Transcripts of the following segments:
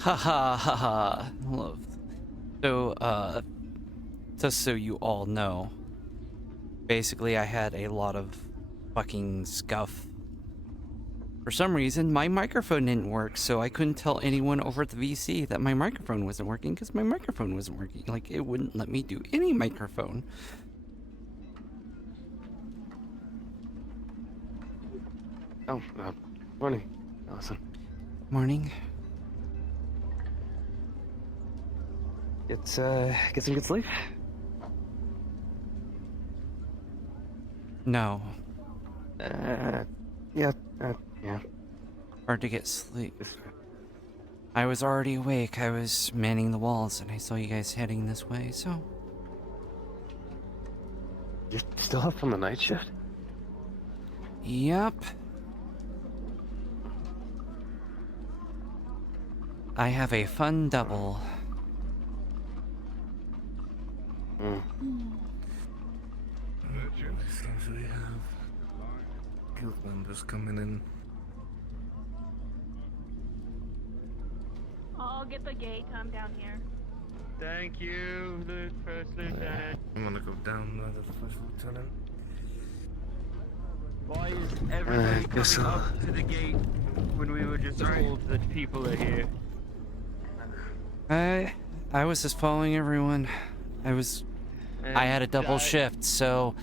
Ha ha ha ha. Love. So, just so you all know, basically I had a lot of fucking scuff. For some reason, my microphone didn't work, so I couldn't tell anyone over at the VC that my microphone wasn't working because my microphone wasn't working. Like, it wouldn't let me do any microphone. Oh, morning, Allison. Morning. Get some good sleep? No. Yeah. Hard to get sleep. I was already awake. I was manning the walls, and I saw you guys heading this way, so... You're still up on the night shift? Yep. I have a fun double. Seems we have guild members coming in. I'll get the gate. I'm down here. Thank you, First Lieutenant. I'm gonna go down there to the First Lieutenant. Why is everybody guess coming so. up to the gate when we were just told that people are here? I was just following everyone. I had a double shift, so...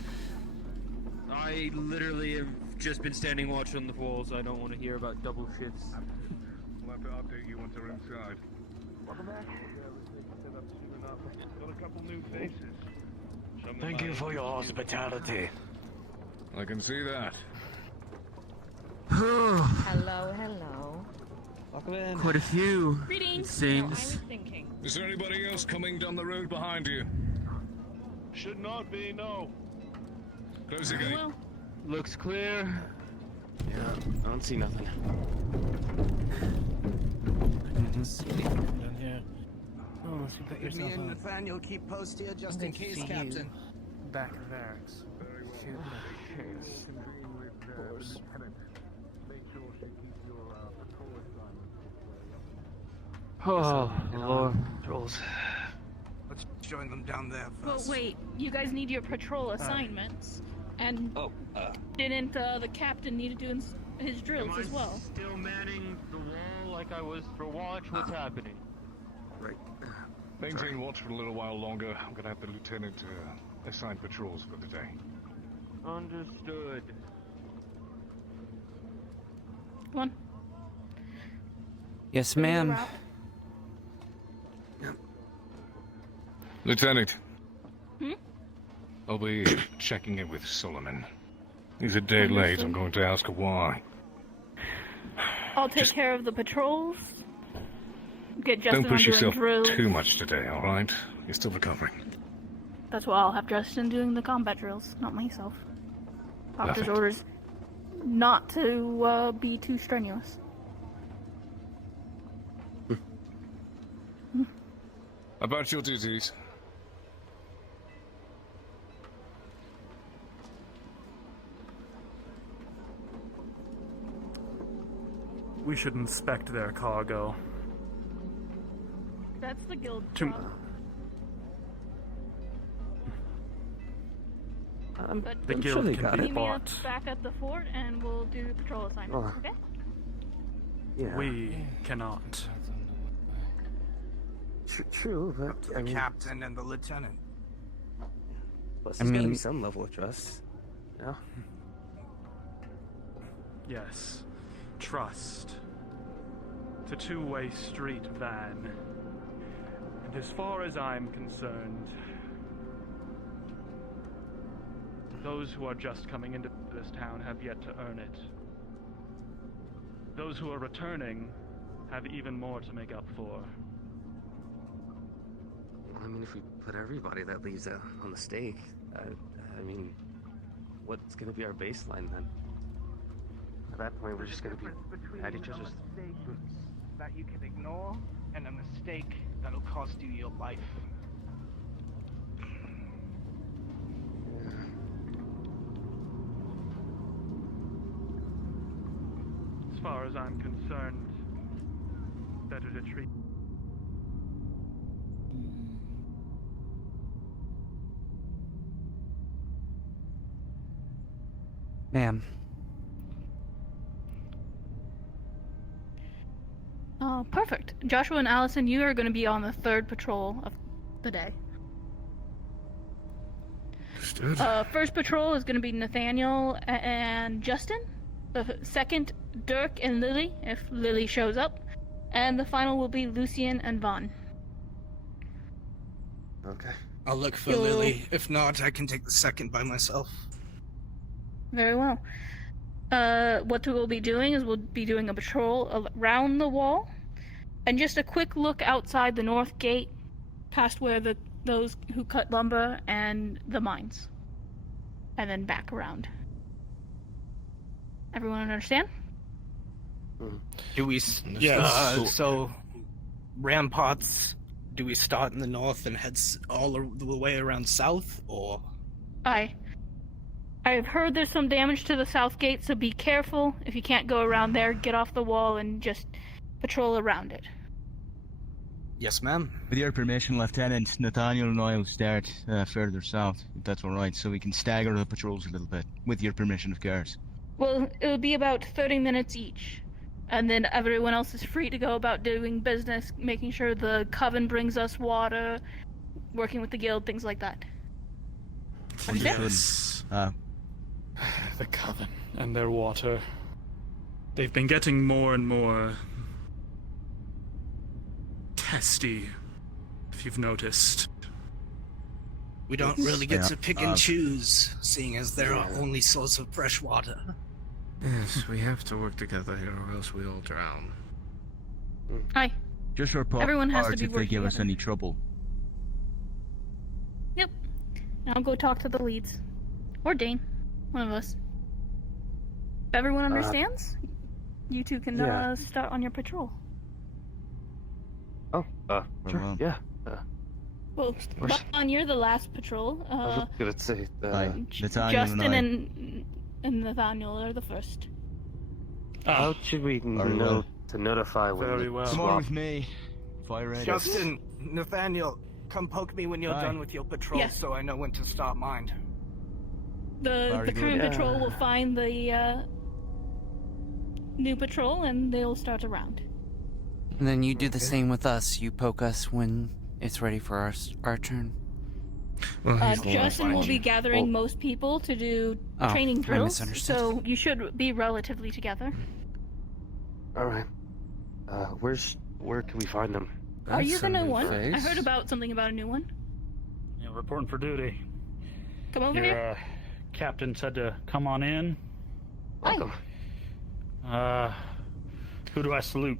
I literally have just been standing watch on the walls. I don't want to hear about double shifts. We'll have to update you once we're inside. Welcome back. Got a couple new faces. Thank you for your hospitality. I can see that. Hello, hello. Welcome in. Quite a few. Greetings. It seems. I was thinking. Is there anybody else coming down the road behind you? Should not be, no. Close the gate. Well, Looks clear. Yeah, I don't see nothing. Down here. Oh, unless you put Me yourself and on Nathaniel keep post here just in case, see Captain. you back in barracks. Shoot. Of course. Make sure she keeps your patrol assignment. Oh, Lord. Trolls. Let's join them down there well, first. wait. You guys need your patrol assignments, and didn't the captain need to do his drills Am I as well? still manning the wall like I was for watch? What's happening? Right. Maintain watch for a little while longer. I'm gonna have the lieutenant assign patrols for the day. Understood. Come on. Yes, ma'am. Route. Lieutenant. Hmm? I'll be checking in with Solomon. He's a day late. I'm going to ask why. I'll take care of the patrols. Get Justin Don't push on doing yourself drills. too much today, all right? You're still recovering. That's why I'll have Justin doing the combat drills, not myself. Doctor's Perfect. orders not to be too strenuous. About your duties. We should inspect their cargo. That's the guild To- job. But The I'm guild sure they can got be meet me up bought. back at the fort, and we'll do patrol assignments. Oh. Okay? Yeah. We cannot. True, but To the captain and the lieutenant. plus I there's gotta mean- be some level of trust. No? Yes. Trust. It's a two-way street, Van. And as far as I'm concerned, those who are just coming into this town have yet to earn it. Those who are returning have even more to make up for. I mean, if we put everybody that leaves out on the stake, I mean, what's gonna be our baseline then? At that point, we're just gonna be at each other's. That you can ignore, and a mistake that'll cost you your life. As far as I'm concerned, better to treat. Ma'am. Oh, perfect. Joshua and Allison, you are going to be on the 3rd patrol of the day. Understood. First patrol is going to be Nathaniel and Justin. The second, Dirk and Lily, if Lily shows up. And the final will be Lucian and Vaughn. Okay. I'll look for Lily. If not, I can take the second by myself. Very well. What we'll be doing is we'll be doing a patrol around the wall, and just a quick look outside the north gate, past where those who cut lumber and the mines, and then back around. Everyone understand? Do we? Yes. So, ramparts. Do we start in the north and head all the way around south, or? I've heard there's some damage to the south gate, so be careful. If you can't go around there, get off the wall and just patrol around it. Yes, ma'am. With your permission, Lieutenant, Nathaniel and I will start further south, if that's alright, so we can stagger the patrols a little bit. With your permission, of course. Well, it'll be about 30 minutes each. And then everyone else is free to go about doing business, making sure the coven brings us water, working with the guild, things like that. Understand? Yes. The coven and their water. They've been getting more and more testy, if you've noticed. We don't really get to pick and choose, seeing as they're our only source of fresh water. Yes, we have to work together here, or else we all drown. Aye. Just report Everyone has to cards be if they working give us together. any trouble. Yep. I'll go talk to the leads. Or Dane. One of us. If everyone understands, you two can yeah. start on your patrol. Oh, Sure. yeah. Well, Where's- Vaughn, you're the last patrol. I was just gonna say, Nathaniel Justin and and Nathaniel are the first. how should we know to notify when Very the well. Come on swap? with me. Fire ready. Justin, Nathaniel, come poke me when you're Aye. done with your patrol, Yes. so I know when to start mine. The Very crew and good. patrol will find the new patrol and they'll start a round. And then you do the same with us. You poke us when it's ready for our turn. Well, he's the one Justin will be fighting. gathering most people to do Oh, training I drills, misunderstood. so you should be relatively together. All right. Where can we find them? Are you That's the a new new one? I face. heard about something about a new one. Yeah, reporting for duty. Come over Your here. captain said to come on in. Welcome. Who do I salute?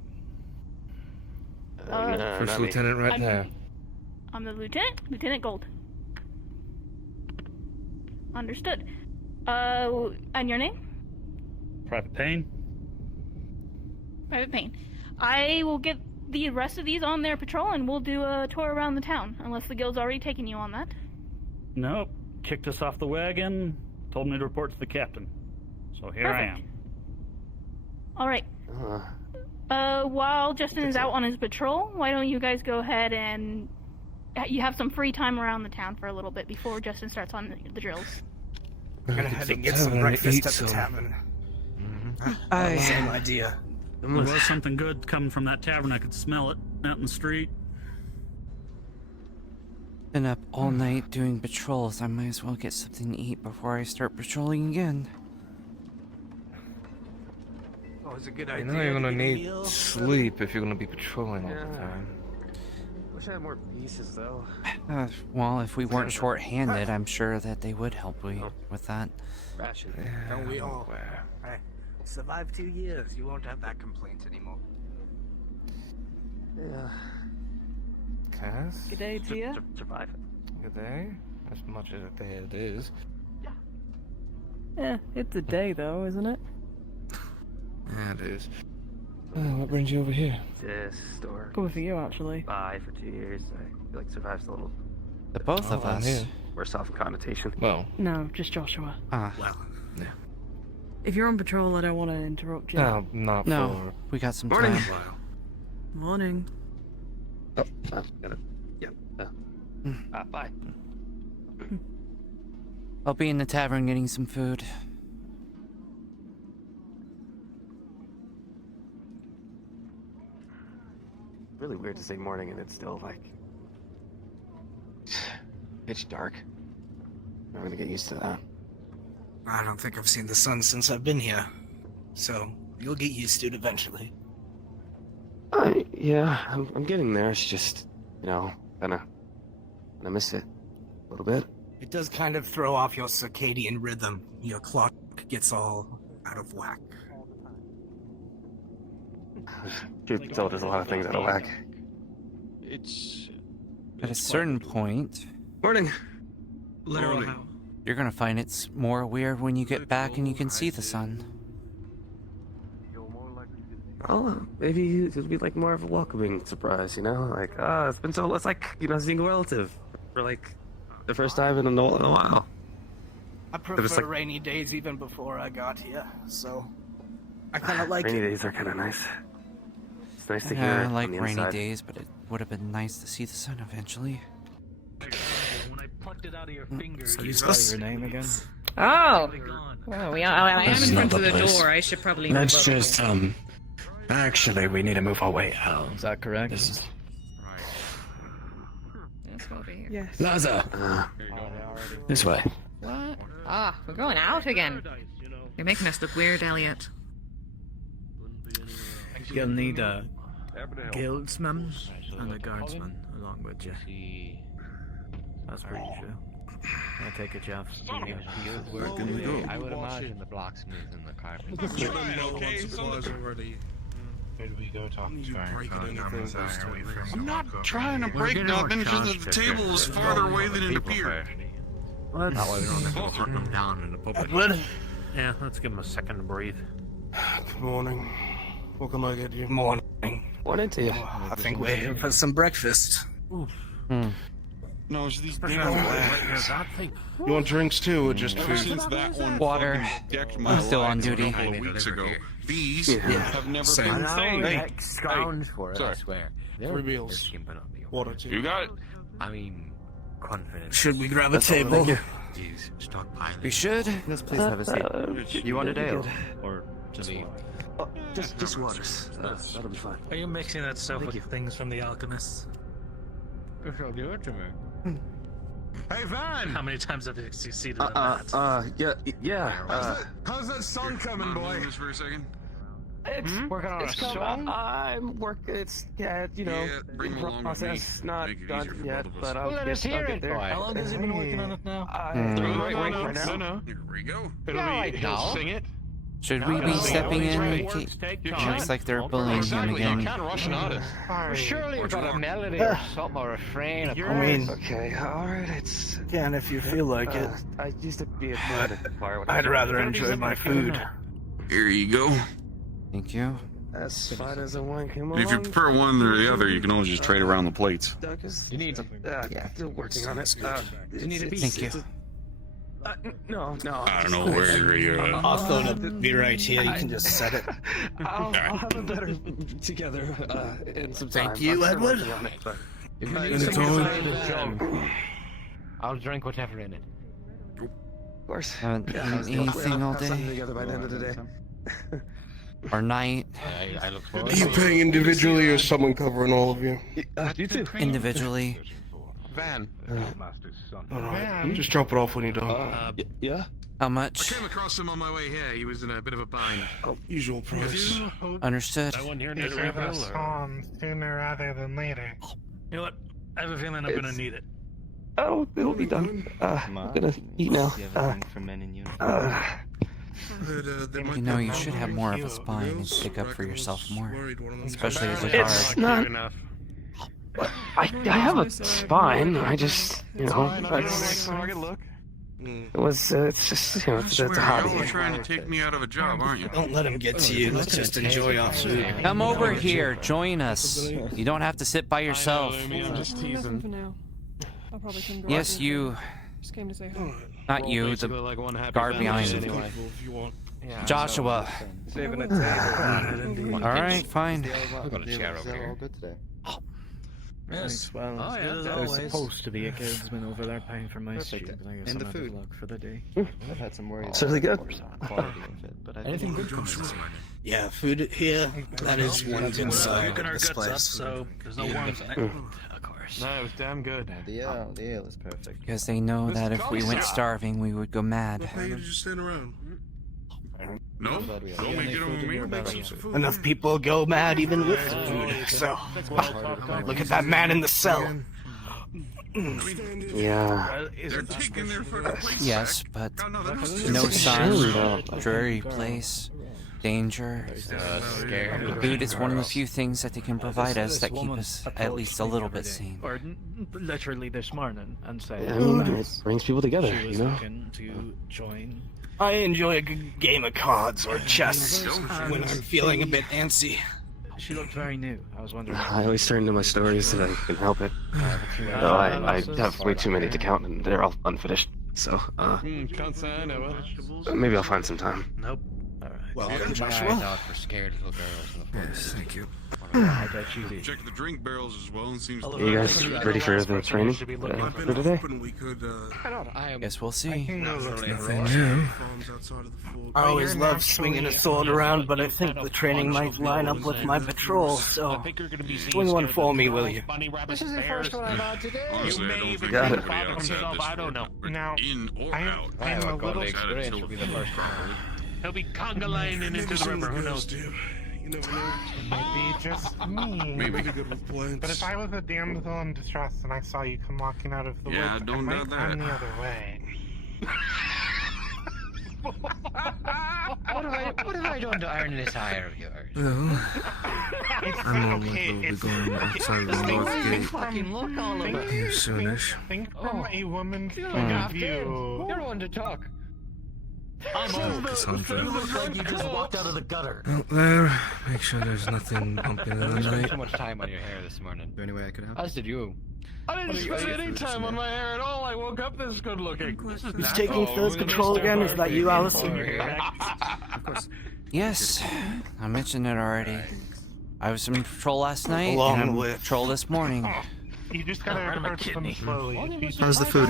First not me. lieutenant right I'm- there. I'm the lieutenant, Lieutenant Gold. Understood. And your name? Private Payne. Private Payne. I will get the rest of these on their patrol and we'll do a tour around the town, unless the guild's already taken you on that. Nope. Kicked us off the wagon. Told me to report to the captain. So here I am. Alright. While Justin is out on his patrol, why don't you guys go ahead and you have some free time around the town for a little bit before Justin starts on the drills. I'm gonna head and get some breakfast at the tavern. Same idea. There was something good coming from that tavern. I could smell it out in the street. Been up all night doing patrols. I might as well get something to eat before I start patrolling again. Oh, it's a good You idea. know you're gonna to get a need meal. sleep if you're gonna be patrolling all the time. Wish I had more pieces, though. Well, if we weren't short-handed, I'm sure that they would help me with that. Ration. Don't we I'm all? aware. Hey, survive 2 years. You won't have that complaint anymore. Yeah. Cass? Good day to you. Survive. Good day? As much as a day it is. Yeah, it's a day though, isn't it? Yeah, it is. What brings you over here? This store. Good for you, actually. Bye for 2 years. I feel like survive's a little The both of I'm us. here. worse off in connotation. Well, No, just Joshua. Well, If you're on patrol, I don't want to interrupt you. no, not No, for we got some Morning. time. a while. Morning. Oh, I'm gonna. Yeah. Bye. I'll be in the tavern getting some food. Really weird to say morning and it's still like pitch dark. I'm gonna get used to that. I don't think I've seen the sun since I've been here, so you'll get used to it eventually. Yeah, I'm getting there. It's just, gonna miss it a little bit. It does kind of throw off your circadian rhythm. Your clock gets all out of whack. Truth be told, there's a lot of things out of whack. At a certain point, Morning. Literal how? you're gonna find it's more weird when you get back and you can see the sun. Oh, maybe it'll be like more of a welcoming surprise, Like, it's been so, it's like, seeing a relative for like the first time in a while. I prefer rainy days even before I got here, so I kind of like rainy it. days are kind of nice. It's nice to hear. Yeah, I it like on the rainy inside. days, but it would have been nice to see the sun eventually. When I plucked it out of your finger, So you you saw spell your your name again? Oh. Gone. Well, I am in front of the door. I should probably move Let's over. just, actually, we need to move our way out. Is that correct? This is... Let's go over here. Yes. Laza! This way. What? Ah, we're going out again. You're making us look weird, Elliot. You'll need a guildsman and a guardsman along with you. That's pretty true. I take it, Jeff. Where can we go? I would imagine the blacksmith and the carpenter. Where do we go talk I'm not trying to break nothing, just that the table is farther away than it appeared. What? That way we don't have to hunt them down in the public. Edward? Yeah, let's give him a second to breathe. Good morning. What can I get you? Morning. Morning to you. I think we're here for some breakfast. No, it's these You want drinks too, or just food? Since that one Water. decked my I'm still on life a duty. couple of weeks ago, these Yeah. have never Same. been Hey. Scrounge for it, I Sorry. swear. Three meals. Water too. You got it. I mean, confidence. Should we grab a That's all table? thank you. Jeez, stockpiling. We should. Yes, please have a seat. You want a That'd ale? be Or just one? Oh, just waters. That'll be fine. Are you mixing that stuff Thank with you. things from the alchemist? I'll give it to me. Hey, Van! How many times have you succeeded at that? Yeah. How's that sun coming, boy? Just for a second. It's Working on it's a coming. song? I'm working. It's Bring them along with me. process not Make it done easier for yet, both of us. but I'll Well, let get us hear I'll get it, there. boy. How long has he been working on it now? No. Here we go. Sing it. Should we be stepping in? Looks like they're bullying him again. rush an artist. Surely you've got a melody or something, or a refrain. I mean, Okay, alright, it's... again, if you feel like it. I used to be a part of the choir when I I'd was rather younger. enjoy my food. Here you go. Thank you. As fine as a one came If you along. prefer one or the other, you can always just trade around the plates. You need still working on it. You need a beat. Thank you. No. I don't know where you're at. I'll throw it be right here. You can just set it. I'll have it better together in some time. Thank you, I'm still Edward. working on it, but- If you And need it's something on. to the jug, I'll drink whatever in it. Of course. Haven't Yeah, eaten anything all have something day together by the end of the day. or night. I look forward Are you paying individually or someone covering all of you? You too. Individually. Van. Alright, just drop it off when you're done. Yeah? How I much? came across him on my way here. He was in a bit of a bind. Usual price. Understood. Sooner rather than later. You know what? I have a feeling I'm gonna need it. Oh, it'll be done. I'm gonna eat now. You know, you should have more of a spine and stick up for yourself more. Especially as a It's guard. not... I have a spine. I just, it's... It was, it's just, it's a hobby. You're trying to take me out of a job, aren't you? Don't let him get to you. Let's just enjoy our food. Come over here. Join us. You don't have to sit by yourself. I'm just teasing. For now. I'll probably come Yes, you. Just came to say hi. Not you, the guard behind you. If you want. Yeah, Joshua. saving a table. All right, fine. I've got a chair over here. All good today. Yes. Well, Oh, yeah, there's always. supposed to be a guildsman over there paying for my Perfect. stew, but I guess And I'm the out of food. luck for the day. I've had some worries. It's really good. Quality of it, but I Anything think good coming this morning? Yeah, food here. That is one good side of this place. so there's no warmth in it. Of course. No, it was damn good. the ale is perfect. Because they know that if we went starving, we would go mad. Why you just stand around? No, Glad we are. don't make it on me. Make some food. Enough people go mad even with food. So, look at that man in the cell. Yeah. They're taking their fucking plates Yes, back. but God, no, no sun, No. dreary place, danger. Scared. Food is one of the few things that they can provide us that keep us at least a little bit sane. Or literally this morning, and say, Yeah, I mean, it brings people together, she was you know? looking to join. I enjoy a good game of cards or chess when I'm feeling a bit antsy. She looked very new. I was wondering. I always turn to my stories so that I can help it. Though I have way too many to count, and they're all unfinished. So, Can't say I know it. maybe I'll find some time. Nope. Welcome, My eyes Joshua. out for scared little girls in the forest. Yes, thank you. I bet you did. Check the drink barrels as well and seems You guys ready for the training for today? hoping we could Guess we'll see. Nothing new. I always loved swinging a sword around, but I think the training might line up with my patrol, so swing one for me, will you? This is the first one I've had today. Honestly, I don't think Got it. anybody else had this I don't know. Now, in or I'm out. a little... Experience will be the first one. He'll be conga lining into the river. Who knows? You never know. Maybe just me. Maybe good with plants. But if I was a damsel in distress and I saw you come walking out of the Yeah, woods, I don't might doubt that. run the other way. What have I done to earn this hire of yours? Well, It's I'm okay. will be It's going outside the north gate Fucking look all of it. here soonish. Think from a woman's point of Captain, view. you're one to talk. So, Cassandra, Like you just walked out of the gutter. out there, make sure there's nothing bumping in the You spent night. too much time on your hair this morning. Is there any way I could help? As did you. I didn't spend any time on my hair at all. I woke up this good looking. This is Who's taking third control again? Is that you, Allison? Of course. Yes, I mentioned it already. I was in patrol last night, Along and I'm with- patrol this morning. You just gotta approach them slowly. How's the food?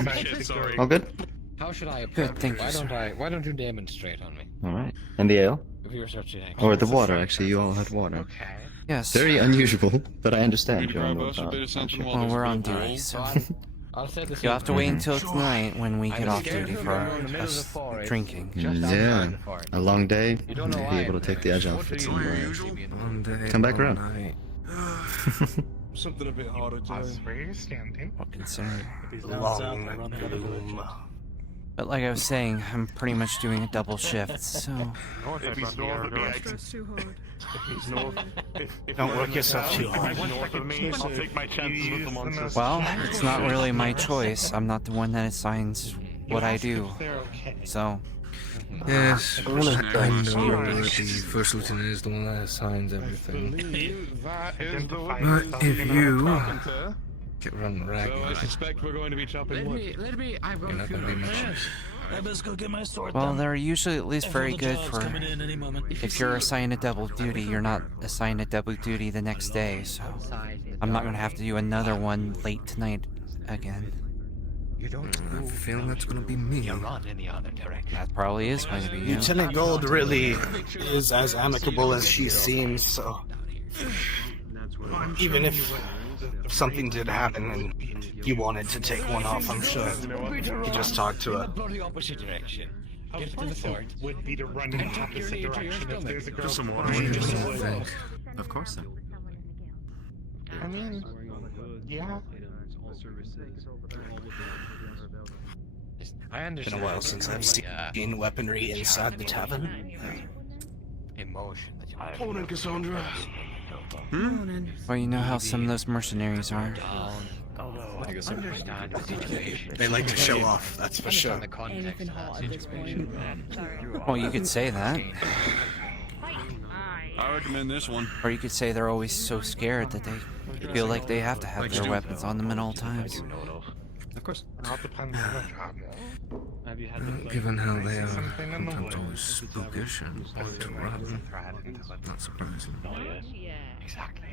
All good? How should I approach? Good, thank you, sir. Why don't you demonstrate on me? All right. And the ale? If you're such an expert. Or the water, actually. You all had water. Okay. Yes. Very unusual, but I understand. Maybe You're grab on us a bit of something while Well, there's we're a on bit of duty, bowl. so I'll say this. you'll have to wait until Sure. tonight when we get I'm off scared duty to for run in the middle of us the forest. drinking. Yeah. A long day. You don't know Be why able to I'm take the there. edge off What it do some you more. mean? One day, Come back one around. night. Something a bit harder to That's where you're standing. What concern? Long gloom. But like I was saying, I'm pretty much doing a double shift, so If he's north of me, I can... Too hard. If he's north... Don't work yourself too hard. North of me, I'll take my chances with the monsters. well, it's not really my choice. I'm not the one that assigns what I do. So Yes, I know Snack that us. the first lieutenant is the one that assigns everything. That is the way. But if you get run ragged, So I suspect we're going to be chopping wood. I've you're got a not few gonna be more much plans. use. I best go get my sword. well, then. they're usually at least very good for Coming in any moment. if you're assigned a double duty, you're not assigned a double duty the next day, so I'm not gonna have to do another one late tonight again. You don't I have a feeling that's gonna be me. You run in the other direction. That probably is going to be you. Lieutenant Gold really is as amicable as she seems, so even if something did happen and you wanted to take one off, I'm sure you could just talk to In her. the bloody opposite direction. Get to the fort. would be to run in the opposite direction if there's a girl some water. flying Just in some the water. woods. Of course, then. I mean, yeah. I Been understand. a while since I've seen weaponry inside the tavern. Emotion. Morning, Cassandra. Well, you know how some of those mercenaries are. Understand the situation. They like to show off, that's for sure. The context Anything of that hot at this situation. point. Well, you could say that. I recommend this one. Or you could say they're always so scared that they feel like they have to have their weapons on them at all times. Of course. It all depends on the job. Have you had Given how they are sometimes always spookish and want to run, not surprising. Exactly.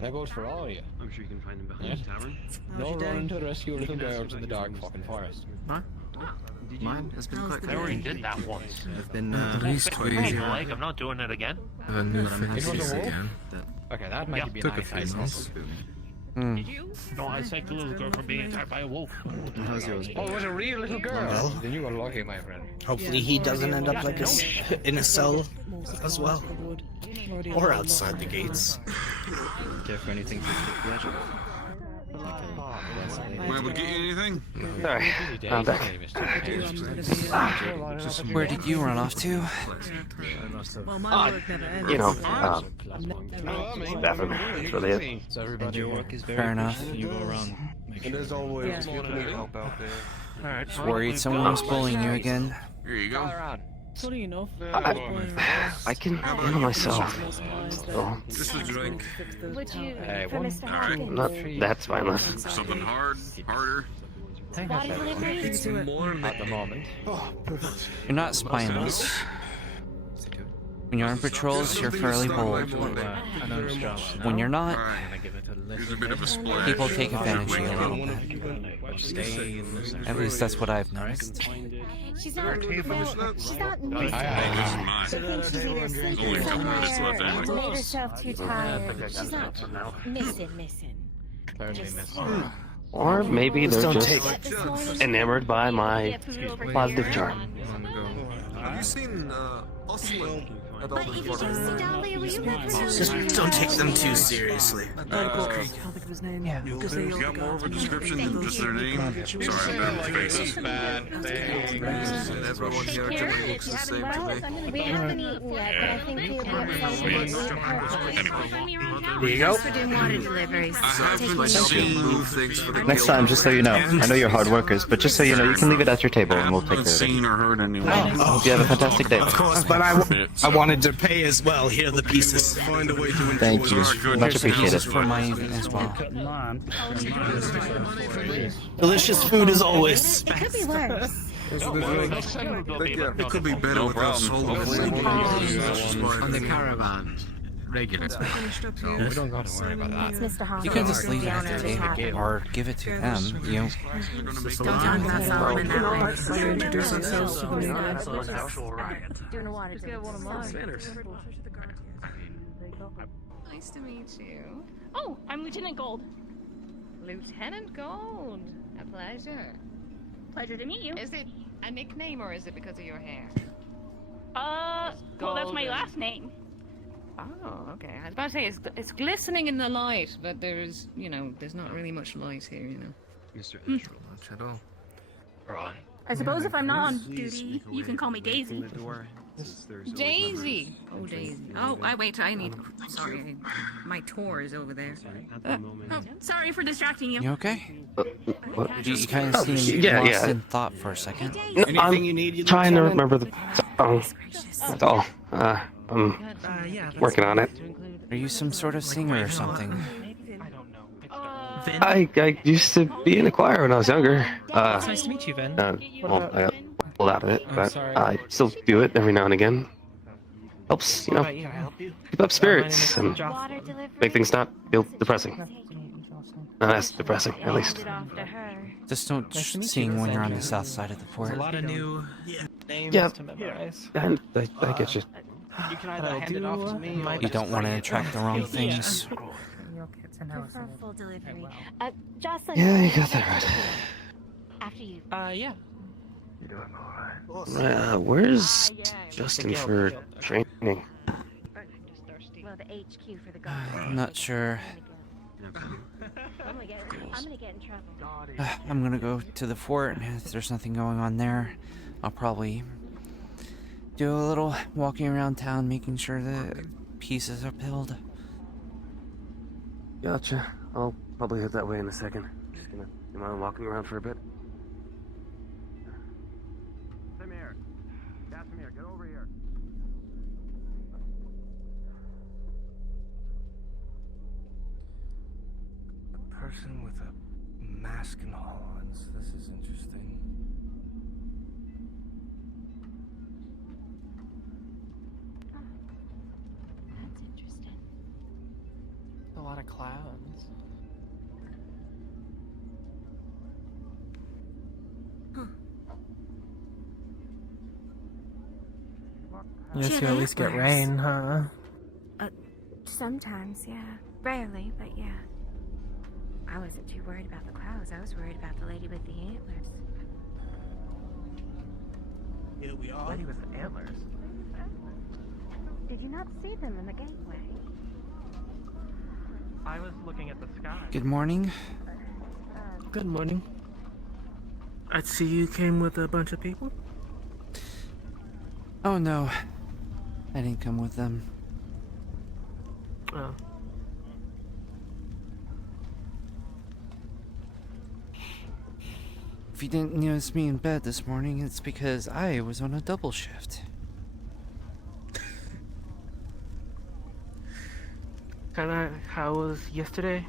That goes for all of you. I'm sure you can find him behind the tavern. No running to the rescue of little girls in the dark fucking forest. What? Mine has been quite I already good. did that once. I've been at least we Like, I'm not doing it again. have a new It was a face wolf? again. Okay, that might be Took an a few months. Did you? No, I saved the little girl from being attacked by a wolf. How's yours? Oh, it was a real little girl. Well. Then you were lucky, my friend. Hopefully he doesn't end up like in a cell as well. Or outside the gates. Care for anything for pleasure? Were able to get you anything? Sorry, I'm back. Where did you run off to? You know, bathroom. That's really it. So everybody your work is very Fair enough. You go around. And as always, if you need help out there. Alright. Just worried someone was bullying you again. Here you go. Funny enough, I can handle myself. So, Just a drink. would you, for Mr. Hopkins? Not that spineless. Something hard, harder. body delivery? At the moment. You're not spineless. When you're on patrols, you're fairly bold. When you're not, Here's a bit of a splash. people take advantage of you a little bit. At least that's what I've noticed. She's not, she's not missing. I think she's either Only a couple minutes left tired, anyway. made herself too tired. She's not missing. Or maybe Just they're don't just enamored by my positive charm. Have you seen Oslo at all before? Just don't take them too seriously. You got more of a description than just their name? Sorry, I'm bad with faces. And everyone here generally looks the same to me. We haven't eaten yet, but I think you'll There you go. for doing water deliveries. I haven't seen things for the Next time, just so you know, I know you're hard workers, but just so you know, you can leave it at your table and we'll take care of it. seen or heard anyone. I hope you have a fantastic day. Of course, but I wanted to pay as well. Here are the pieces. Find a way to enjoy Thank you. Much appreciated. For mine as well. Delicious food as always. It could be worse. It could be better with our soul. On the caravan. Regular. No, we don't got to worry about that. It's Mr. Hopkins. You can just leave it at the table or give it to them. You know, Don't tell me that's Solomon that way. Introduce ourselves to the new Doing a water Nice to meet you. Oh, I'm Lieutenant Gold. Lieutenant Gold. A pleasure. Pleasure to meet you. Is it a nickname or is it because of your hair? Well, that's my last name. Oh, okay. I was about to say it's glistening in the light, but there's there's not really much light here, Mr. Not at all. I suppose if I'm not on duty, you can call me Daisy. Daisy. Oh, Daisy. Oh, I need. Sorry, my tour is over there. Oh, sorry for distracting you. you okay? What? You kind of seemed lost in thought for a second. No, I'm trying to remember the song. That's all. I'm working on it. Are you some sort of singer or something? I used to be in a choir when I was younger. It's nice to meet you, Vin. Well, I got pulled out of it, but I still do it every now and again. Helps, keep up spirits and make things not feel depressing. That's depressing, at least. Just don't sing when you're on the south side of the fort. A lot of new names Yeah, to memorize. and I get you. You can either hand it off to me or You don't want to attract the wrong things. Prefer full delivery. Jocelyn. Yeah, you got that right. After you. Yeah. Where's Justin for training? Well, the HQ for the guard. I'm not sure. I'm gonna get in trouble. I'm gonna go to the fort, and if there's nothing going on there, I'll probably do a little walking around town, making sure the pieces are peeled. Gotcha. I'll probably head that way in a second. Just gonna do my own walking around for a bit. Casimir! Casimir, get over here. A person with a mask and horns. This is interesting. lot of clouds. Yes, you at least get rain, huh? Sometimes, yeah. Rarely, but yeah. I wasn't too worried about the clouds. I was worried about the lady with the antlers. Here we are. Lady with the antlers. Did you not see them in the gateway? I was looking at the sky. Good morning. Good morning. I see you came with a bunch of people. Oh no, I didn't come with them. Oh. If you didn't notice me in bed this morning, it's because I was on a double shift. How was yesterday?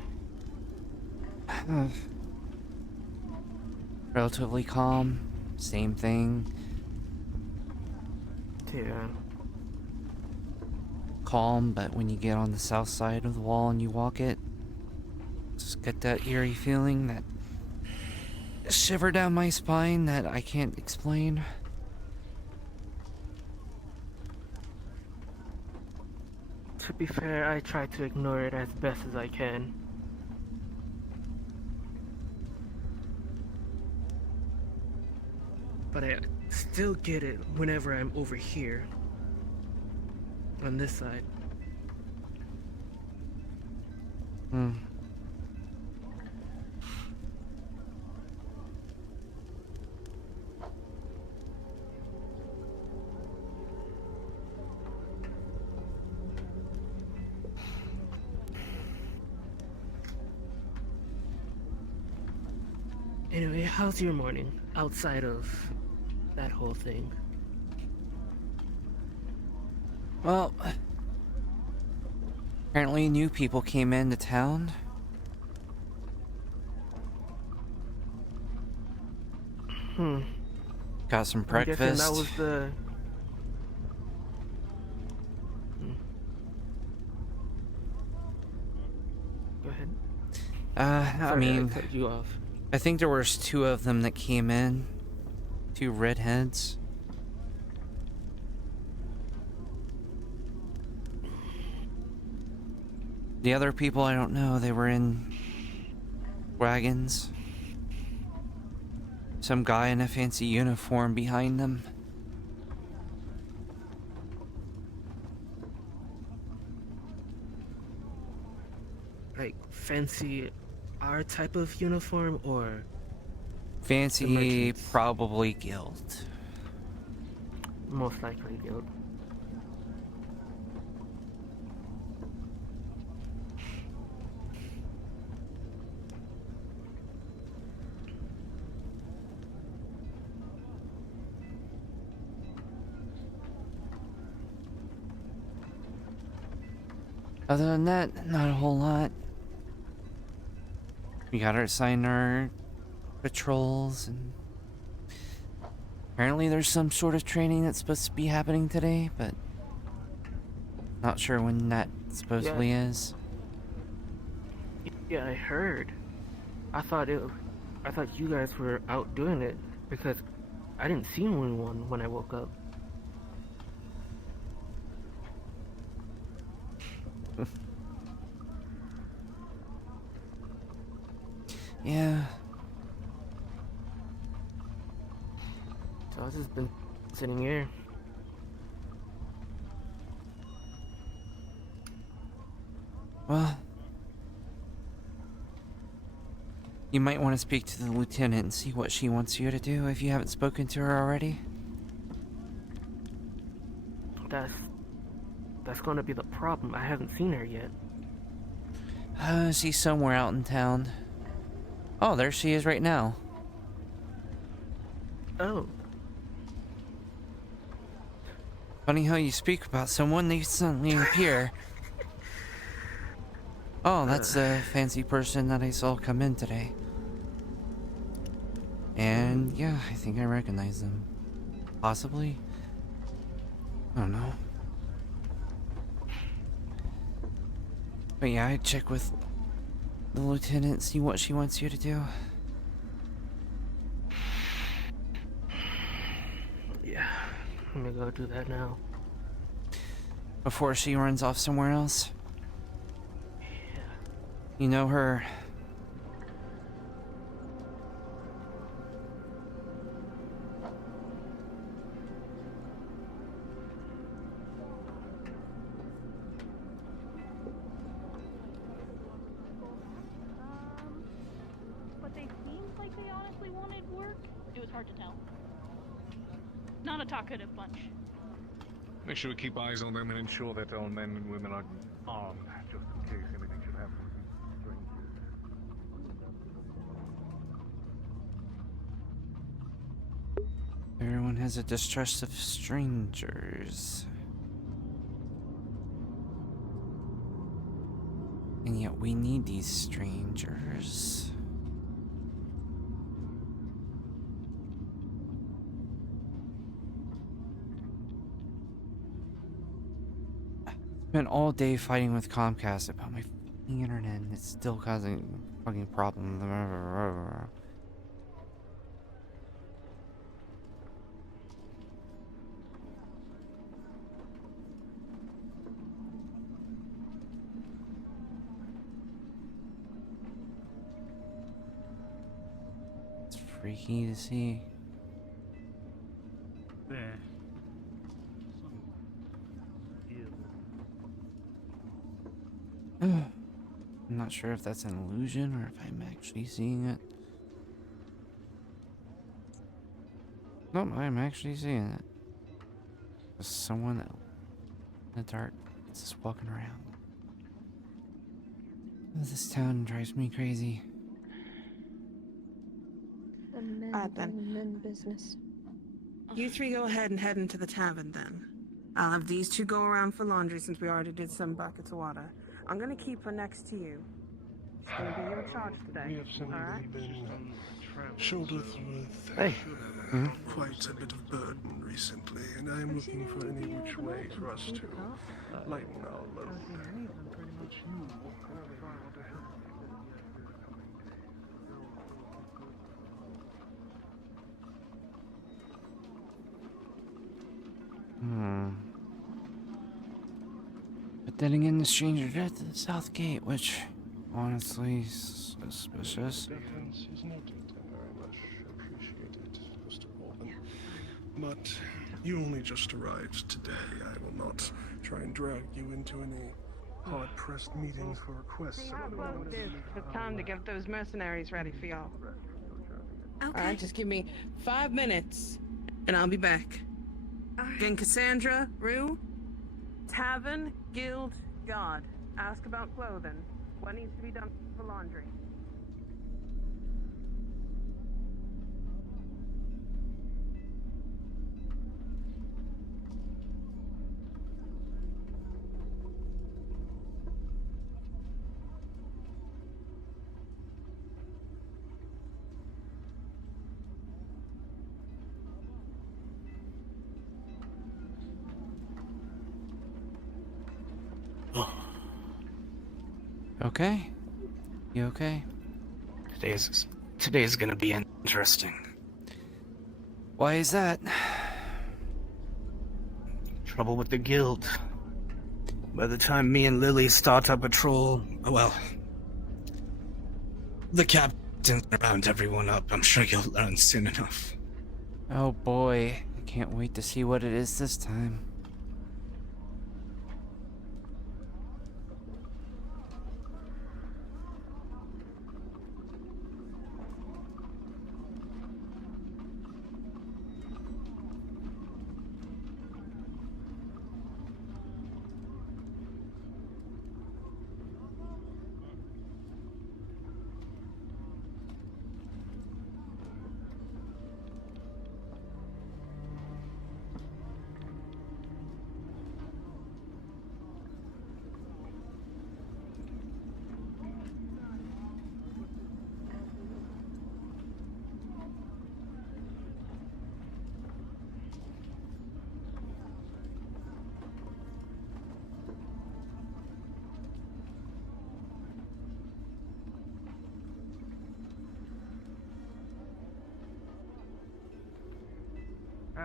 Relatively calm. Same thing. Yeah. Calm, but when you get on the south side of the wall and you walk it, just get that eerie feeling, that shiver down my spine that I can't explain. To be fair, I try to ignore it as best as I can. But I still get it whenever I'm over here. On this side. Hmm. Anyway, how's your morning outside of that whole thing? Well, apparently new people came into town. Got some breakfast. I'm guessing that was the... Go ahead. I mean, cut you off. I think there was 2 of them that came in. 2 redheads. The other people, I don't know. They were in wagons. Some guy in a fancy uniform behind them. Like fancy our type of uniform or fancy, probably guild. Most likely guild. Other than that, not a whole lot. We got our assigned our patrols, and apparently there's some sort of training that's supposed to be happening today, but not sure when that supposedly is. Yeah, I heard. I thought you guys were out doing it because I didn't see anyone when I woke up. Yeah. So I've just been sitting here. Well, you might want to speak to the lieutenant and see what she wants you to do if you haven't spoken to her already. That's gonna be the problem. I haven't seen her yet. She's somewhere out in town. Oh, there she is right now. Oh. Funny how you speak about someone, they suddenly appear. Oh, that's the fancy person that I saw come in today. And yeah, I think I recognize them. Possibly. I don't know. But yeah, I'd check with the lieutenant, see what she wants you to do. Yeah, I'm gonna go do that now. Before she runs off somewhere else? Yeah. You know her. But they seemed like they honestly wanted work. It was hard to tell. Not a talkative bunch. Make sure we keep eyes on them and ensure that all men and women are armed, just in case anything should happen with these strangers. Everyone has a distrust of strangers. And yet we need these strangers. Spent all day fighting with Comcast about my fucking internet and it's still causing fucking problems. It's freaky to see. There. I'm not sure if that's an illusion or if I'm actually seeing it. Nope, I'm actually seeing it. There's someone in the dark just walking around. This town drives me crazy. The men business. You three go ahead and head into the tavern then. I'll have these two go around for laundry since we already did some buckets of water. I'm gonna keep her next to you. She's gonna be your charge today. We have similarly been shouldered with quite a bit of burden recently, and I am looking for any which way for us to lighten our load. But then again, the stranger at the south gate, which honestly is suspicious. Defense is noted and very much appreciated, Mr. Corbin. But you only just arrived today. I will not try and drag you into any hard-pressed meetings for requests. See how close it is to time to get those mercenaries ready for y'all. Okay. Alright, just give me 5 minutes, and I'll be back. Again, Cassandra, Rue, Tavern, Guild, God. Ask about clothing. What needs to be done for laundry? Okay? You okay? Today's gonna be interesting. Why is that? Trouble with the guild. By the time me and Lily start our patrol, well, the captain rounds everyone up. I'm sure you'll learn soon enough. Oh boy, I can't wait to see what it is this time.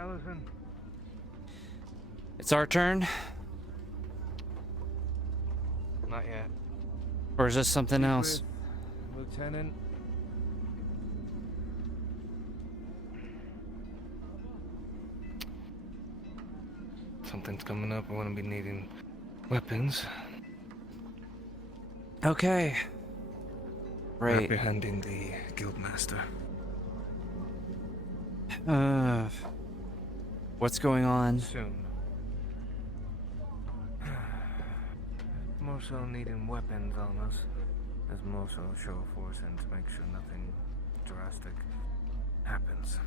Allison. It's our turn? Not yet. Or is this something else? Lieutenant. Something's coming up. I want to be needing weapons. Okay. Right. Apprehending the guildmaster. What's going on? Soon. More so needing weapons on us. As more so show a force in to make sure nothing drastic happens.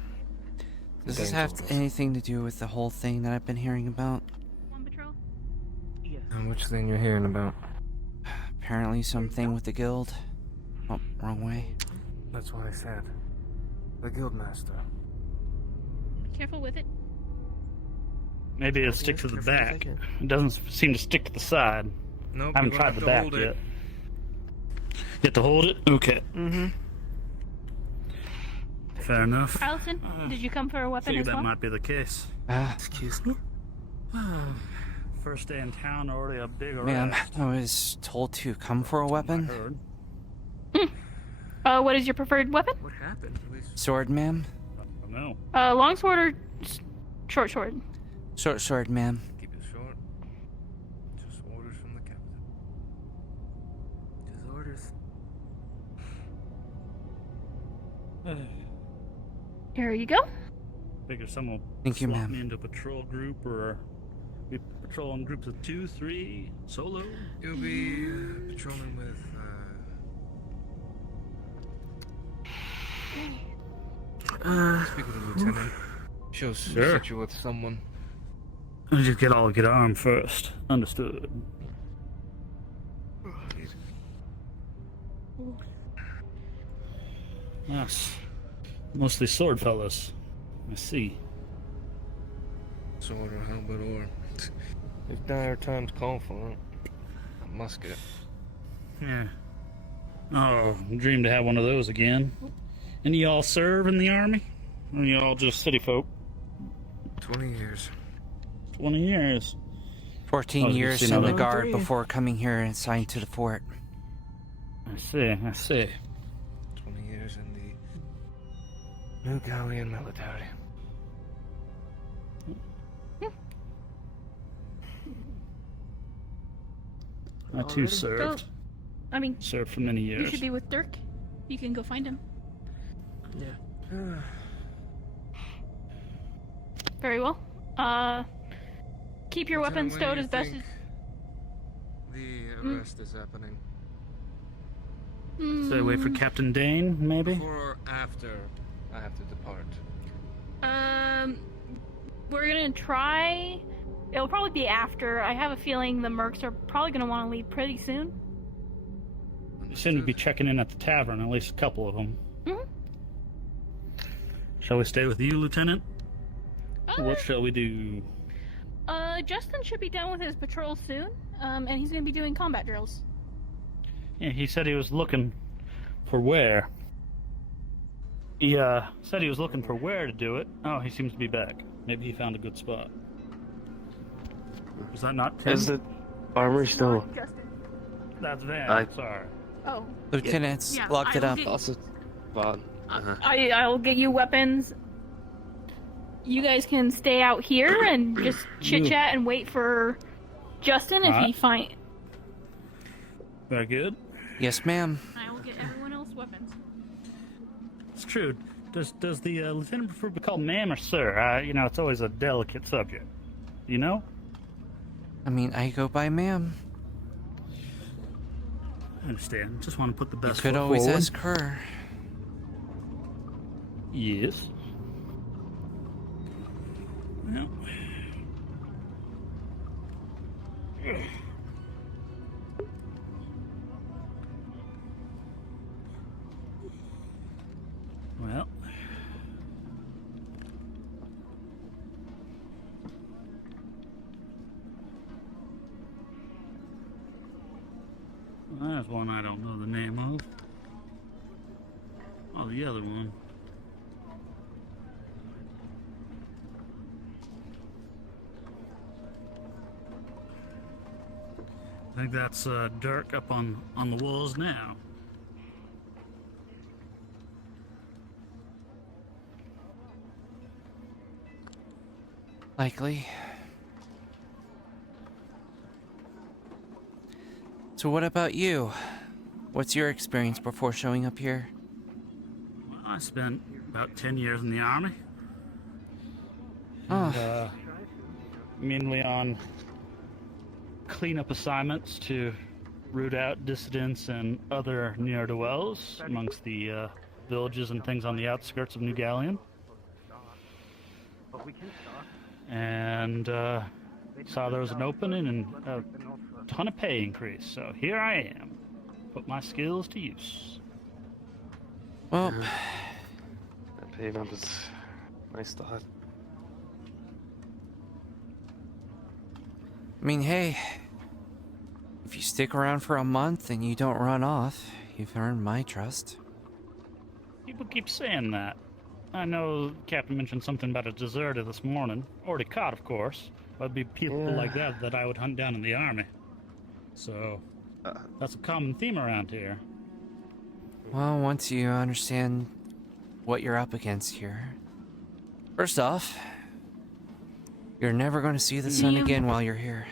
Does this have anything to do with the whole thing that I've been hearing about? On patrol? And which thing you're hearing about? Apparently something with the guild. Oh, wrong way. That's what I said. The guildmaster. Be careful with it. Maybe it'll stick to the back. It doesn't seem to stick to the side. Nope, I haven't tried the back yet. You have to hold it? Okay. Mm-hmm. Fair enough. Allison, did you come for a weapon Figured as that well? might be the case. Excuse me? First day in town, already a big Ma'am, arrest. I was told to come for a weapon. What is your preferred weapon? What happened? Sword, ma'am? No. Long sword or short sword? Short sword, ma'am. Keep it short. Just orders from the captain. Just orders. Here you go. Figure someone will Thank you, slot ma'am. me into a patrol group, or we patrol in groups of 2, 3, solo. You'll be patrolling with. Speak with the lieutenant. She'll set you with someone. Let's just get armed first. Understood. Yes. Mostly sword fellas. I see. Sword or helmet or. If dire times call for it, a musket. Yeah. Oh, dream to have one of those again. And y'all serve in the army? Or y'all just city folk? 20 years. 20 years. 14 years in the guard before coming here and assigned to the fort. I see. 20 years in the New Galleon military. I too served. I mean, served for many years. You should be with Dirk. You can go find him. Yeah. Very well. Keep your weapons stowed as best as. The arrest is happening. So wait for Captain Dane, maybe? Before or after I have to depart? We're gonna try. It'll probably be after. I have a feeling the mercs are probably gonna want to leave pretty soon. You seem to be checking in at the tavern, at least a couple of them. Shall we stay with you, Lieutenant? What shall we do? Justin should be done with his patrol soon, and he's gonna be doing combat drills. Yeah, he said he was looking for where. He said he was looking for where to do it. Oh, he seems to be back. Maybe he found a good spot. Was that not Tim? Is the armory still? That's Van. Sorry. Oh. Lieutenant's locked it up. Also, Vaughn. I'll get you weapons. You guys can stay out here and just chit chat and wait for Justin if he find. Very good. Yes, ma'am. I will get everyone else weapons. It's true. Does the lieutenant prefer to be called ma'am or sir? You know, it's always a delicate subject. You know? I mean, I go by ma'am. I understand. Just want to put the best You could foot always forward. ask her. Yes. No. Well. There's one I don't know the name of. Oh, the other one. I think that's Dirk up on the walls now. Likely. So what about you? What's your experience before showing up here? Well, I spent about 10 years in the army. Oh. And, mainly on cleanup assignments to root out dissidents and other ne'er-do-wells amongst the villages and things on the outskirts of New Galleon. And saw there was an opening and a ton of pay increase, so here I am. Put my skills to use. Well, that pay bump is nice thought. I mean, hey, if you stick around for a month and you don't run off, you've earned my trust. People keep saying that. I know the captain mentioned something about a deserter this morning. Already caught, of course. But it'd be people like that I would hunt down in the army. So, that's a common theme around here. Well, once you understand what you're up against here. First off, you're never going to see the sun again while you're here.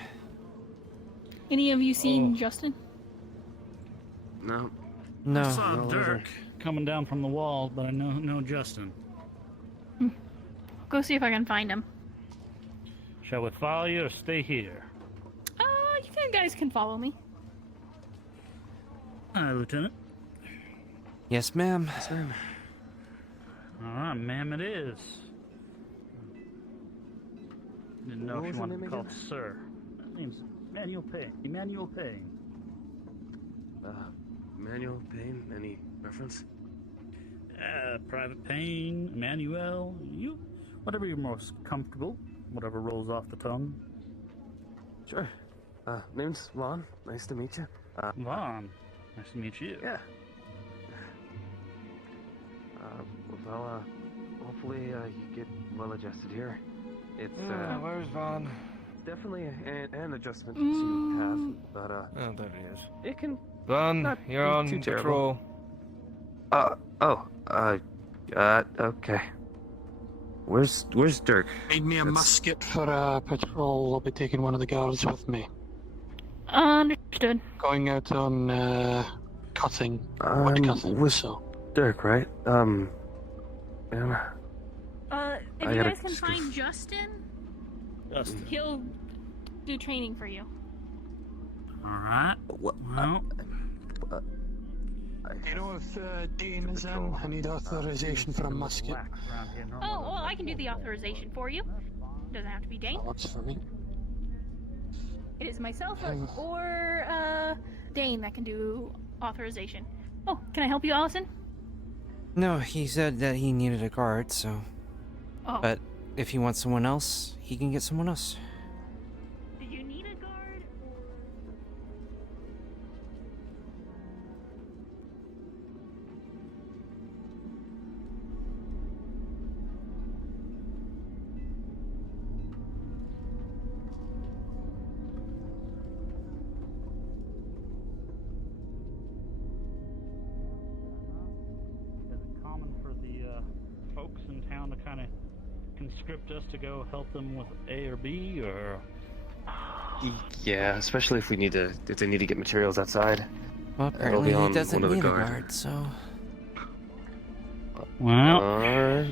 Any of you seen Justin? No. No. I saw Dirk coming down from the wall, but I know no Justin. Go see if I can find him. Shall we follow you or stay here? You guys can follow me. Hi, Lieutenant. Yes, ma'am. Yes, ma'am. Alright, ma'am it is. Didn't know if you wanted to be called sir. That name's Manuel Payne. Emmanuel Payne. Manuel Payne? Any reference? Private Payne, Emmanuel, you, whatever you're most comfortable, whatever rolls off the tongue. Sure. Name's Vaughn. Nice to meet you. Vaughn. Nice to meet you. Yeah. Hopefully you get well adjusted here. It's where's Vaughn? definitely an adjustment to have, but oh, there he is. It can. Vaughn, you're on patrol. Okay. Where's Dirk? Need me a musket for a patrol. I'll be taking one of the guards with me. Understood. Going out on cutting, wood cutting. With so. Dirk, right? If you guys can find Justin, he'll do training for you. Alright. Well, you know if Dean is in, I need authorization for a musket. Oh, well, I can do the authorization for you. Doesn't have to be Dane. That's for me. It is myself or Dane that can do authorization. Oh, can I help you, Allison? No, he said that he needed a guard, so... Oh. But if he wants someone else, he can get someone else. Do you need a guard, Is it common for the folks in town to kind of conscript us to go help them with A or B, or? Yeah, especially if they need to get materials outside. Well, apparently he doesn't need a guard, so... Well,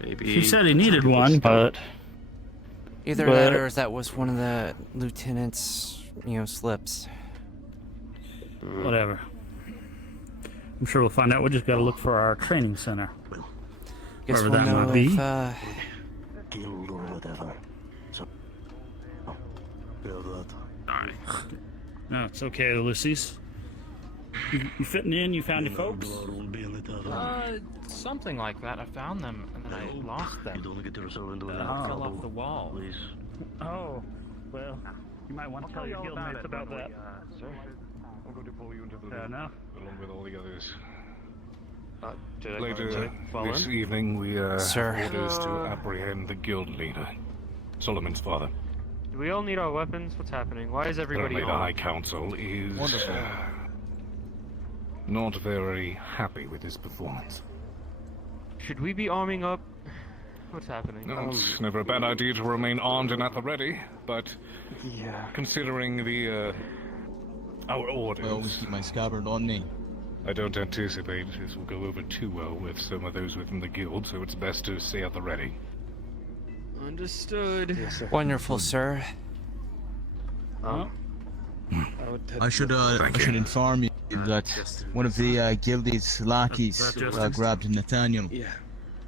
maybe... he said he needed one, but... Either that or that was one of the lieutenant's, slips. Whatever. I'm sure we'll find out. We just gotta look for our training center. Guess Wherever we'll that know might be. Guild or whatever. So, Alright. No, it's okay, Ulysses. You fitting in? You found your folks? Something like that. I found them, and then I lost them. Fell off the wall. Oh, well, you might want to tell your guildmates about that. Sir, I'm going to pull you into the loop, enough. along with all the others. Later this evening, we Sir. have orders to apprehend the guild leader, Solomon's father. Do we all need our weapons? What's happening? Why is everybody Apparently the High armed? Council is not very happy with his performance. Should we be arming up? What's happening? No, it's never a bad idea to remain armed and at the ready, but considering the our orders, I always keep my scabbard on me. I don't anticipate this will go over too well with some of those within the guild, so it's best to stay at the ready. Understood. Yes, sir. Wonderful, sir. I should inform you that one of the guildie's lackeys grabbed Nathaniel,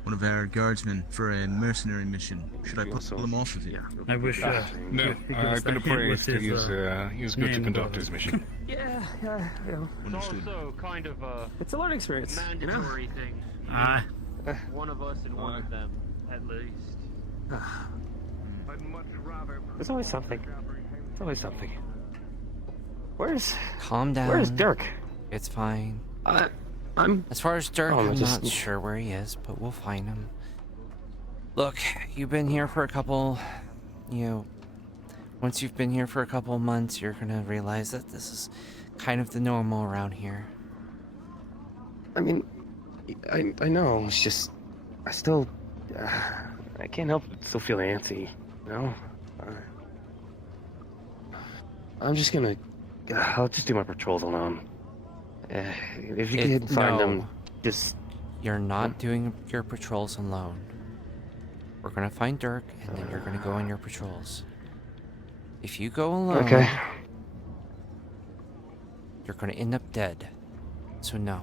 one of our guardsmen, for a mercenary mission. Should I pull him off with you? I wish. No, I've been appraised. He's good to conduct his mission. Yeah. It's also kind of a... It's a learning experience. Mandatory thing. One of us and one of them, at least. There's always something. There's always something. Calm down. Where's Dirk? It's fine. I'm... As far as Dirk, I'm just... not sure where he is, but we'll find him. Look, you've been here for a couple... once you've been here for a couple of months, you're gonna realize that this is kind of the normal around here. I mean, I know, it's just... I still... I can't help but still feel antsy, you know? I'm just gonna... I'll just do my patrols alone. If you can find them, just... You're not doing your patrols alone. We're gonna find Dirk, and then you're gonna go on your patrols. If you go alone... Okay. You're gonna end up dead. So no.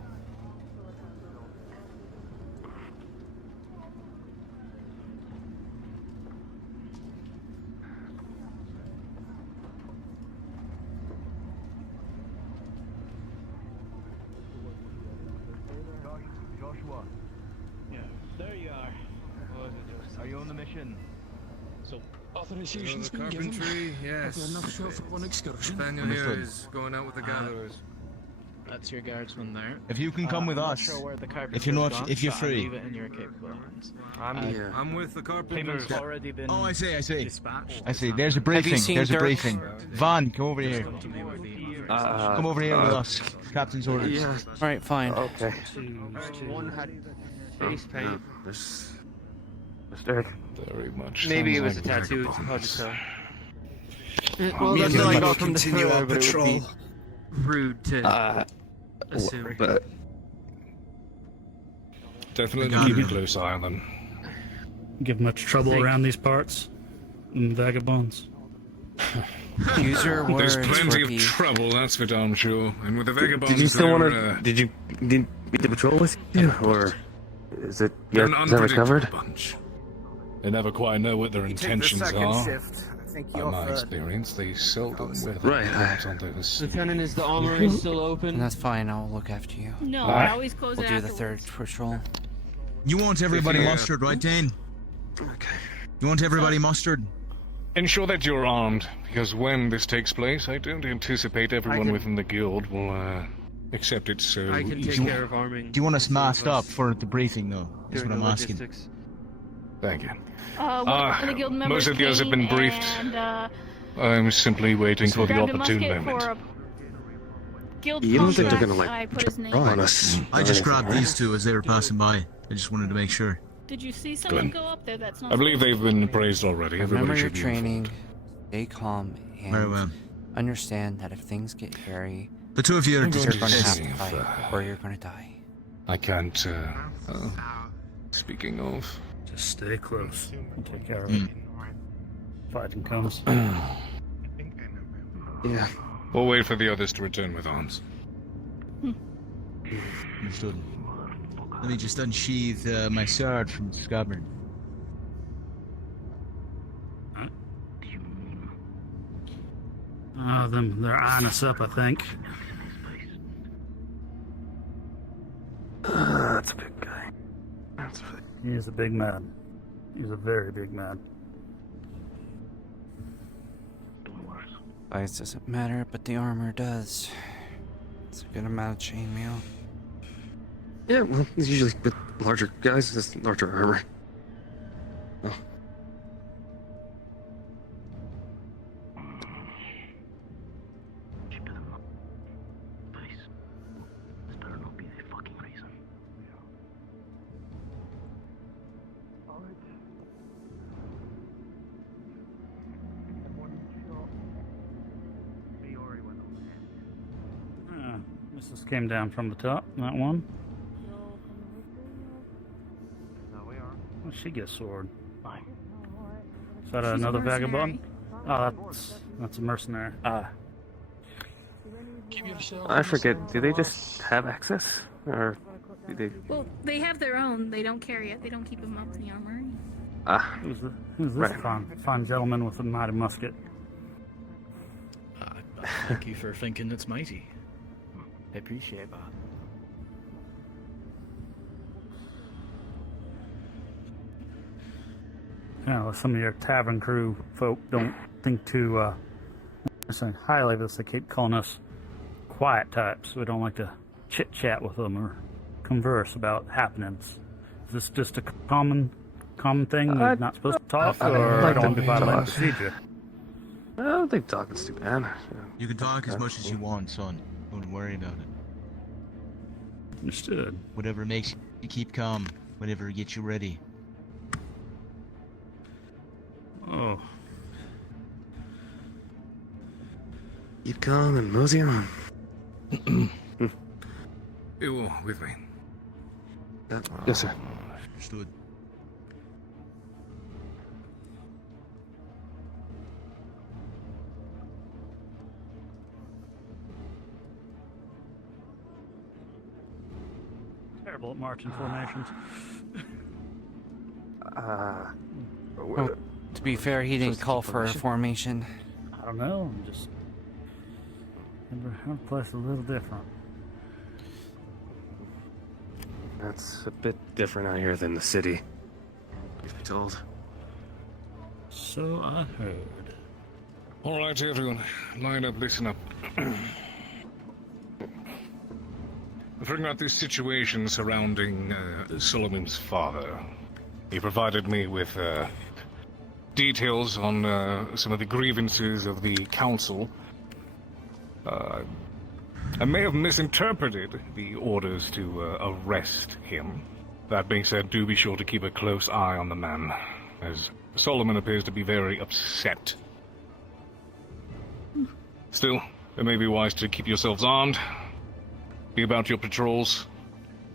Authorization's been given. Carpentry, yes. Have enough show for one excursion. Nathaniel here is going out with the gatherers. That's your guardsman there. If you can come with I'm us, not sure where the if you're not, gone, if you're but I'll free. leave it in your capable hands. I'm with the carpenters. Payment's already been Oh, I see. dispatched. I see. There's a briefing. There's a briefing. Van, come over here. Come over here with us. Captain's orders. Yeah. Alright, fine. Okay. One had face paint. This Dirk. Very much. Maybe it was a like tattoo. It's hard to tell. Well, that's what I got from the continue our but it would patrol. be Rude to assume. But Definitely keep a close eye on them. Give much trouble around these parts. Vagabonds. Use your words. There's plenty of Rookie. trouble, that's for damn sure. And with the vagabonds, did you still want they're, to? Did you need the patrol with you, or is it they're yet an recovered? unpredictable bunch. They never quite know what their intentions are. Shift. I think In you're my third. experience, they seldom wear Right. out on those. Lieutenant, is the armory still open? And that's fine, I'll look after you. No, I always close We'll it do the afterwards. third patrol. You want everybody Yeah. mustered, right, Dane? Okay. You want everybody mustered? Ensure that you're armed, because when this takes place, I don't anticipate everyone within the guild will accept it so I can take easily. care of arming. Do you want us masked up for the briefing, though? Is during what I'm the asking. logistics. Thank you. One of the guild members most of the others have been came briefed. And, I'm simply waiting for the grabbed a opportune musket moment. for a guild You don't think they're contract. gonna, I put his name on on. us? I just grabbed these two as they were passing by. I just wanted to make sure. Did you see someone Good. go up there? That's not. I believe they've been appraised already. Remember Everybody your should be training. informed. Stay calm and Very well. understand that if things get hairy, The two of you are I'm going you're to going to have see to if, fight or you're going to die. I can't, speaking of... Just stay close and take care of it. Fighting comes. Yeah. We'll wait for the others to return with arms. Understood. Let me just unsheath my sword from the scabbard. Oh, they're eyeing us up, I think. That's a big guy. He's a big man. He's a very big man. Size doesn't matter, but the armor does. It's a good amount of chainmail. Yeah, well, it's usually with larger guys, just larger armor. Oh. This came down from the top, that one. Where'd she get a sword? Is that another vagabond? Oh, that's a mercenary. I forget. Do they just have access, or do they? Well, they have their own. They don't carry it. They don't keep them up in the armory. Who's this fine gentleman with a mighty musket? Thank you for thinking it's mighty. I appreciate that. Yeah, well, some of your tavern crew folk don't think too highly of us. They keep calling us quiet types. We don't like to chit-chat with them or converse about happenings. Is this just a common thing? We're not supposed to talk, or like don't to violate talk. procedure? I don't think talking's too bad. You can talk as much as you want, son. Don't worry about it. Understood. Whatever makes you keep calm, whatever gets you ready. Oh. Keep calm and mosey on. You with me? Yes, sir. Understood. Terrible at marching formations. Well, to be fair, he didn't call for a formation. I don't know. I'm just every place a little different. That's a bit different out here than the city. You've been told. So I heard. All right, everyone, line up, listen up. Figuring out this situation surrounding Solomon's father. He provided me with details on some of the grievances of the council. I may have misinterpreted the orders to arrest him. That being said, do be sure to keep a close eye on the man, as Solomon appears to be very upset. Still, it may be wise to keep yourselves armed. Be about your patrols,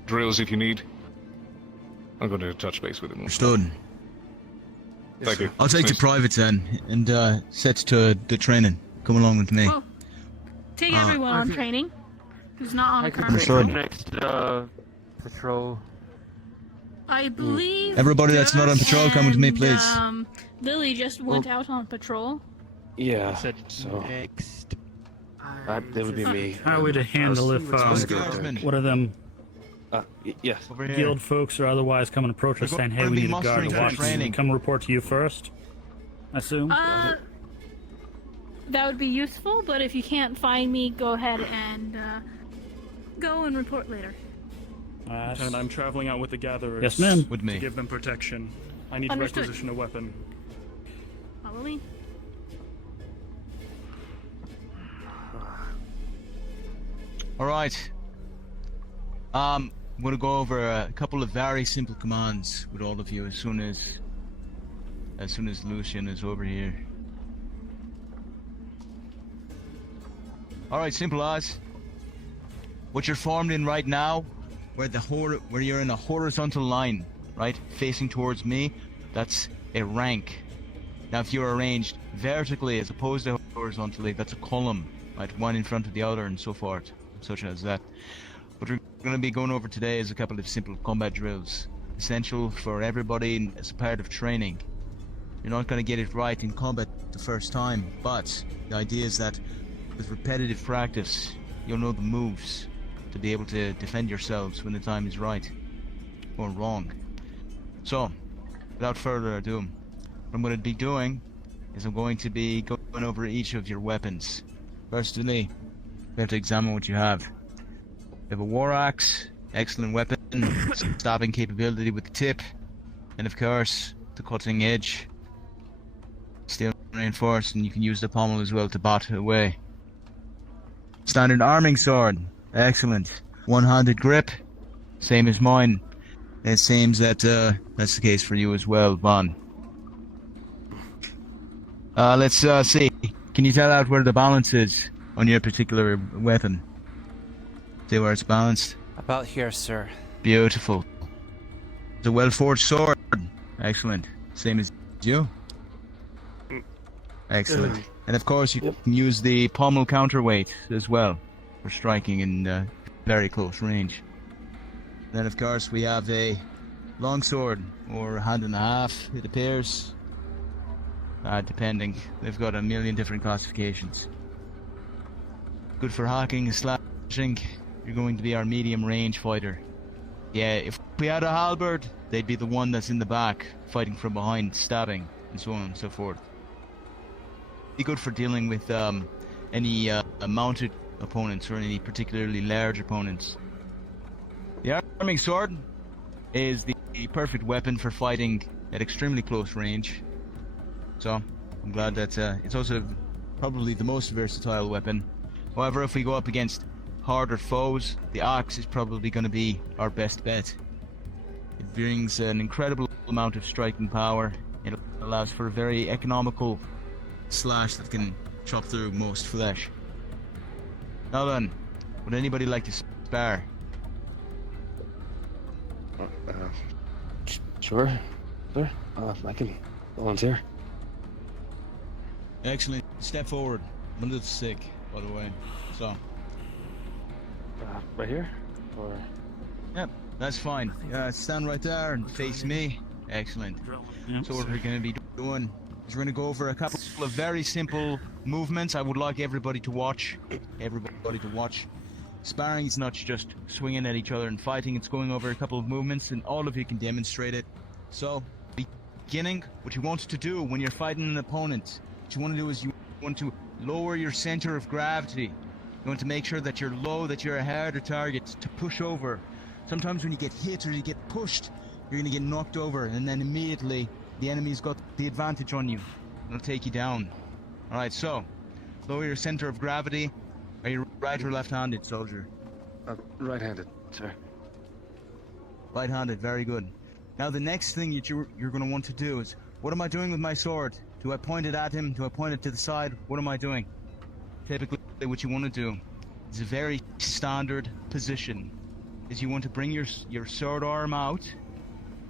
drills if you need. I'm going to touch base with him. Understood. Thank you. I'll take the privates then, and set to the training. Come along with me. Well, take everyone on training who's not on a current Understood. Next patrol. I believe Everybody that's not on patrol, come with me, please. Lily just went out on patrol. Yeah, so that would be me. How are we to handle if what are them yes. guild folks or otherwise come and approach us saying, hey, we need a guard to watch us? Come report to you first, I assume? That would be useful, but if you can't find me, go ahead and go and report later. And I'm traveling out with the gatherers. Yes, ma'am. With me. To give them protection. I need Understood. to requisition a weapon. Follow me. Alright. I'm going to go over a couple of very simple commands with all of you as soon as Lucian is over here. Alright, simple as. What you're formed in right now, where you're in a horizontal line, right, facing towards me, that's a rank. Now if you're arranged vertically as opposed to horizontally, that's a column, right, one in front of the other and so forth, such as that. What we're going to be going over today is a couple of simple combat drills, essential for everybody as a part of training. You're not going to get it right in combat the first time, but the idea is that with repetitive practice, you'll know the moves to be able to defend yourselves when the time is right or wrong. So, without further ado, what I'm going to be doing is I'm going to be going over each of your weapons. Firstly, we have to examine what you have. You have a war axe, excellent weapon, stabbing capability with the tip, and of course, the cutting edge. Steel reinforced, and you can use the pommel as well to bat away. Standard arming sword, excellent. One-handed grip, same as mine. It seems that that's the case for you as well, Von. Let's see. Can you tell out where the balance is on your particular weapon? See where it's balanced? About here, sir. Beautiful. It's a well-forged sword. Excellent. Same as you. Excellent. And of course, you can use the pommel counterweight as well for striking in very close range. Then, of course, we have a longsword, or a hand and a half, it appears. Depending. They've got a million different classifications. Good for hacking and slashing. You're going to be our medium range fighter. Yeah, if we had a halberd, they'd be the one that's in the back, fighting from behind, stabbing, and so on and so forth. Be good for dealing with any mounted opponents or any particularly large opponents. The arming sword is the perfect weapon for fighting at extremely close range. So, I'm glad that it's also probably the most versatile weapon. However, if we go up against harder foes, the axe is probably going to be our best bet. It brings an incredible amount of striking power. It allows for a very economical slash that can chop through most flesh. Now then, would anybody like to spar? Sure. I can volunteer. Excellent. Step forward. I'm a little sick, by the way. So. Right here? Or? Yep, that's fine. Stand right there and face me. Excellent. So what we're going to be doing is we're going to go over a couple of very simple movements. I would like everybody to watch. Sparring is not just swinging at each other and fighting. It's going over a couple of movements, and all of you can demonstrate it. So, beginning, what you want to do when you're fighting an opponent, what you want to do is you want to lower your center of gravity. You want to make sure that you're low, that you're a harder target to push over. Sometimes when you get hit or you get pushed, you're going to get knocked over, and then immediately the enemy's got the advantage on you. It'll take you down. Alright, so, lower your center of gravity. Are you right or left-handed, soldier? Right-handed, sir. Right-handed, very good. Now the next thing that you're going to want to do is, what am I doing with my sword? Do I point it at him? Do I point it to the side? What am I doing? Typically what you want to do is a very standard position. Is you want to bring your sword arm out,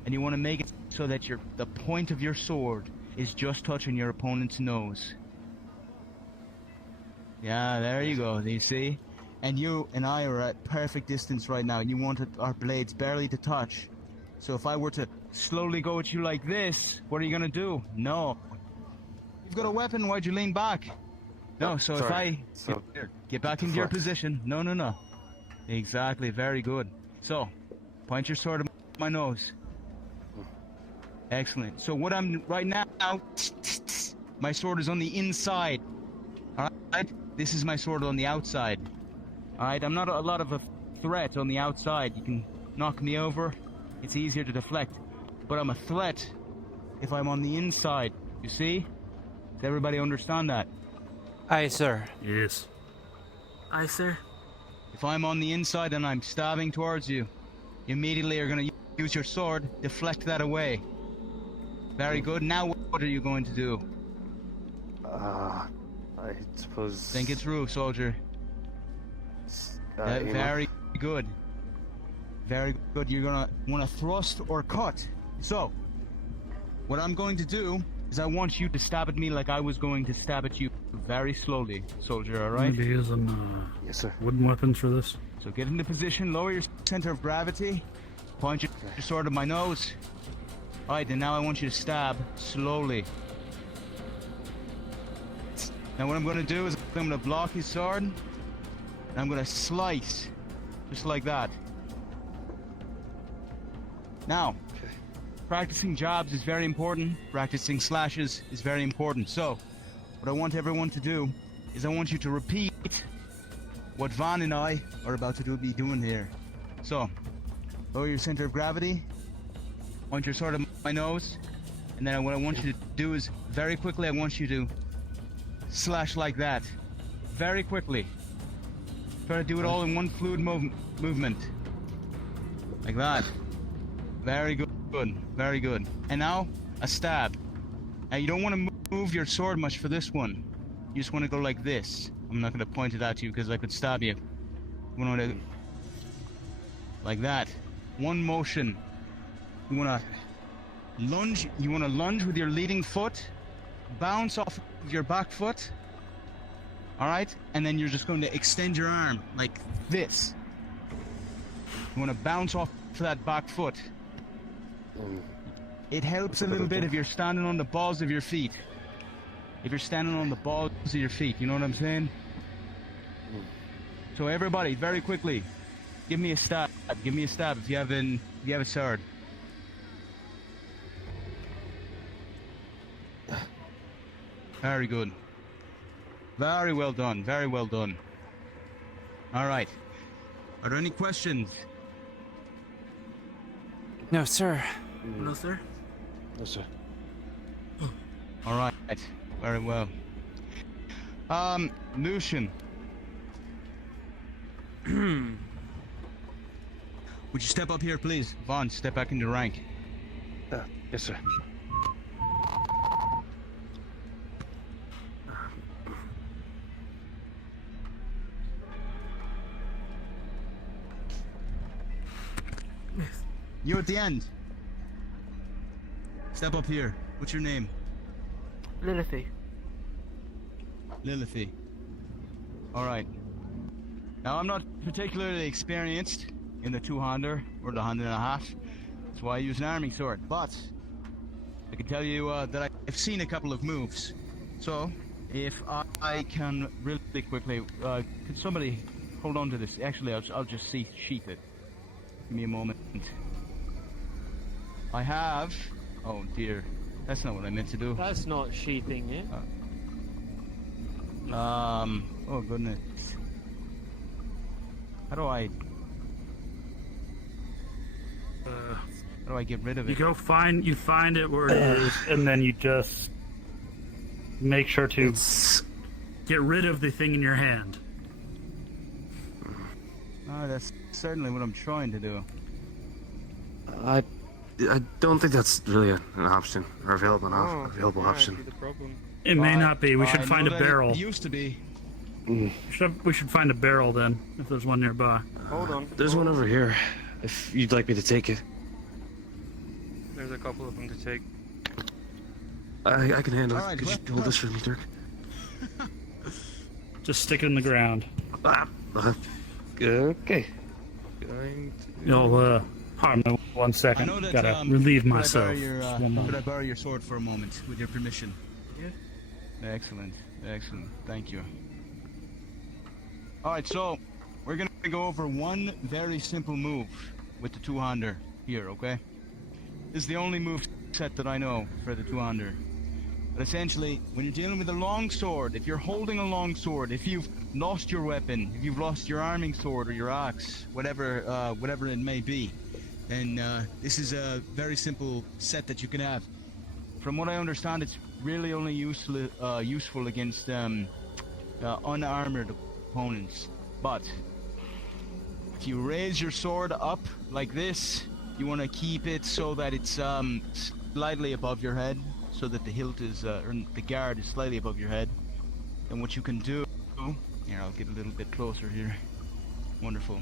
and you want to make it so that the point of your sword is just touching your opponent's nose. Yeah, there you go, do you see? And you and I are at perfect distance right now, and you want our blades barely to touch. So if I were to slowly go at you like this, what are you going to do? No. You've got a weapon, why'd you lean back? No, so sorry. if I... get back into your position. No. Exactly, very good. So, point your sword at my nose. Excellent. So what I'm... right now, my sword is on the inside. Alright? This is my sword on the outside. Alright, I'm not a lot of a threat on the outside. You can knock me over. It's easier to deflect. But I'm a threat if I'm on the inside. You see? Does everybody understand that? Aye, sir. Yes. Aye, sir. If I'm on the inside and I'm stabbing towards you, you immediately are going to use your sword, deflect that away. Very good. Now what are you going to do? I suppose... Think it through, soldier. Very good. Very good. You're going to want to thrust or cut. So, what I'm going to do is I want you to stab at me like I was going to stab at you very slowly, soldier, alright? Maybe using yes, sir. Wooden weapons for this. So get into position, lower your center of gravity, point your sword at my nose. Alright, and now I want you to stab slowly. Now what I'm going to do is I'm going to block his sword, and I'm going to slice, just like that. Now, practicing jabs is very important, practicing slashes is very important. So, what I want everyone to do is I want you to repeat what Van and I are about to be doing here. So, lower your center of gravity, point your sword at my nose, and then what I want you to do is, very quickly, I want you to slash like that. Very quickly. Try to do it all in one fluid movement. Like that. Very good. Very good. And now, a stab. Now you don't want to move your sword much for this one. You just want to go like this. I'm not going to point it at you because I could stab you. You want to like that. One motion. You wanna lunge. You wanna lunge with your leading foot, bounce off of your back foot. All right, and then you're just going to extend your arm like this. You wanna bounce off that back foot. It helps a little bit if you're standing on the balls of your feet. If you're standing on the balls of your feet, you know what I'm saying? So everybody, very quickly, give me a stab. Give me a stab if you have a sword. Very good. Very well done. Very well done. All right. Are there any questions? No, sir. No, sir. No, sir. All right. Very well. Lucian. Would you step up here, please? Vaughn, step back into rank. Yes, sir. You at the end. Step up here. What's your name? Lilithy. Lilithy. Alright. Now, I'm not particularly experienced in the two-hander or the hand and a half. That's why I use an arming sword. But I can tell you that I've seen a couple of moves. So, if I can really quickly, could somebody hold on to this? Actually, I'll just sheath it. Give me a moment. I have... Oh dear, that's not what I meant to do. That's not sheathing it. Oh goodness. How do I get rid of it? You find it where it is, and then you just make sure to get rid of the thing in your hand. Oh, that's certainly what I'm trying to do. I don't think that's really an option, or available option. It may not be. We should find a barrel. It used to be. We should find a barrel then, if there's one nearby. Hold on. There's one over here, if you'd like me to take it. There's a couple of them to take. I can handle it. Could you hold this for me, Dirk? Just stick it in the ground. Okay. You'll, pardon me 1 second. I know that, Gotta relieve could myself. Could I borrow your sword for a moment, with your permission? Yeah. Excellent. Excellent. Thank you. Alright, so, we're gonna go over one very simple move with the two-hander here, okay? This is the only move set that I know for the two-hander. But essentially, when you're dealing with a long sword, if you're holding a long sword, if you've lost your weapon, if you've lost your arming sword or your axe, whatever it may be, then this is a very simple set that you can have. From what I understand, it's really only useful against unarmored opponents. But if you raise your sword up like this, you want to keep it so that it's slightly above your head, so that the hilt is, or the guard is slightly above your head. And what you can do, here, I'll get a little bit closer here. Wonderful.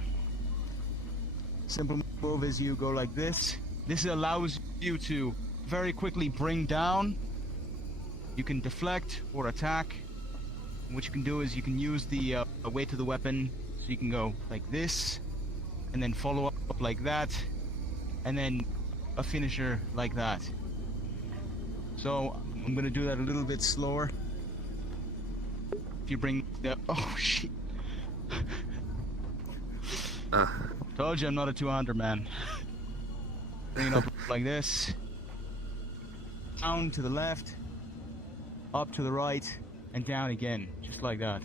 Simple move is you go like this. This allows you to very quickly bring down. You can deflect or attack. And what you can do is you can use the weight of the weapon, so you can go like this, and then follow up like that, and then a finisher like that. So I'm gonna do that a little bit slower. If you bring the shit. Told you I'm not a two-hander man. Bring it up like this. Down to the left, up to the right, and down again, just like that.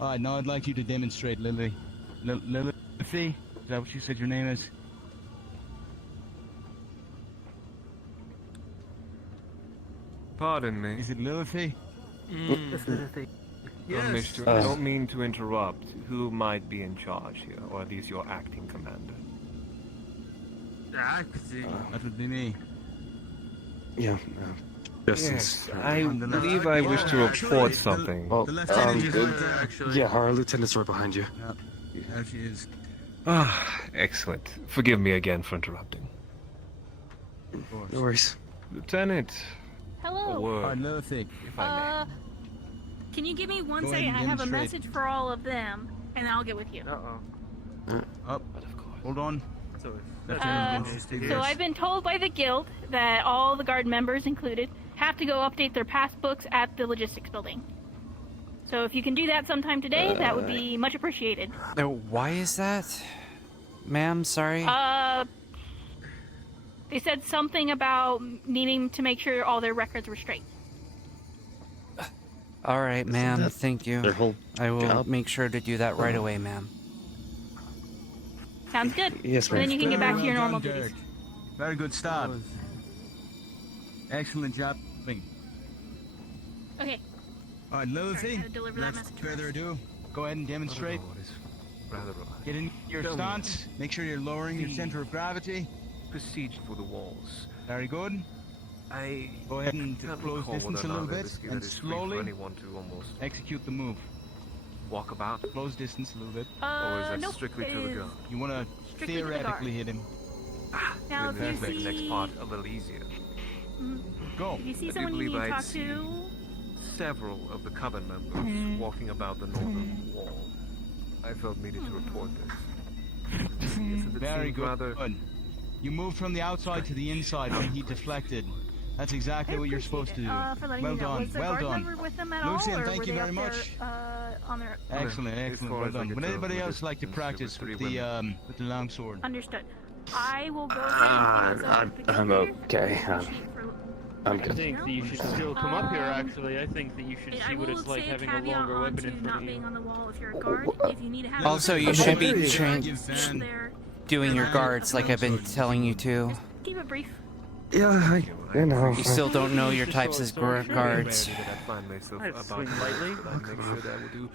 Alright, now I'd like you to demonstrate, Lily. Lilithy? Is that what you said your name is? Pardon me. Is it Lilithy? It's Lilithy. Yes. I don't mean to interrupt. Who might be in charge here? Or are these your acting commander? Acting? That would be me. Yeah. Yes, I believe I wish to report something. Well, yeah, our lieutenant's right behind you. Yeah, there she is. Ah, excellent. Forgive me again for interrupting. No worries. Lieutenant. Hello. A word, Another thing. if I Can you give me one Go ahead second? and I have a demonstrate. message for all of them, and I'll get with you. Up. Hold on. So I've been told by the guild that all the guard members included have to go update their pass books at the logistics building. So if you can do that sometime today, that would be much appreciated. Why is that? Ma'am, sorry? They said something about needing to make sure all their records were straight. Alright, ma'am, that thank you. their whole I will job? make sure to do that right away, ma'am. Sounds good. Yes, And then ma'am. you can get back to your Well normal done, duties. Derek. Very good start. Excellent job. Okay. All right, little Sorry, I thing. had to deliver that Without message further ado, go ahead and demonstrate. rather relaxed. Get in your Tell me. stance. Make sure you're lowering your center of gravity. Proceed for the walls. Very good. I Go ahead and can't close recall distance whether a or little not bit, risky and that is free for slowly anyone to almost execute the move. walk about. Close distance a little bit. Or is that nope, strictly it to the is gun? You want to strictly to the theoretically guard. hit him. Now, if Then you that makes the next see, part a little easier. Go. if you see I do someone you believe need to I'd talk seen to, several of the coven members walking about the northern wall. I felt needed to report this. Yes, it Very seemed good. rather You moved from the outside to the inside when he deflected. That's exactly what you're supposed to do. for letting Well me know. done. Was the well guard done. member with them at Lucian, all, or thank were you they very up there, much. on their... Excellent, excellent. far Well as I done. could Would tell anybody from the else like to distance, there were practice 3 with the longsword? Understood. I will go ahead and take this over to the I'm guild leader. okay. I'm I good. think that you should still come up here, actually. I think that you should see what it's like having a longer weapon in front not of being you. on the wall if you're a guard. If you need to have Also, you should be doing your guards like I've been telling you to. Keep it brief. Yeah, I know. You still don't know your types as guards. that I find myself I'd about swing to lightly. but I make sure that I will do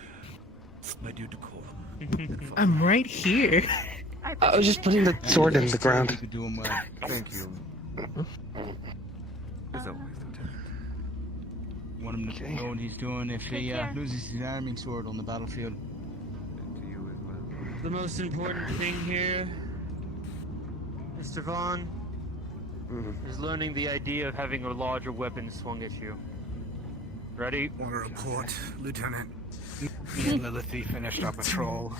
My due decorum. I'm right here. I was just putting the sword in the ground. You could do him well. Thank you. As always, Lieutenant. You want him to know what he's doing if he loses his arming sword on the battlefield. To you as well. The most important thing here, Mr. Vaughn, is learning the idea of having a larger weapon swung at you. Ready? Want to report, Lieutenant. Me and Lilithy finished our patrol.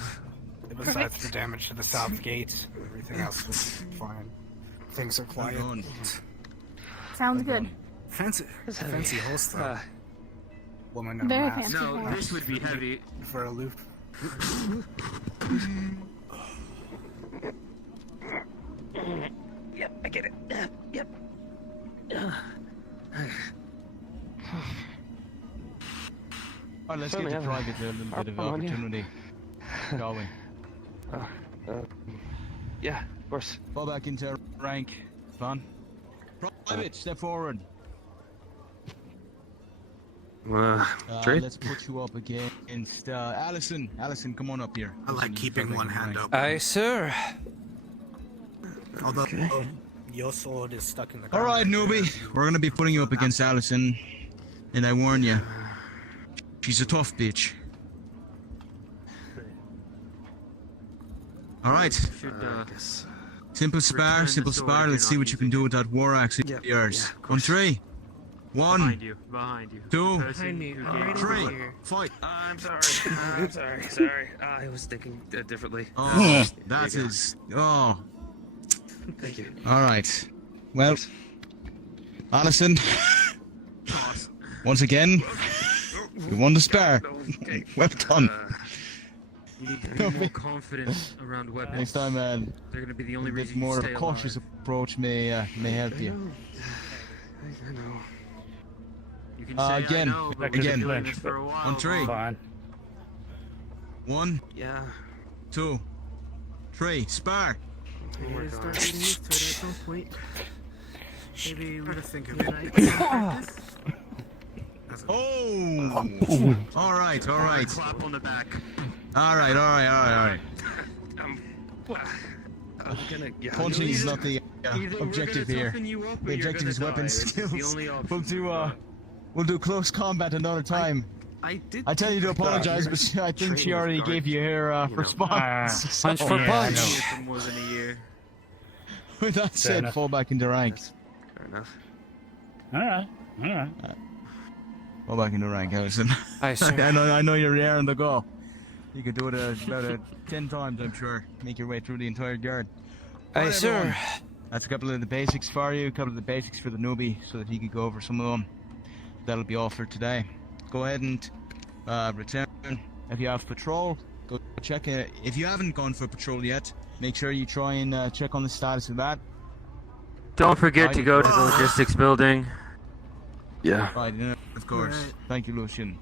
Besides the damage to the south gate, everything else was fine. Things are quiet. Sounds good. Fancy holster. Woman in a Very mask. fancy. No, this would be heavy. For a loop. Yep, I get it. Yep. Alright, let's get Certainly to have private a little bit of on you. opportunity. Shall we? Yeah, of course. Fall back into rank. Vaughn. Private, step forward. Trade? Let's put you up against Allison. Allison, come on up here. I like keeping one hand up. Aye, sir. Although your sword is stuck in the ground. Alright, newbie. We're gonna be putting you up against Allison. And I warn you, she's a tough bitch. Alright. Simple spar, Let's see what you can do with that war axe of yours. On 3. 1. Behind you. Behind you. 2. Behind me. 3. Fight. I'm sorry. I was thinking differently. Oh, that is. Oh. Thank you. Alright. Well, Allison, once again, you won the spar. Well done. You need to be more confident around weapons. Next time, They're going to be the only a bit reason more you of stay a cautious alive. approach may help you. I know. You can say Again, I know, but we've been again. doing this for a while. On 3. Fine. 1, Yeah. 2, 3. Spar. We need to start getting used to it at some point. Maybe we just think of it. Oh! Alright. Clap on the back. Alright. I'm gonna. Yeah. Punching is not the Either we're objective gonna here. toughen you up or The you're objective is gonna weapon die. It's the skills. only option. We'll do close combat another time. I tell you to apologize, but I think she already gave you her response. Punch for punch. For more than a year. With that said, fall back into rank. Fair enough. Alright. Fall back into rank, Harrison. Aye, sir. I know you're raring to go. You could do it about 10 times, I'm sure. Make your way through the entire guard. Aye, Right, sir. everyone. That's a couple of the basics for you, a couple of the basics for the newbie, so that he could go over some of them. That'll be all for today. Go ahead and return. If you have patrol, go check it. If you haven't gone for patrol yet, make sure you try and check on the status of that. Don't forget to go to the logistics building. Yeah. Right, of course. Right. Thank you, Lucian.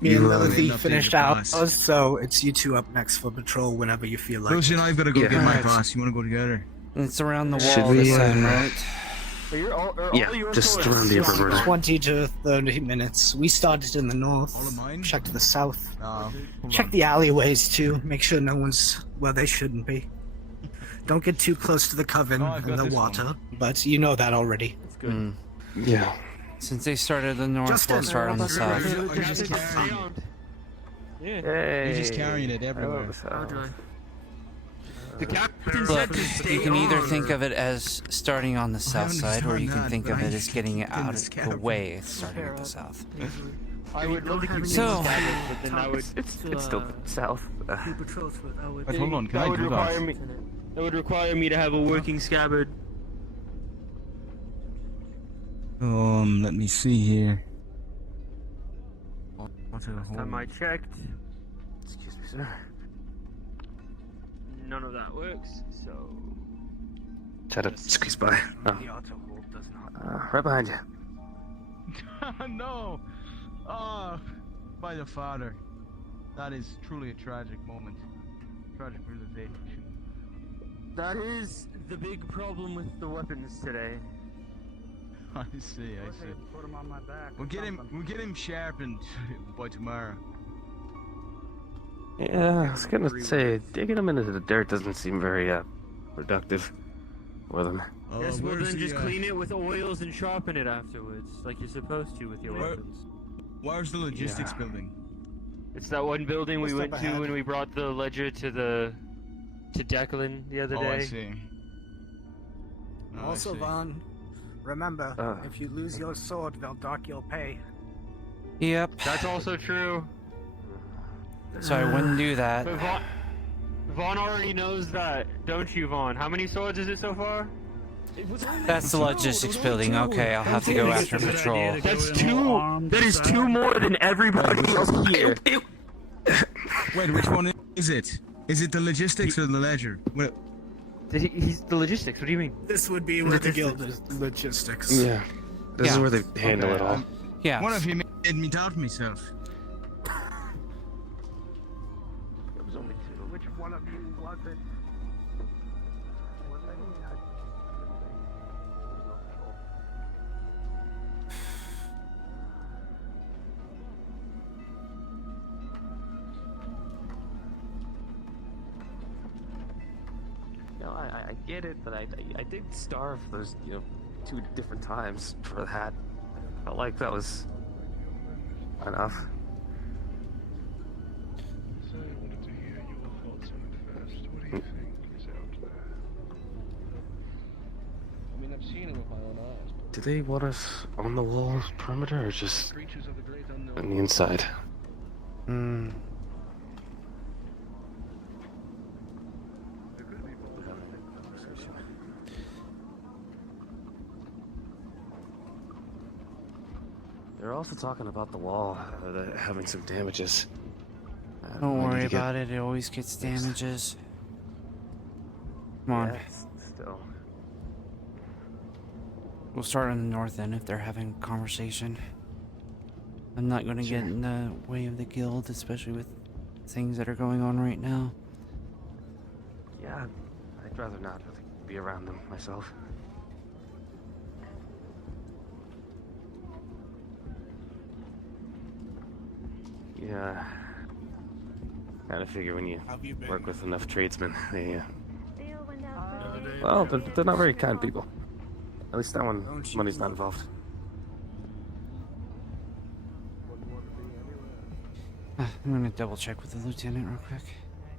Me and Lilithy update finished your out, pass. so it's you two up next for patrol whenever you feel like Lucian, it. I've got to go get my Right. pass. You want to go together? It's around the Should wall we, this time, right? Just around the upper border. 20 to 30 minutes. We started in the north, checked the south, check the alleyways too, make sure no one's where they shouldn't be. Don't get too close to the coven I've and got the this water, one. but you know that already. That's good. Yeah. Since they started the north, Justin. we'll start on the south. You're just carrying it. You're just carrying it everywhere. The captain Look, said to stay you can either on. think of it as starting on the south side, or you can think of it as getting it out of the way, starting at the south. I would love to keep So- but then I would. It's still south. Wait, hold on, can that I would do require that? me. That would require me to have a working scabbard. Let me see here. What's it? Last time I checked, Excuse me, sir. none of that works. So. Try to squeeze by. Oh. The auto hold does not. Right behind you. No! Oh, by the father. That is truly a tragic moment. Tragic realization. That is the big problem with the weapons today. I see. Put him on my back. We'll get him sharpened by tomorrow. Yeah, I was gonna say, digging them into the dirt doesn't seem very, productive for them. Yes, well then just clean it with oils and sharpen it afterwards, like you're supposed to with your weapons. Where's the logistics building? It's that one building we Just went up to ahead. when we brought the ledger to Declan the other day. I see. Oh, Also, I see. Vaughn, remember, if you lose your sword, they'll dock your pay. Yep. That's also true. So I wouldn't do that. But Vaughn already knows that, don't you, Vaughn? How many swords is it so far? That's the logistics building. Okay, I'll have to go after patrol. That's two. That is two more than everybody else here. Wait, which one is it? Is it the logistics or the ledger? Well, He's the logistics. What do you mean? This would be where the guild is logistics. Yeah. This is where they handle it all. Yeah. one of you made me doubt myself. There was only two. Which one of you was it? You know, I get it, but I did starve those, 2 different times for that. I felt like that was enough. So I wanted to hear your thoughts on it first. What do you think is out there? I mean, I've seen it with my own eyes. Do they want us on the wall perimeter or just Creatures of the great unknown. on the inside? They're also talking about the wall having some damages. Don't worry about it. It always gets damages. Come on. Yeah, still. We'll start on the north end if they're having a conversation. I'm not going to get in the way of the guild, especially with things that are going on right now. Yeah, I'd rather not be around them myself. Yeah. Kind of figure when you work with enough tradesmen, they, well, they're not very kind people. At least that one, money's not involved. I'm gonna double check with the lieutenant real quick.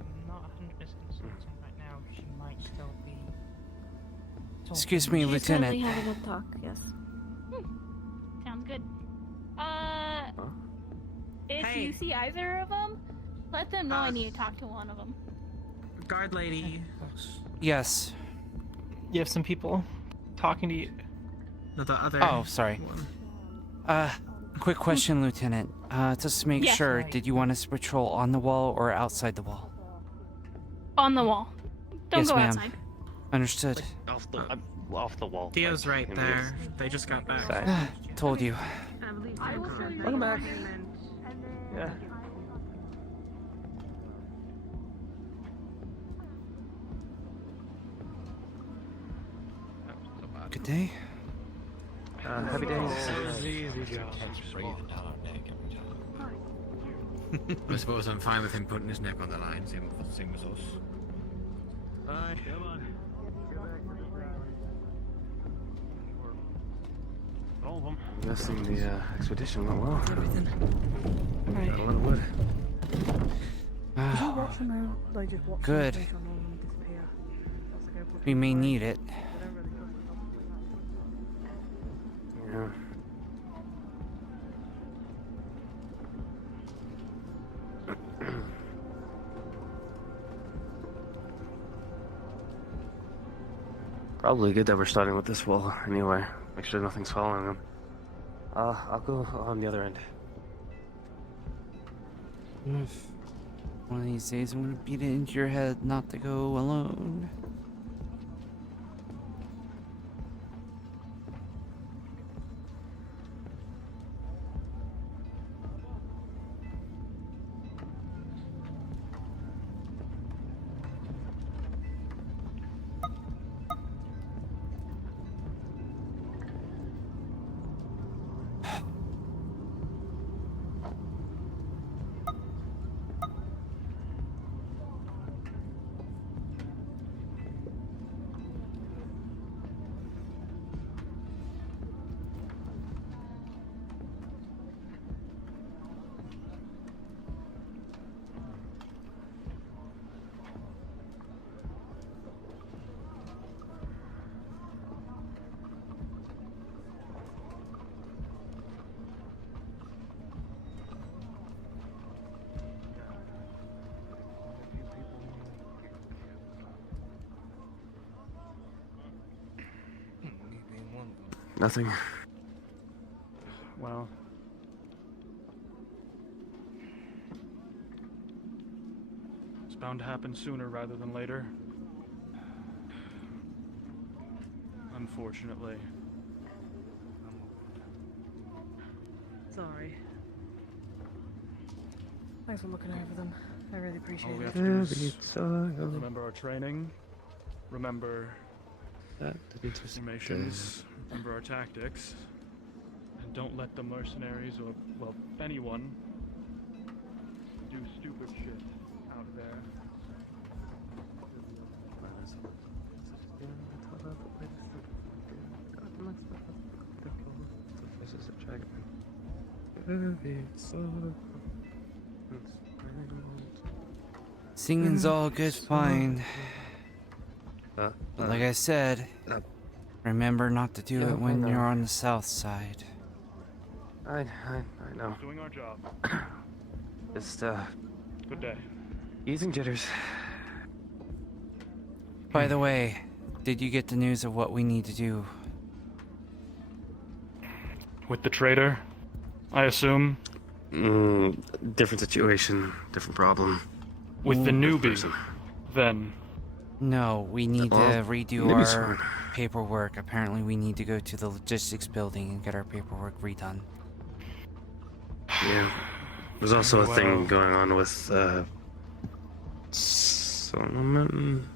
I'm not 100% certain right now. She might still be. Excuse me, She's Lieutenant. currently having a talk, yes. Sounds good. If you see either of them, let them know I need to talk to one of them. Guard lady. Yes. You have some people talking to you. No, the other. Oh, sorry. Quick question, Lieutenant. Just to make Yes. sure, did you want us to patrol on the wall or outside the wall? On the wall. Don't Yes, go ma'am. outside. Understood. Off the wall. Theo's right there. They just got back. Told you. Welcome back. Yeah. Good day. Happy days. I suppose I'm fine with him putting his neck on the line, same as us. Aye, come on. All of them. Guessing the expedition went well. Everything. Got a lot of wood. Good. We may need it. Yeah. Probably good that we're starting with this wall anyway. Make sure nothing's following them. I'll go on the other end. One of these days I'm gonna beat it into your head not to go alone. Nothing. Well. It's bound to happen sooner rather than later. Unfortunately. Sorry. Thanks for looking over them. I really appreciate All we it. have to do is remember our training, remember formations, remember our tactics, and don't let the mercenaries or, well, anyone do stupid shit out there. Singing's all good, fine. But like I said, remember not to do it when you're on the south side. I know. Doing our job. Just, Good day. easing jitters. By the way, did you get the news of what we need to do? With the traitor, I assume? Different situation, different problem. With the newbie, then? No, we need to Well, redo maybe our so. paperwork. Apparently we need to go to the logistics building and get our paperwork redone. Yeah. There's also a Well- thing going on with, Solomon?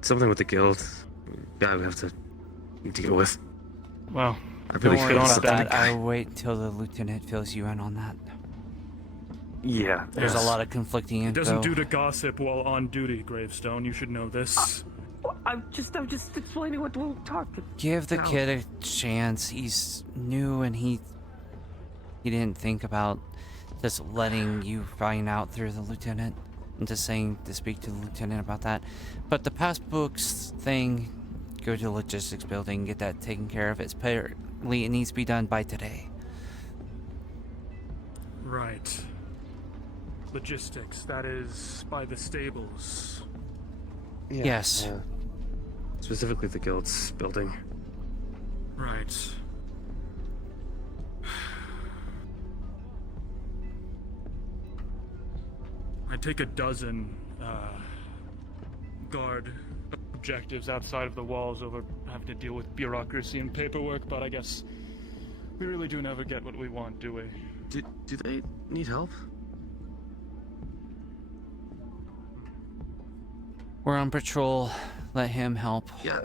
Something with the guild. Yeah, we have to deal with. Well, I really Don't worry feel about something. that. I'll wait until the lieutenant fills you in on that. Yeah. There's a lot of conflicting It info. doesn't do to gossip while on duty, Gravestone. You should know this. I'm just explaining what we'll talk. Give the about. kid a chance. He's new and he didn't think about just letting you find out through the lieutenant and just saying to speak to the lieutenant about that. But the passbooks thing, go to the logistics building, get that taken care of. Apparently it needs to be done by today. Right. Logistics, that is by the stables. Yeah, yes. Specifically the guild's building. Right. I'd take a dozen guard objectives outside of the walls over having to deal with bureaucracy and paperwork, but I guess we really do never get what we want, do we? Do they need help? We're on patrol. Let him help. Yeah.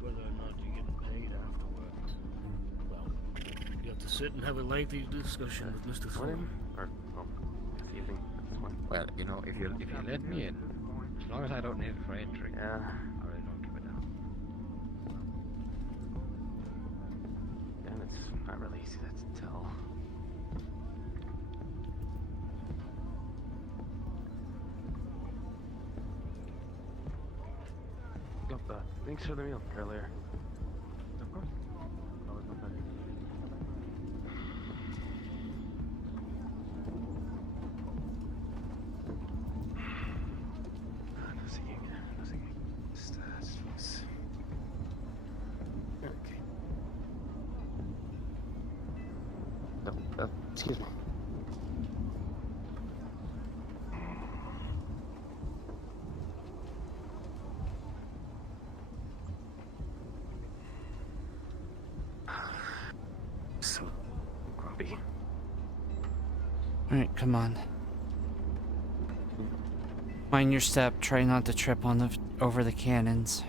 Whether or not you're getting paid afterwards, well, you have to sit and have a lengthy discussion with Mr. Thorne. Well, you know, if you let me in, as long as I don't need it for entry, yeah, I really don't give a damn. And it's not really easy to tell. Thanks for the meal earlier. Of course. Always my pleasure. No singing. Just focus. Okay. Excuse me. So grumpy. Alright, come on. Mind your step. Try not to trip on over the cannons.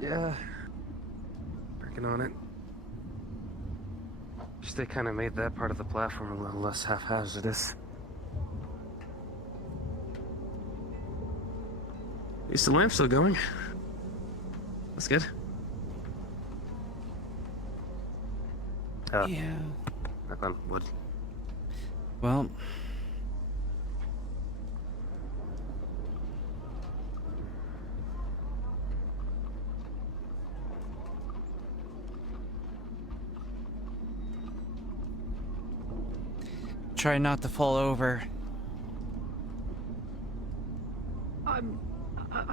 Yeah. Working on it. Just they kind of made that part of the platform a little less haphazardous. Is the lamp still going? That's good. Yeah. Knock on wood. Well. Try not to fall over. I'm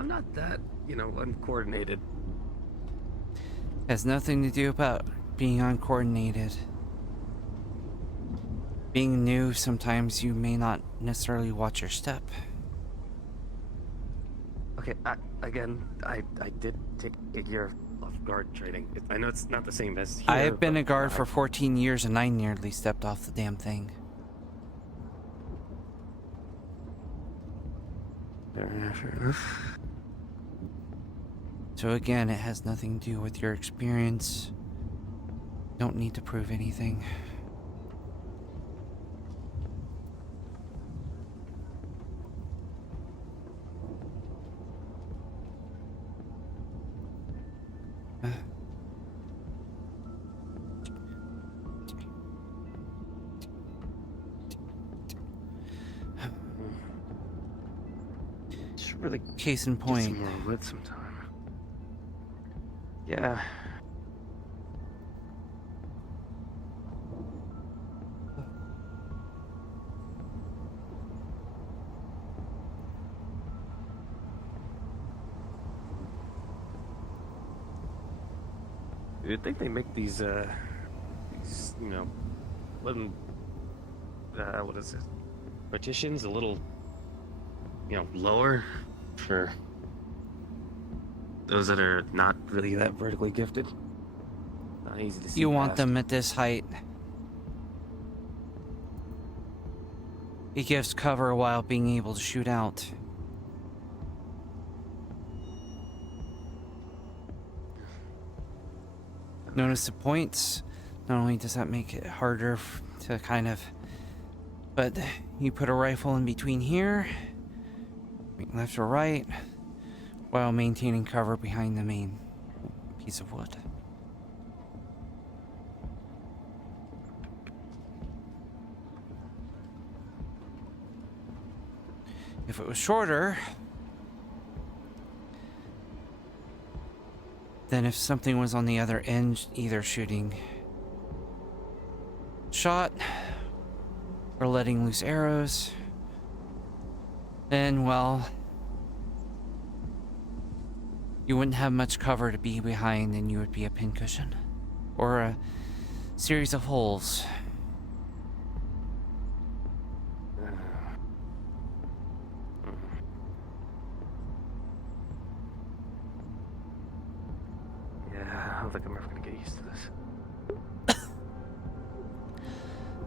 not that, uncoordinated. Has nothing to do about being uncoordinated. Being new, sometimes you may not necessarily watch your step. Okay, I did take a year of guard training. I know it's not the same as here, I have been but a guard for 14 years and I nearly stepped off the damn thing. Fair enough. So again, it has nothing to do with your experience. Don't need to prove anything. Should really Case in point. Get some more wood sometime. Yeah. You'd think they make these wooden, what is it? Partitions a little, lower for those that are not really that vertically gifted. Not easy to see. You want past. them at this height. It gives cover while being able to shoot out. Notice the points? Not only does that make it harder to kind of... But you put a rifle in between here, left or right, while maintaining cover behind the main piece of wood. If it was shorter, then if something was on the other end, either shooting shot or letting loose arrows, then, well, you wouldn't have much cover to be behind, and you would be a pincushion or a series of holes. I don't think I'm ever gonna get used to this.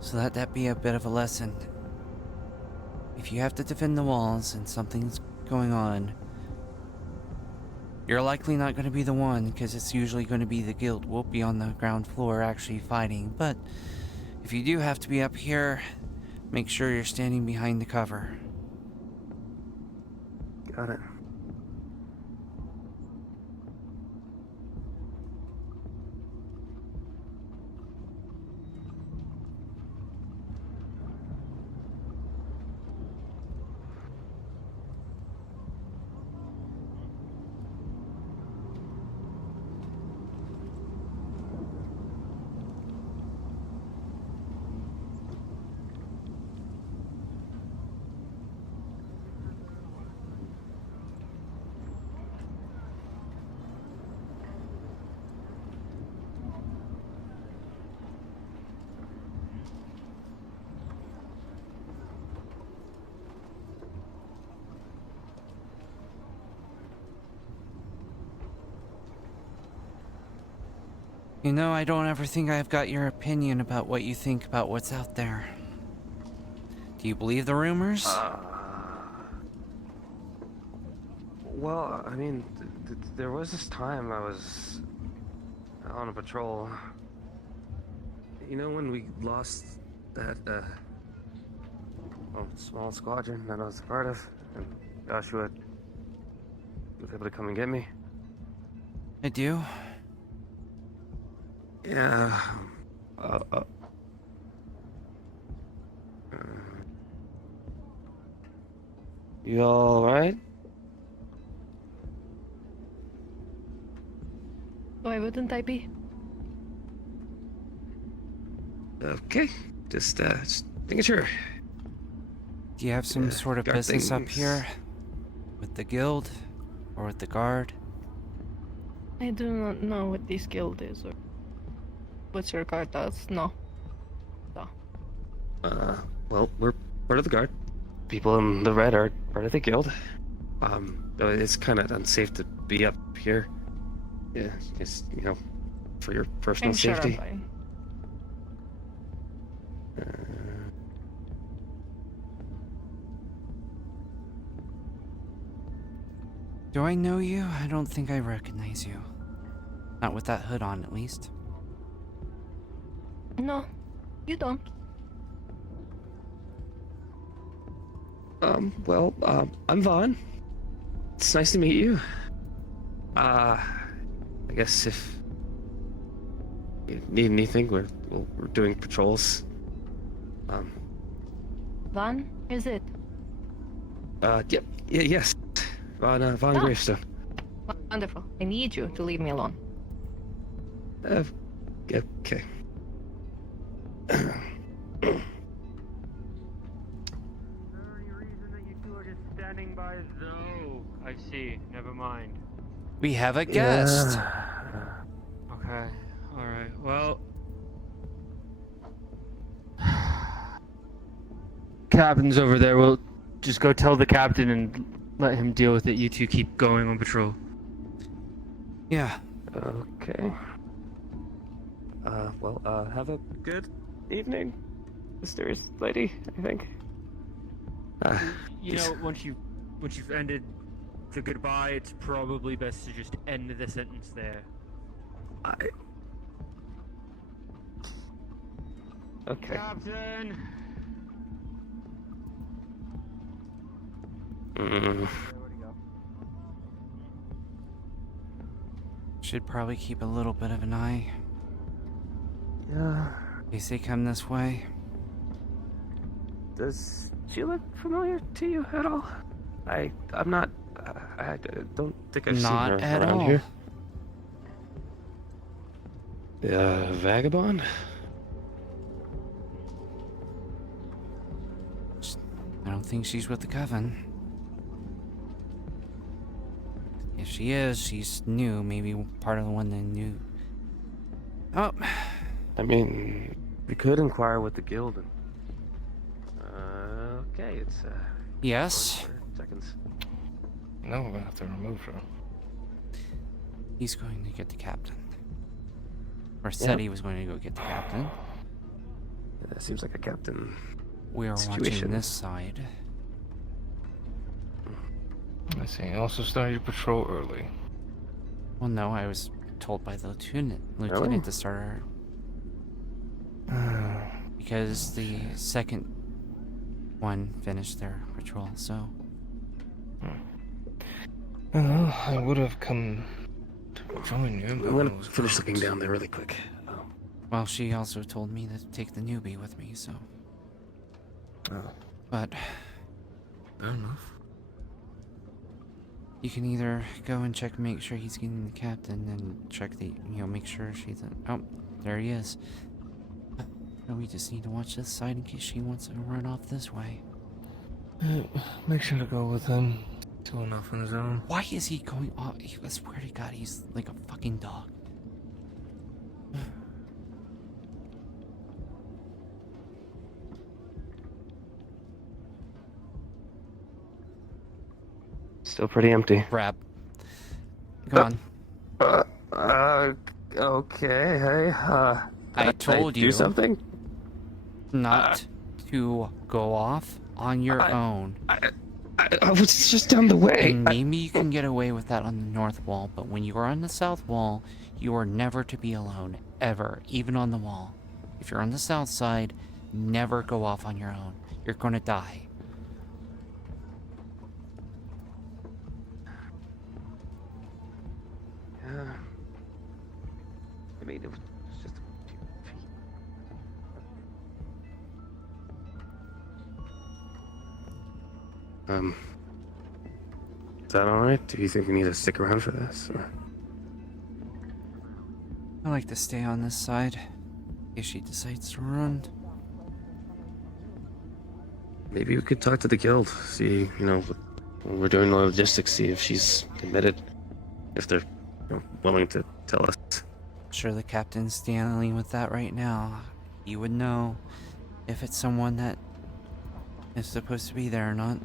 So let that be a bit of a lesson. If you have to defend the walls and something's going on, you're likely not going to be the one, because it's usually going to be the guild. We'll be on the ground floor actually fighting, but if you do have to be up here, make sure you're standing behind the cover. Got it. You know, I don't ever think I've got your opinion about what you think about what's out there. Do you believe the rumors? Well, I mean, there was this time I was on a patrol. You know, when we lost that, small squadron that I was a part of, and Joshua was able to come and get me? I do. Yeah. You all right? Why wouldn't I be? Okay. Just making sure. Do you have some sort of business up here? With the guild? Or with the guard? I do not know what this guild is or what your guard does. No. So. Well, we're part of the guard. People in the red are part of the guild. It's kind of unsafe to be up here. Yeah, just, you know, for your personal safety. Sure, I'm fine. Do I know you? I don't think I recognize you. Not with that hood on, at least. No, you don't. I'm Vaughn. It's nice to meet you. I guess if you need anything, we're doing patrols. Vaughn, is it? Yes. Vaughn Gravestone. Wonderful. I need you to leave me alone. Okay. Standing by. No, I see. Never mind. We have a guest. Okay. All right. Well, captain's over there. We'll just go tell the captain and let him deal with it. You two keep going on patrol. Yeah. Okay. Have a good evening, mysterious lady, I think. You know, once you've ended the goodbye, it's probably best to just end the sentence there. Okay. Captain. Should probably keep a little bit of an eye. Yeah. In case they come this way. Does she look familiar to you at all? I'm not. I don't think I've seen her Not at around all. here. The vagabond? I don't think she's with the coven. If she is, she's new. Maybe part of the one they knew. Oh. I mean, we could inquire with the guild. Okay, it's Yes. seconds. No, we're gonna have to remove her. He's going to get the captain. Or said he was going to go get the captain. Yeah, that seems like a captain. We are watching this side. I see. Also start your patrol early. Well, no, I was told by the lieutenant to start because the second one finished their patrol, so. Well, I would have come to join you, but I'm gonna finish looking down there really quick. Well, she also told me to take the newbie with me, so. But. Fair enough. You can either go and check, make sure he's getting the captain, and check the, make sure she's. Oh, there he is. So we just need to watch this side in case she wants to run off this way. Make sure to go with him. Too enough on his own. Why is he going off? I swear to God, he's like a fucking dog. Still pretty empty. Crap. Go on. Okay, hey, I told you. Do something? Not to go off on your own. I was just down the way. And maybe you can get away with that on the north wall, but when you are on the south wall, you are never to be alone, ever, even on the wall. If you're on the south side, never go off on your own. You're gonna die. Yeah. I mean, it was just a few feet. Is that alright? Do you think we need to stick around for this? Or? I like to stay on this side, if she decides to run. Maybe we could talk to the guild, see, when we're doing the logistics, see if she's committed, if they're willing to tell us. Sure, the captain's dealing with that right now. He would know if it's someone that is supposed to be there or not.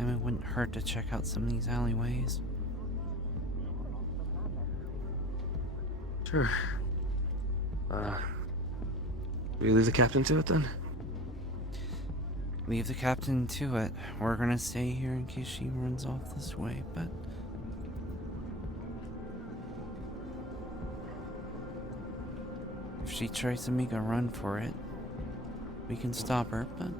It wouldn't hurt to check out some of these alleyways. Sure. We leave the captain to it then? Leave the captain to it. We're gonna stay here in case she runs off this way, but... if she tries to make a run for it, we can stop her, but...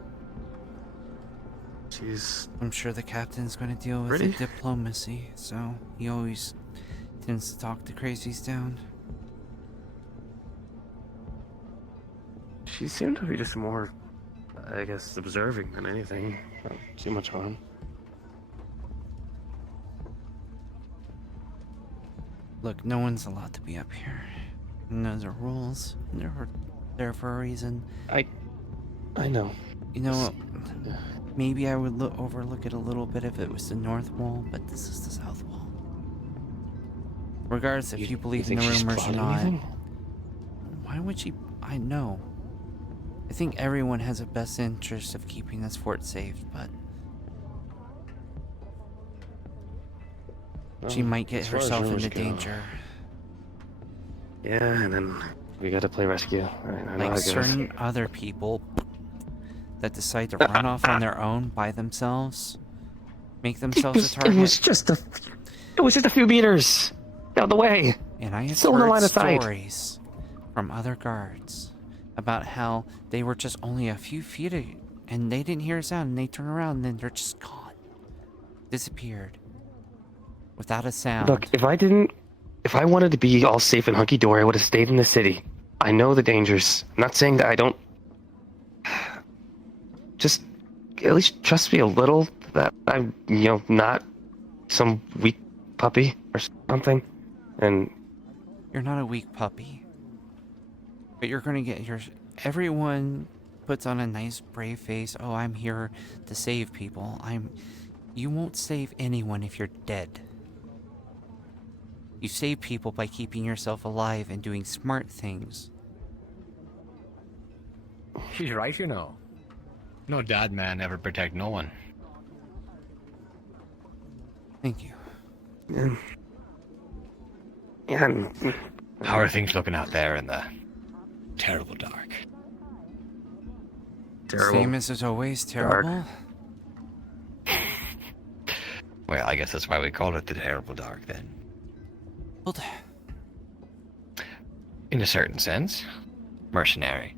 I'm sure the captain's going to deal with the diplomacy, so he always tends to talk the crazies down. She seemed to be just more, I guess, observing than anything. Not too much harm. Look, no one's allowed to be up here. And those are rules. And they're there for a reason. I know. You know, maybe I would overlook it a little bit if it was the north wall, but this is the south wall. Regardless if you believe in the rumors or not. Why would she? I know. I think everyone has a best interest of keeping this fort safe, but she might get herself into danger. Yeah, and then We gotta play rescue. I know how Like it goes. certain other people that decide to run off on their own by themselves, make themselves a target. It was just a few meters down the way. And I have Still in the heard line of sight. stories from other guards about how they were just only a few feet and they didn't hear a sound and they turn around and then they're just gone. Disappeared. Without a sound. Look, if I wanted to be all safe and hunky-dory, I would have stayed in the city. I know the dangers. I'm not saying that I don't. Just at least trust me a little that I'm, not some weak puppy or something. And You're not a weak puppy. But you're gonna get everyone puts on a nice brave face. Oh, I'm here to save people. You won't save anyone if you're dead. You save people by keeping yourself alive and doing smart things. She's right, No dad man ever protect no one. Thank you. Yeah. How are things looking out there in the terrible dark? Terrible. Same as always, terrible. Well, I guess that's why we call it the terrible dark then. Well, in a certain sense, mercenary.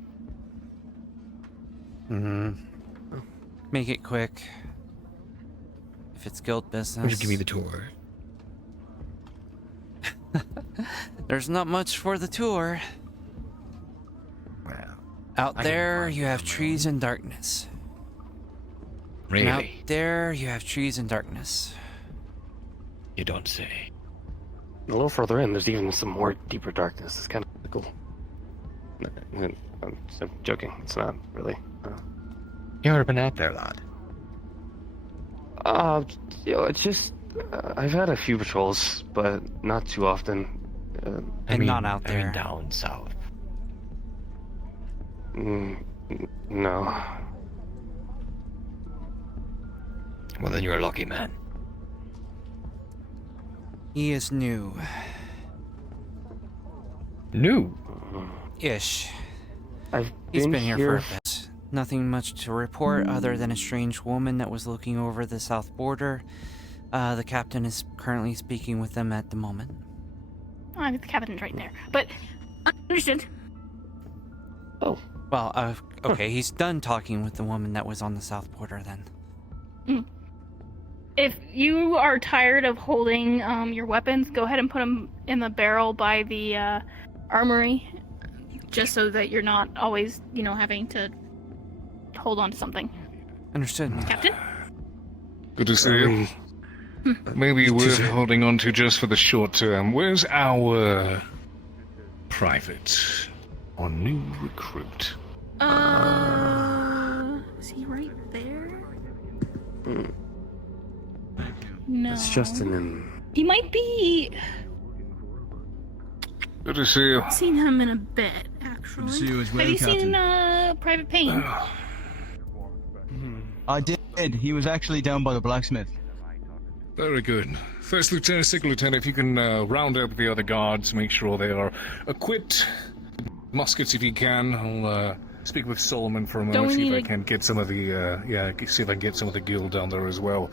Make it quick. If it's guild business. Just give me the tour. There's not much for the tour. Well, out there, you have trees and darkness. Really? And out there, you have trees and darkness. You don't say. A little further in, there's even some more deeper darkness. It's kind of cool. I'm joking. It's not really. You ever been out there, lad? It's just I've had a few patrols, but not too often. Not out there. I mean down south. No. Well, then you're a lucky man. He is new. New? Ish. He's been here for a bit. Nothing much to report other than a strange woman that was looking over the south border. The captain is currently speaking with them at the moment. Oh, the captain's right there. But, understood. Oh. Well, okay, he's done talking with the woman that was on the south border then. If you are tired of holding your weapons, go ahead and put them in the barrel by the armory, just so that you're not always, having to hold on to something. Understood. Captain? Good to see you. Maybe worth holding on to just for the short term. Where's our private or new recruit? Is he right there? No. It's Justin. He might be. Good to see you. I've seen him in a bit, actually. Good to see you as well, Have you Captain. seen Private Payne? I did. He was actually down by the blacksmith. Very good. First Lieutenant, Second Lieutenant, if you can round up the other guards, make sure they are equipped. Muskets if you can. I'll speak with Solomon for a moment, see if I can get some of the, see if I can get some of the guild down there as well.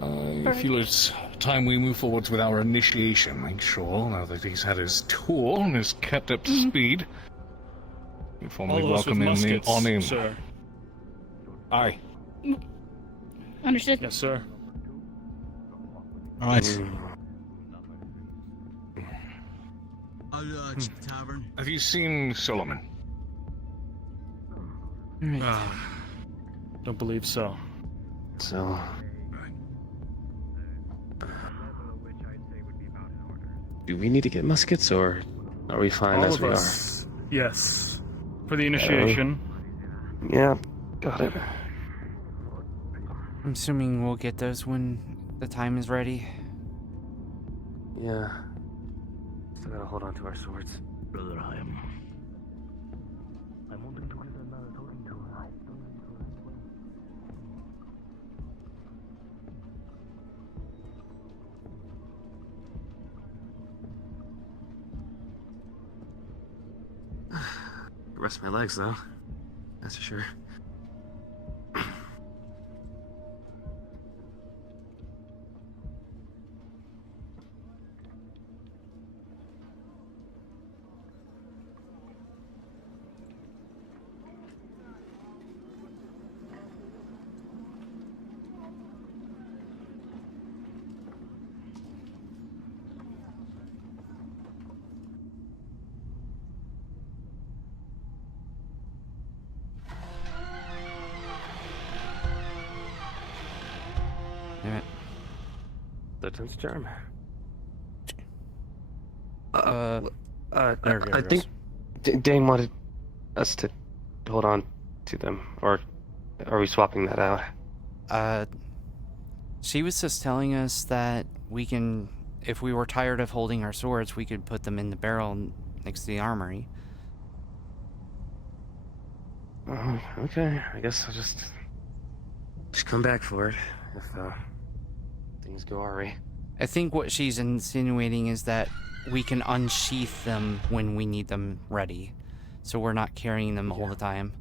I feel it's time we move forwards with our initiation. Make sure, now that he's had his tour and is kept up to speed, we formally welcome him on in. Sir. Aye. Understood. Yes, sir. All right. I'll check the tavern. Have you seen Solomon? Don't believe so. So. Do we need to get muskets, or are we fine All as of we us. Yes. For the initiation. Yeah, got it. I'm assuming we'll get those when the time is ready. Yeah. Still gotta hold on to our swords. Brother, I am wanting to get another talking to. rest my legs, though. That's for sure. Third time's a charm. I think Dane wanted us to hold on to them, or are we swapping that out? She was just telling us that we can, if we were tired of holding our swords, we could put them in the barrel next to the armory. Okay, I guess I'll just come back for it if things go our way. I think what she's insinuating is that we can unsheath them when we need them ready, so we're not carrying them all the time.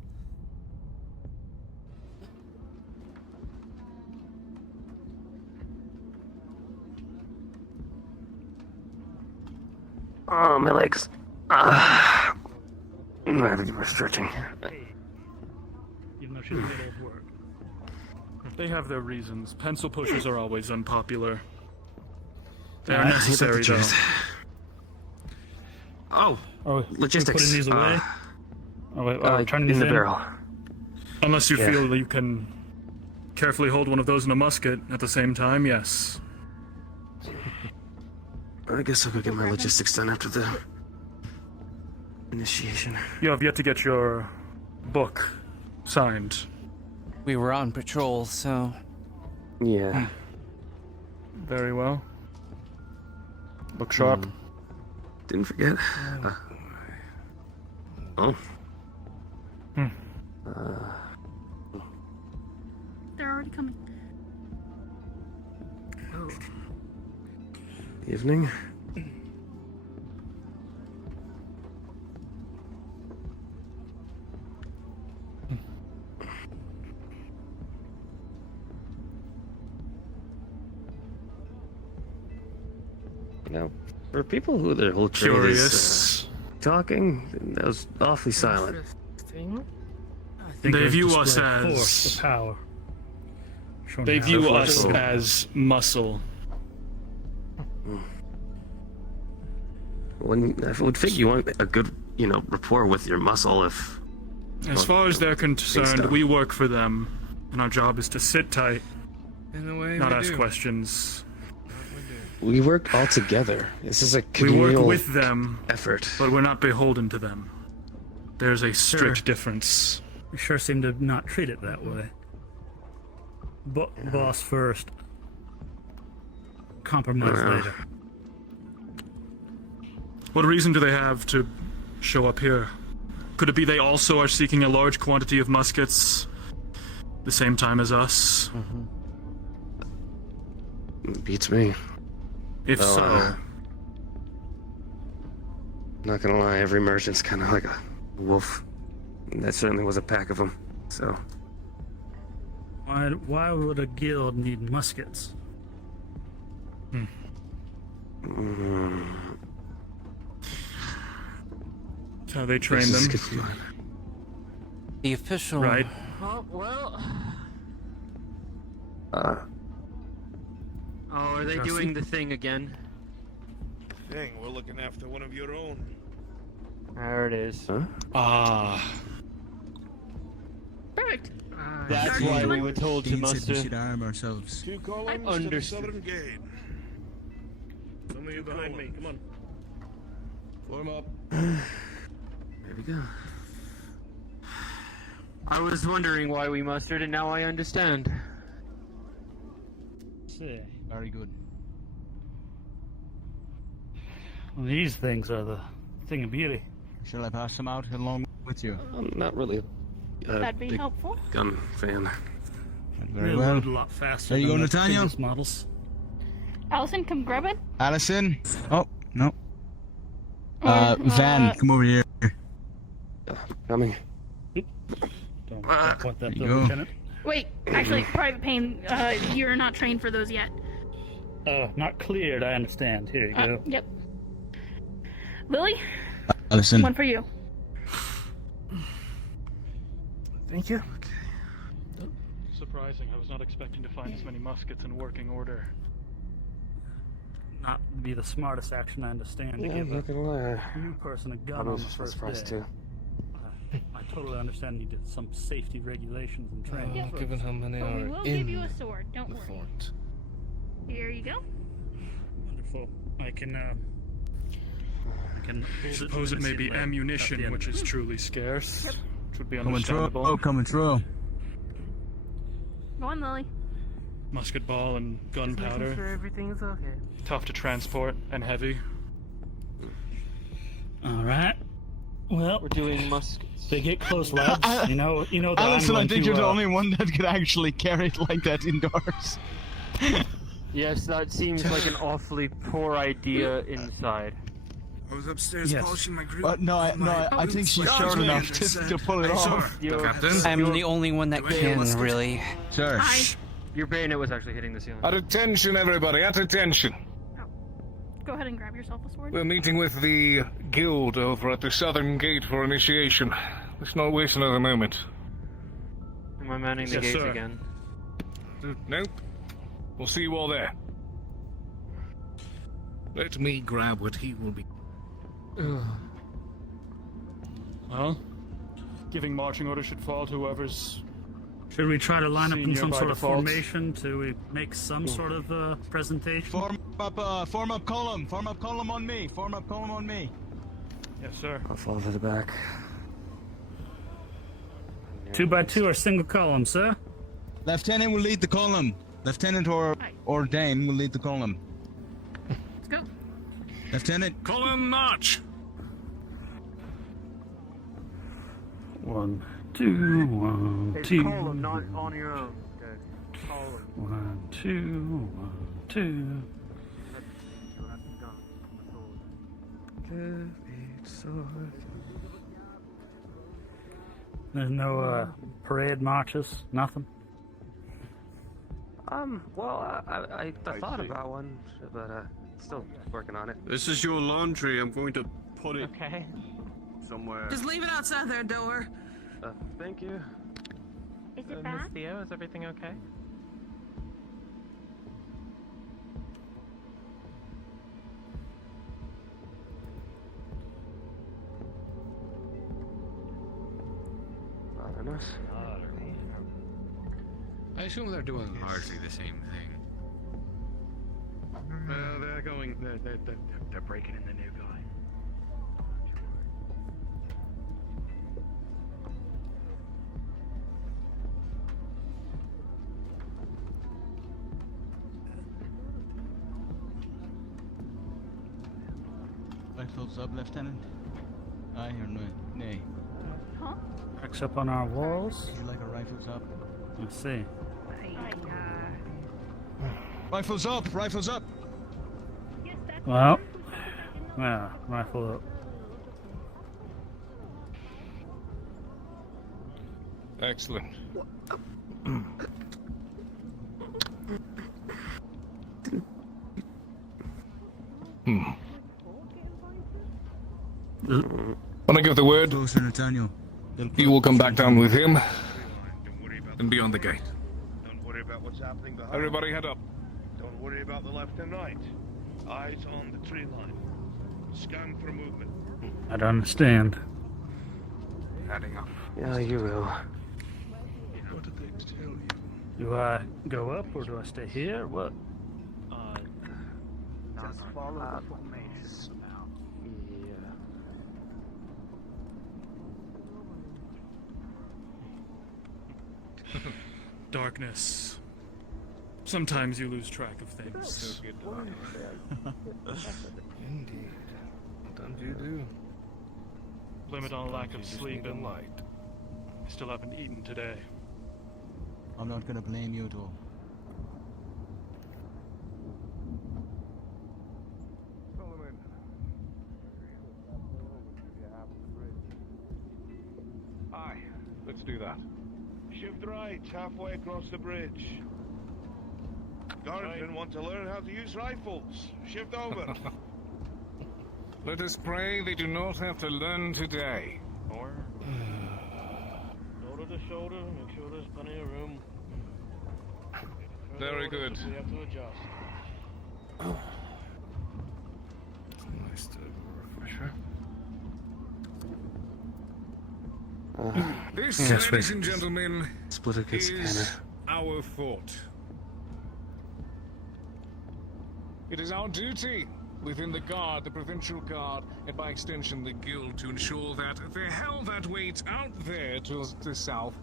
Oh, my legs. I have to do more stretching. Even though she's a bit old work. They have their reasons. Pencil pushers are always unpopular. They are necessary, though. Oh, logistics. Putting these away? Turning in these the barrel. Unless you feel that you can carefully hold one of those in a musket at the same time, yes. I guess I'll go get my logistics done after the initiation. You have yet to get your book signed. We were on patrol, so... Yeah. Very well. Look sharp. Didn't forget. They're already coming. Oh. Evening. You know, for people who their whole trade is talking, that was awfully silent. They view us as the power. They view us as muscle. I would think you want a good, rapport with your muscle if... As far as they're concerned, we work for them, and our job is to sit tight, not ask questions. We work all together. This is a communal We work with them, effort. But we're not beholden to them. There's a strict difference. We sure seem to not treat it that way. Boss first. Compromise later. What reason do they have to show up here? Could it be they also are seeking a large quantity of muskets the same time as us? Beats me. If so... not gonna lie, every merchant's kind of like a wolf. And that certainly was a pack of them, so... Why would a guild need muskets? That's how they train them. The official... Right. Oh, well... Oh, are they doing the thing again? Dang, we're looking after one of your own. There it is. Huh? Perfect. That's why we were told to muster. We should arm ourselves. 2 columns to the southern gate. Some of you behind me, come on. Form up. There we go. I was wondering why we mustered, and now I understand. See. Very good. Well, these things are the thing of beauty. Shall I pass them out along with you? I'm not really That'd be helpful. gun fan. Very well. A lot faster. There you go, than the Nathaniel. previous models. Allison, come grab it. Allison? Oh, no. Van, come over here. Coming. Don't want that, There you though, go. Lieutenant. Wait, actually, Private Payne, you're not trained for those yet. Not cleared, I understand. Here you go. Yep. Lily? Allison. One for you. Thank you. Surprising. I was not expecting to find as many muskets in working order. Not be the smartest action, I understand, to Yeah, give I'm not gonna lie. a new person a I gun on was the first surprised day. too. I totally understand you did some safety regulations and training. Yeah. Given how many But we are will in give you a sword, don't the worry. fort. Here you go. Wonderful. I can I suppose it may be ammunition, which is truly scarce, which would be Coming understandable. through. Coming through. Go on, Lily. Musket ball and gunpowder. Sure everything is okay. Tough to transport and heavy. All right. Well, We're doing muskets. they get close, lads. You know that Allison, I'm I going think to, you're the only one that could actually carry it like that indoors. Yes, that seems like an awfully poor idea inside. I was upstairs Yes. polishing my group. No, I think she's short enough to pull it off. I'm the only one that can, really. Sir. Your bayonet was actually hitting the ceiling. At attention, everybody, at attention. Go ahead and grab yourself a sword. We're meeting with the guild over at the southern gate for initiation. Let's not waste another moment. Am I manning the Yes, gates sir. again? Nope. We'll see you all there. Let me grab what he will be. Well, giving marching orders should fall to whoever's. Should we try to line up in Senior some by sort of default. formation to make some sort of presentation? Form up column. Form up column on me. Form up column on me. Yes, sir. I'll fall to the back. 2 by 2 or single column, sir? Lieutenant will lead the column. Lieutenant or Dane will lead the column. Let's go. Lieutenant. Column march. 1, 2, 1, It's 2. column, not on your own. Okay. Column. 1, 2, 1, 2. There's no parade marches, nothing. Well, I thought about one, but still working on it. This is your laundry. I'm going to put it somewhere. Just leave it outside their door. Thank you. Is it Miss Theo, is everything okay? Marvelous. I assume they're doing largely the same thing. They're going. They're breaking in the new guy. Rifles up, Lieutenant. Aye or no? Nay. Huh? Marks up on our walls. Would you like a rifles up? Let's see. Rifles up! Rifles up! Well, yeah, rifle up. Excellent. When I give the word, Closer, Nathaniel. you will come back down with him and be on the gate. Don't worry about what's happening behind. Everybody head up. Don't worry about the left and right. Eyes on the tree line. Scan for movement. I don't understand. Heading up. Yeah, you will. What did they tell you? Do I go up or do I stay here? What? Just follow the formation. Darkness. Sometimes you lose track of things. Indeed. Sometimes you do. Limit on lack of You just sleep need a and light. I still haven't eaten today. I'm not gonna blame you, though. village halfway across the bridge. Guardsmen want to learn how to use rifles. Shift over. Let us pray they do not have to learn today. Or shoulder to shoulder, make sure there's plenty of room. Very good. We have to adjust. Nice to refresher. This, Yes, ladies and gentlemen, split it is our fort. It is our duty within the Guard, the Provincial Guard, and by extension the Guild, to ensure that the hell that waits out there to the south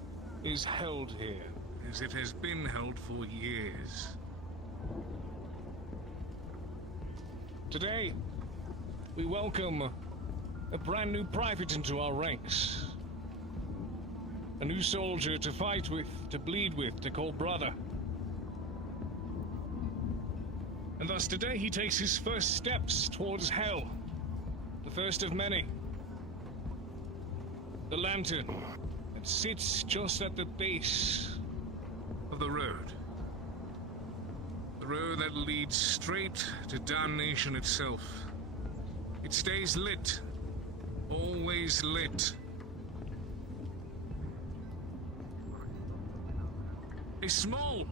is held here, as it has been held for years. Today, we welcome a brand new private into our ranks. A new soldier to fight with, to bleed with, to call brother. And thus today he takes his first steps towards hell. The first of many. The lantern that sits just at the base of the road. The road that leads straight to damnation itself. It stays lit. Always lit. A small,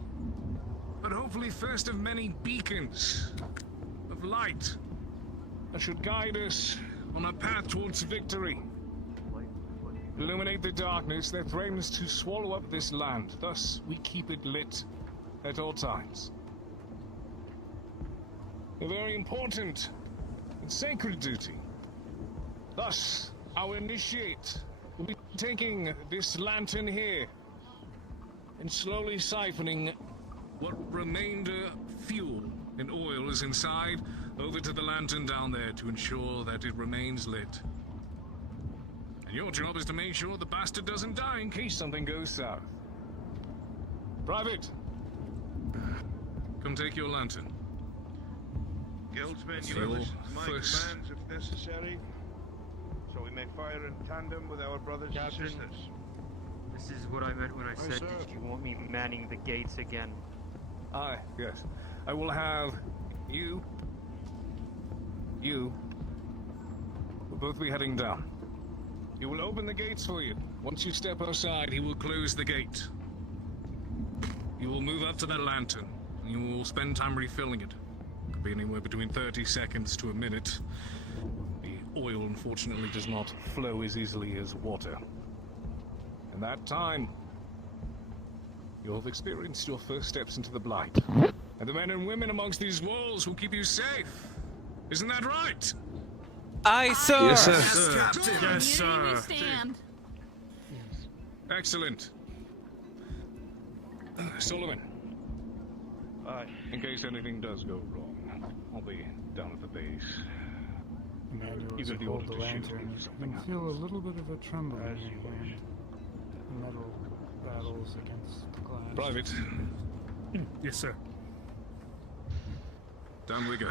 but hopefully first of many beacons of light that should guide us on a path towards victory. Illuminate the darkness that threatens to swallow up this land. Thus, we keep it lit at all times. A very important and sacred duty. Thus, our initiate will be taking this lantern here and slowly siphoning what remainder fuel and oil is inside over to the lantern down there to ensure that it remains lit. And your job is to make sure the bastard doesn't die in case something goes south. Private, come take your lantern. Guildsmen, you will listen to my commands if necessary, so we may fire in tandem with our brothers and sisters. This is what I meant when I said, did you want me manning the gates again? Aye, yes. I will have you will both be heading down. He will open the gates for you. Once you step outside, he will close the gate. You will move up to that lantern, and you will spend time refilling it. Could be anywhere between 30 seconds to a minute. The oil, unfortunately, does not flow as easily as water. In that time, you'll have experienced your first steps into the blight. And the men and women amongst these walls will keep you safe. Isn't that right? Aye, sir. Yes, sir. Yes, Captain. Yes, sir. Stand. Excellent. Sullivan. Aye. In case anything does go wrong, I'll be down at the base. Emmanuel, You as got the you order hold the to shoot lantern, if you something can feel a little bit of a tremble in your hand. Metal battles against glass. Private. Yes, sir. Down we go.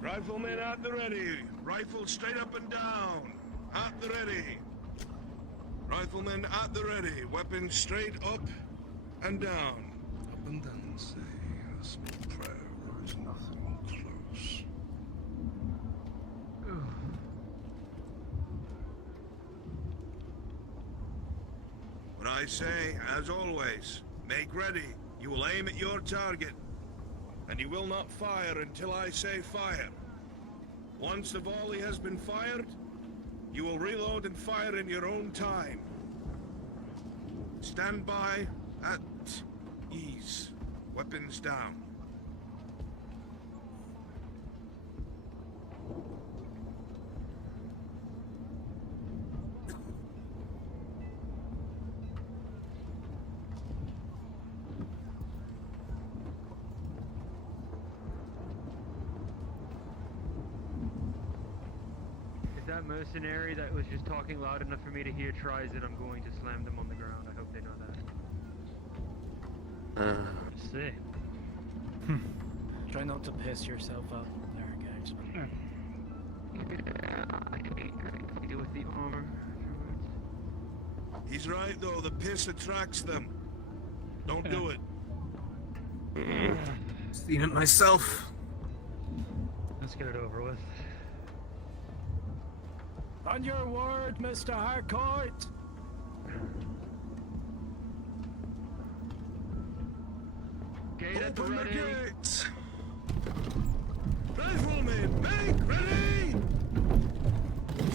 Riflemen at the ready. Rifles straight up and down. At the ready. Riflemen at the ready. Weapons straight up and down. Up and down, say a small prayer. There is nothing close. When I say, as always, make ready. You will aim at your target. And you will not fire until I say fire. Once the volley has been fired, you will reload and fire in your own time. Stand by at ease. Weapons down. If that mercenary that was just talking loud enough for me to hear tries it, I'm going to slam them on the ground. I hope they know that. Let's see. Try not to piss yourself up there, guys. I deal with the armor. He's right, though. The piss attracts them. Don't do it. Seen it myself. Let's get it over with. On your word, Mr. Harcourt! Gate at the Open the ready. gates! Riflemen, make ready!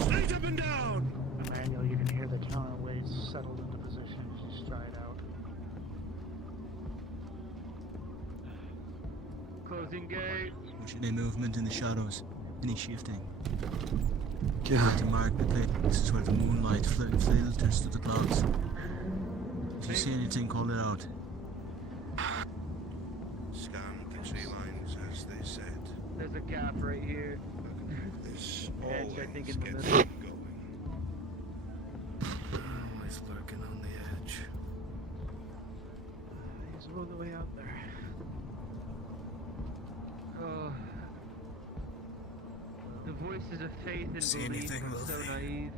Straight up and down! Emmanuel, you can hear the counterweights settled into position as you stride out. Closing gate. Watching any movement in the shadows. Any shifting. To mark the places where the moonlight filters through the clouds. If you see anything, call it out. Scan the tree lines as they said. There's a gap right here. This Edge, I think, in the gets middle. going. Always lurking on the edge. He's all the way out there. The voices of faith and See belief anything, are so Luffy? naive.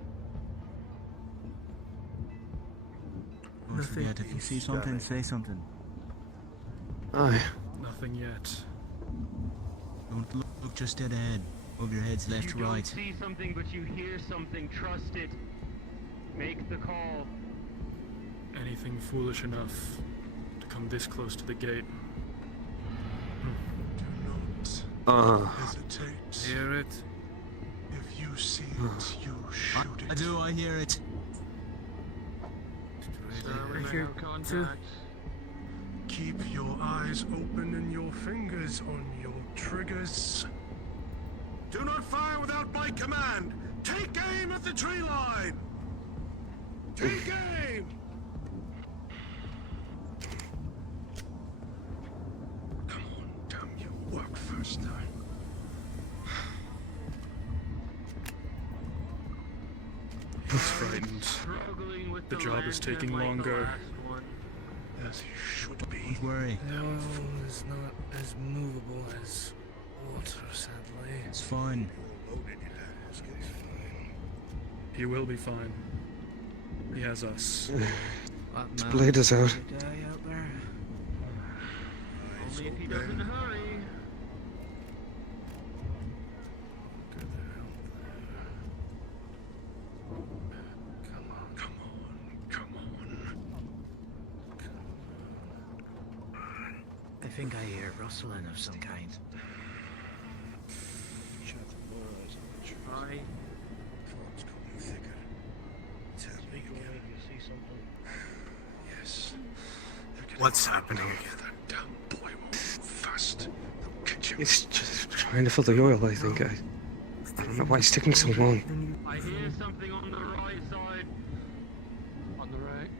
Don't forget, if you see something, say something. Aye. Nothing yet. Don't look just dead ahead. Move your heads left You to don't right. see something, but you hear something. Trust it. Make the call. Anything foolish enough to come this close to the gate. Hesitate. Hear it? If you see it, you shoot it. I do, I hear it. I hear contact. Keep your eyes open and your fingers on your triggers. Do not fire without my command! Take aim at the tree line! Take aim! Come on, damn you. Work first time. He's frightened. Struggling with The job is lantern taking like the longer. last one. As you should be. Don't worry. No, is not as movable as Walter, sadly. It's fine. He will be fine. He has us. His blade is out. Die out there. Only if he doesn't hurry. I think I hear rustling of some kind. Try. Fog's coming thicker. It's happening again. Yes. What's happening again? That damn boy won't move fast. They'll catch you. He's just trying to fill the oil, I think. I don't know why he's taking so long. I hear something on the right side. On the right.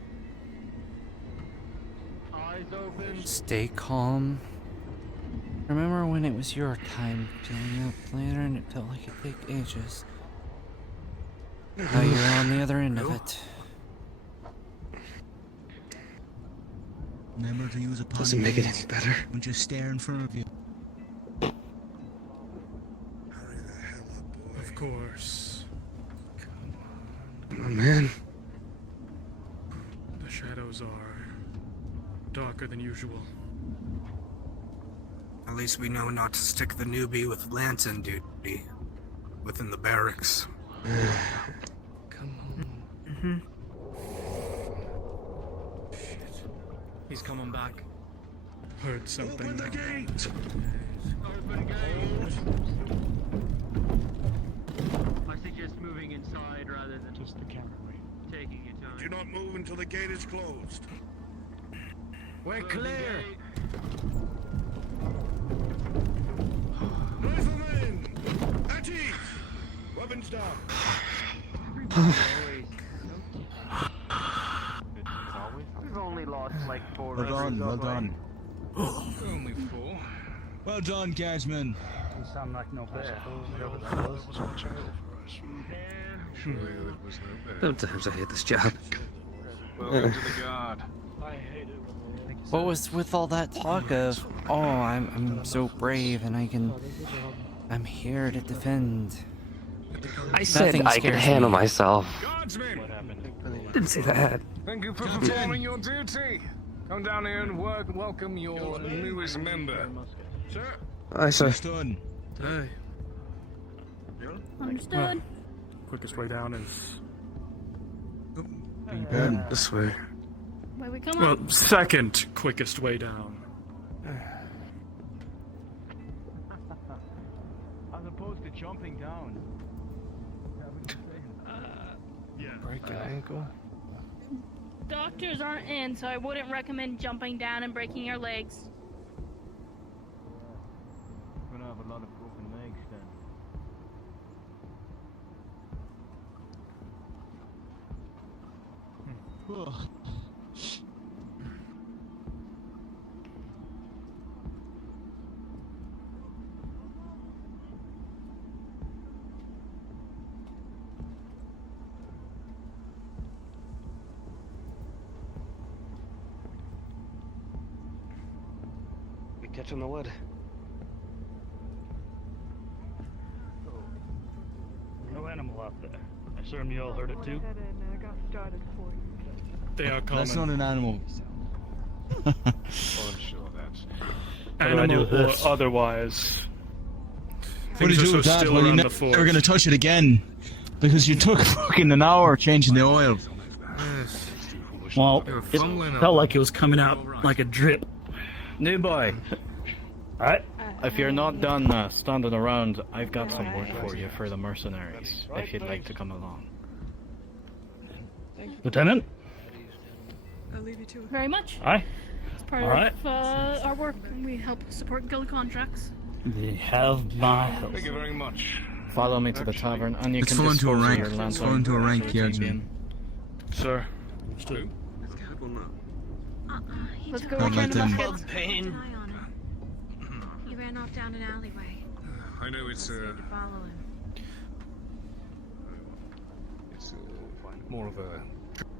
Eyes open. Stay calm. Remember when it was your time filling up later and it felt like it'd take ages? Now you're on the other end of it. Remember to use a Doesn't make it any better. Don't just stare in front of you. Hurry the hell up, boy. Of course. Come on, man. The shadows are darker than usual. At least we know not to stick the newbie with lantern duty within the barracks. Come on. He's coming back. Heard something. Open the gate! Open gate. I suggest moving inside rather than Just the counterweight. taking your time. Do not move until the gate is closed. We're Closing clear! gate. Riflemen! At ease! Weapons down. We've only lost like 4 Well done, well rebels, done. Only 4. Well done, guardsmen. You sound like no bear. Surely there was no better. Sometimes I hate this job. Welcome to the guard. I hate it when What was with all that talk of, oh, I'm so brave and I'm here to defend. I said Nothing I could scares handle me. myself. Guardsmen! Didn't say that. Thank you for performing your duty. Come down here and welcome your newest member. Sir? I sir. Understood. Hey. Understood. Quickest way down is. This way. Where we come Well, on? second quickest way down. As opposed to jumping down. Break an ankle. Doctors aren't in, so I wouldn't recommend jumping down and breaking your legs. We're gonna have a lot of broken legs then. We catching the wood. No animal out there. I assume you all heard it too? They are common. That's not an animal. Oh, I'm sure that's. Animal do with or this? otherwise. What did you do with that? Well, you're never going to touch it again. Because you took fucking an hour changing the oil. Well, it felt like it was coming out like a drip. New boy. Alright? If you're not done standing around, I've got some work for you for the mercenaries, if you'd like to come along. Lieutenant? I'll leave you to it. Very much. Aye. It's part Alright. of our work. We help support guild contracts. You have my help. Thank you very much. Follow me to the tavern, and you Let's can fall into a dispose of rank. your Let's lantern fall into a rank, after you came Guardsman. in. Sir. Let's go Don't return let the them- muskets. Pain. He ran off down an alleyway. I know it's Follow him. it's more of a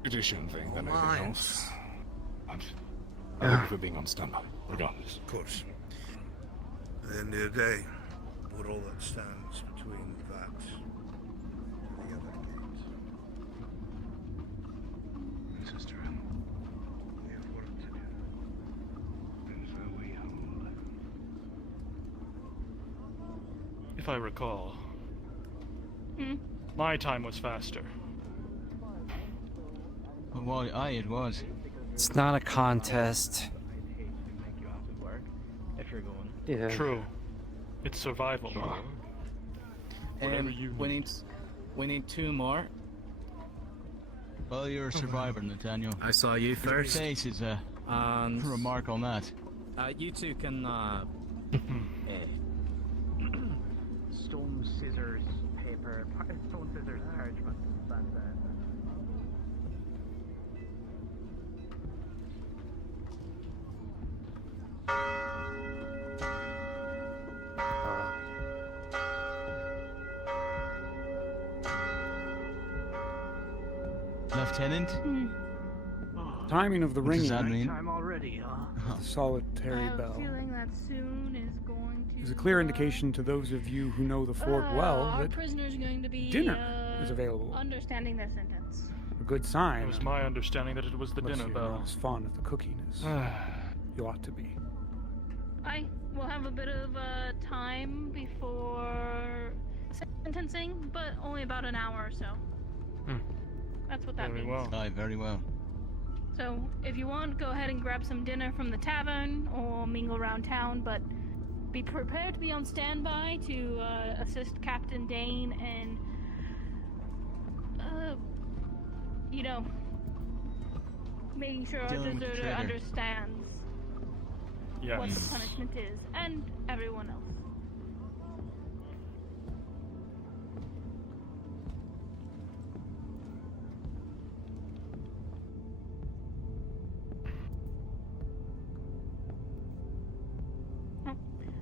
tradition thing than anything else. And I thank you for being on standby, regardless. Of course. At the end of the day, what all that stands between that and the other gate. Sister, we have work to do. And so we hold. If I recall, Hmm? my time was faster. Well, aye, it was. It's not a contest. If you're going. Yeah. True. It's survival. Whatever you We need two more. Well, you're a survivor, Nathaniel. I saw you Your first. face is a remark on that. You two can stone, scissors, paper, stone, scissors, parchment, Lieutenant? Timing of the What ringing. does that mean? Time already, huh? The solitary I have a bell feeling that soon is going to. is a clear indication to those of you who know the fort well our that prisoner's going to be dinner is available. understanding their sentence. A good sign. It was my understanding that it was the unless dinner you're bell. not as fond of the cooking as you ought to be. I will have a bit of time before sentencing, but only about an hour or so. That's what that Very means. well. Aye, very well. So, if you want, go ahead and grab some dinner from the tavern or mingle around town, but be prepared to be on standby to assist Captain Dane and, you know, making sure our Dealing with the deserter traitor. understands what the punishment is, and everyone else.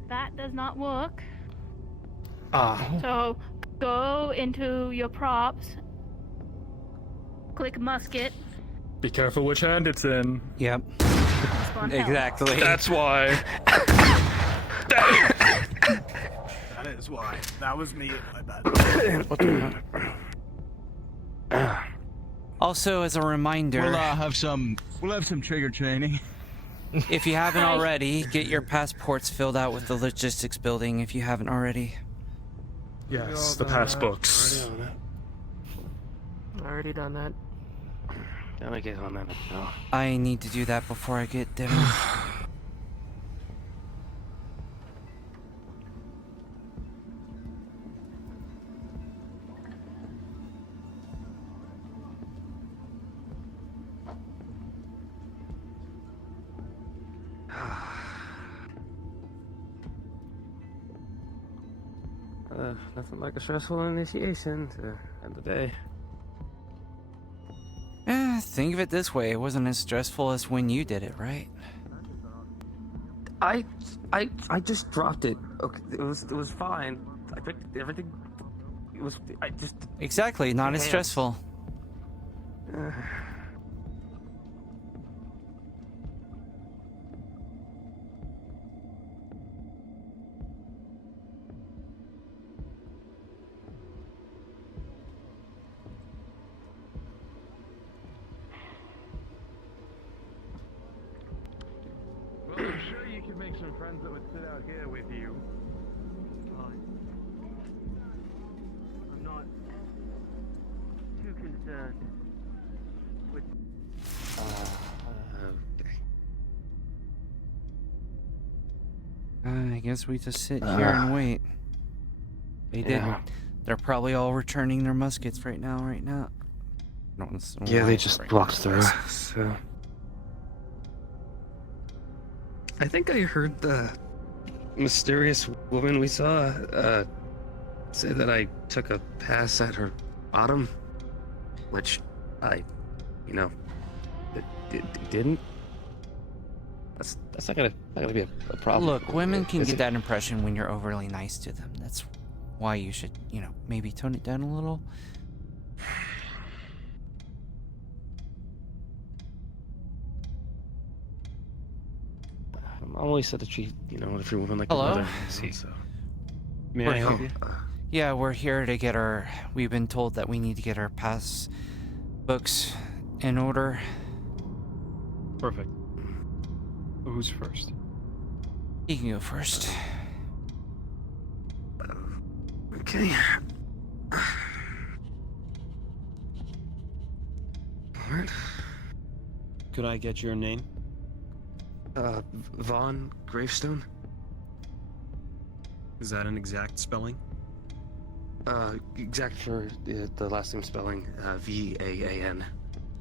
That does not work. So go into your props, click musket. Be careful which hand it's in. Yep. Spawn hell. Exactly. That's why. That is why. That was me. My bad. Also, as a reminder, We'll have some trigger training. if you haven't already, get your passports filled out with the logistics building if you haven't already. Yes, the pass books. Already done that. Gotta get on that now. I need to do that before I get dinner. Nothing like a stressful initiation to end the day. Think of it this way, it wasn't as stressful as when you did it, right? I just dropped it. Okay, it was fine. I picked everything. Exactly, not as stressful. Well, I'm sure you could make some friends that would sit out here with you. I'm not too concerned with. I guess we just sit here and wait. They did. They're probably all returning their muskets right now. Yeah, they just walked through. So. I think I heard the mysterious woman we saw say that I took a pass at her bottom, which I, didn't. That's not gonna be a problem. Look, women can get that impression when you're overly nice to them. That's why you should, maybe tone it down a little. I'm always said to treat, every woman like a Hello? mother. So. May I help you? Yeah, we're here to get we've been told that we need to get our pass books in order. Perfect. Who's first? You can go first. Okay. Alright. Could I get your name? Vaughn Gravestone. Is that an exact spelling? Exact for the last name spelling, V-A-A-N,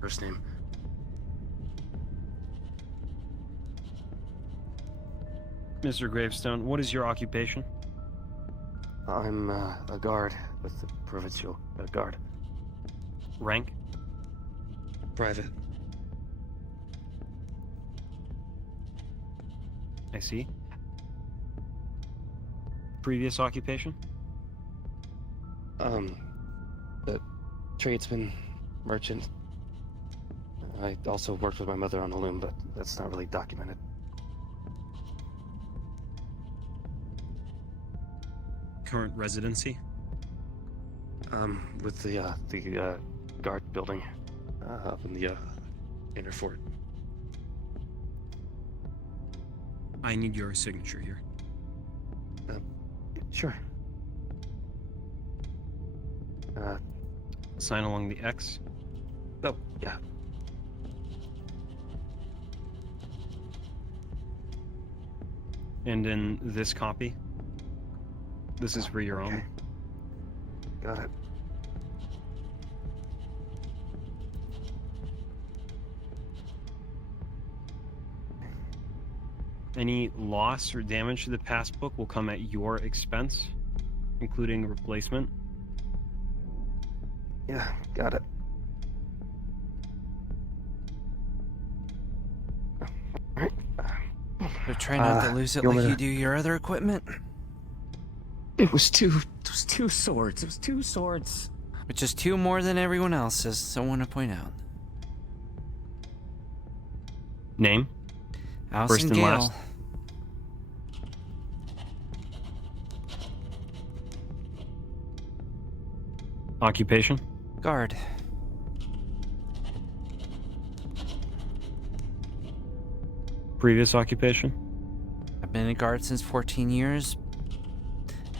first name. Mr. Gravestone, what is your occupation? I'm a guard with the Provincial Guard. Rank? Private. I see. Previous occupation? The tradesman, merchant. I also worked with my mother on a loom, but that's not really documented. Current residency? With the guard building, up in the inner fort. I need your signature here. Sure. Sign along the X. Oh, yeah. And in this copy, this is for your own. Got it. Any loss or damage to the passbook will come at your expense, including replacement. Yeah, got it. Alright. So try not to lose it like you do your other equipment. It was two swords. It was two swords. Which is 2 more than everyone else's, so I want to point out. Name? Allison First and Gale. last. Occupation? Guard. Previous occupation? I've been a guard since 14 years.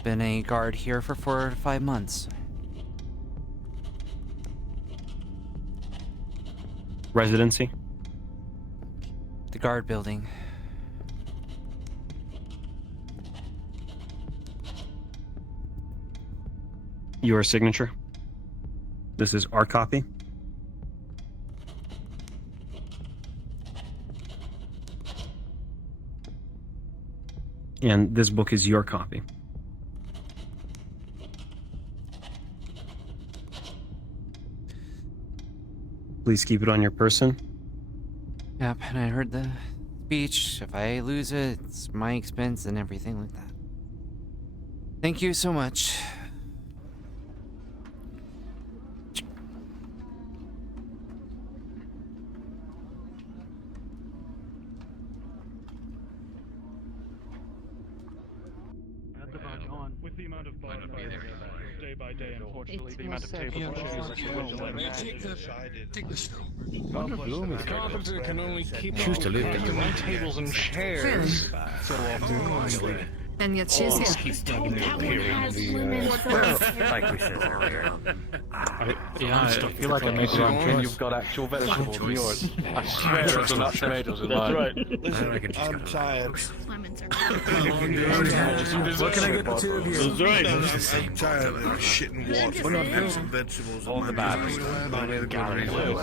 Been a guard here for 4 to 5 months. Residency? The guard building. Your signature? This is our copy? And this book is your copy? Please keep it on your person. Yep, and I heard the speech. If I lose it, it's my expense and everything like that. Thank you so much. With the amount of day by day, unfortunately, the amount of table Take this The carpenter can only keep Choose to live in on tables and chairs so often. And yet she's here. He's talking about like we said earlier. I feel like I made the wrong choice. You've got actual vegetables in yours. I swear there's not tomatoes in mine. That's right. Listen, I'm tired. Lemons are What can I get the two of you? That's right. I'm tired of shit and water. We're not getting some vegetables. All the bad well,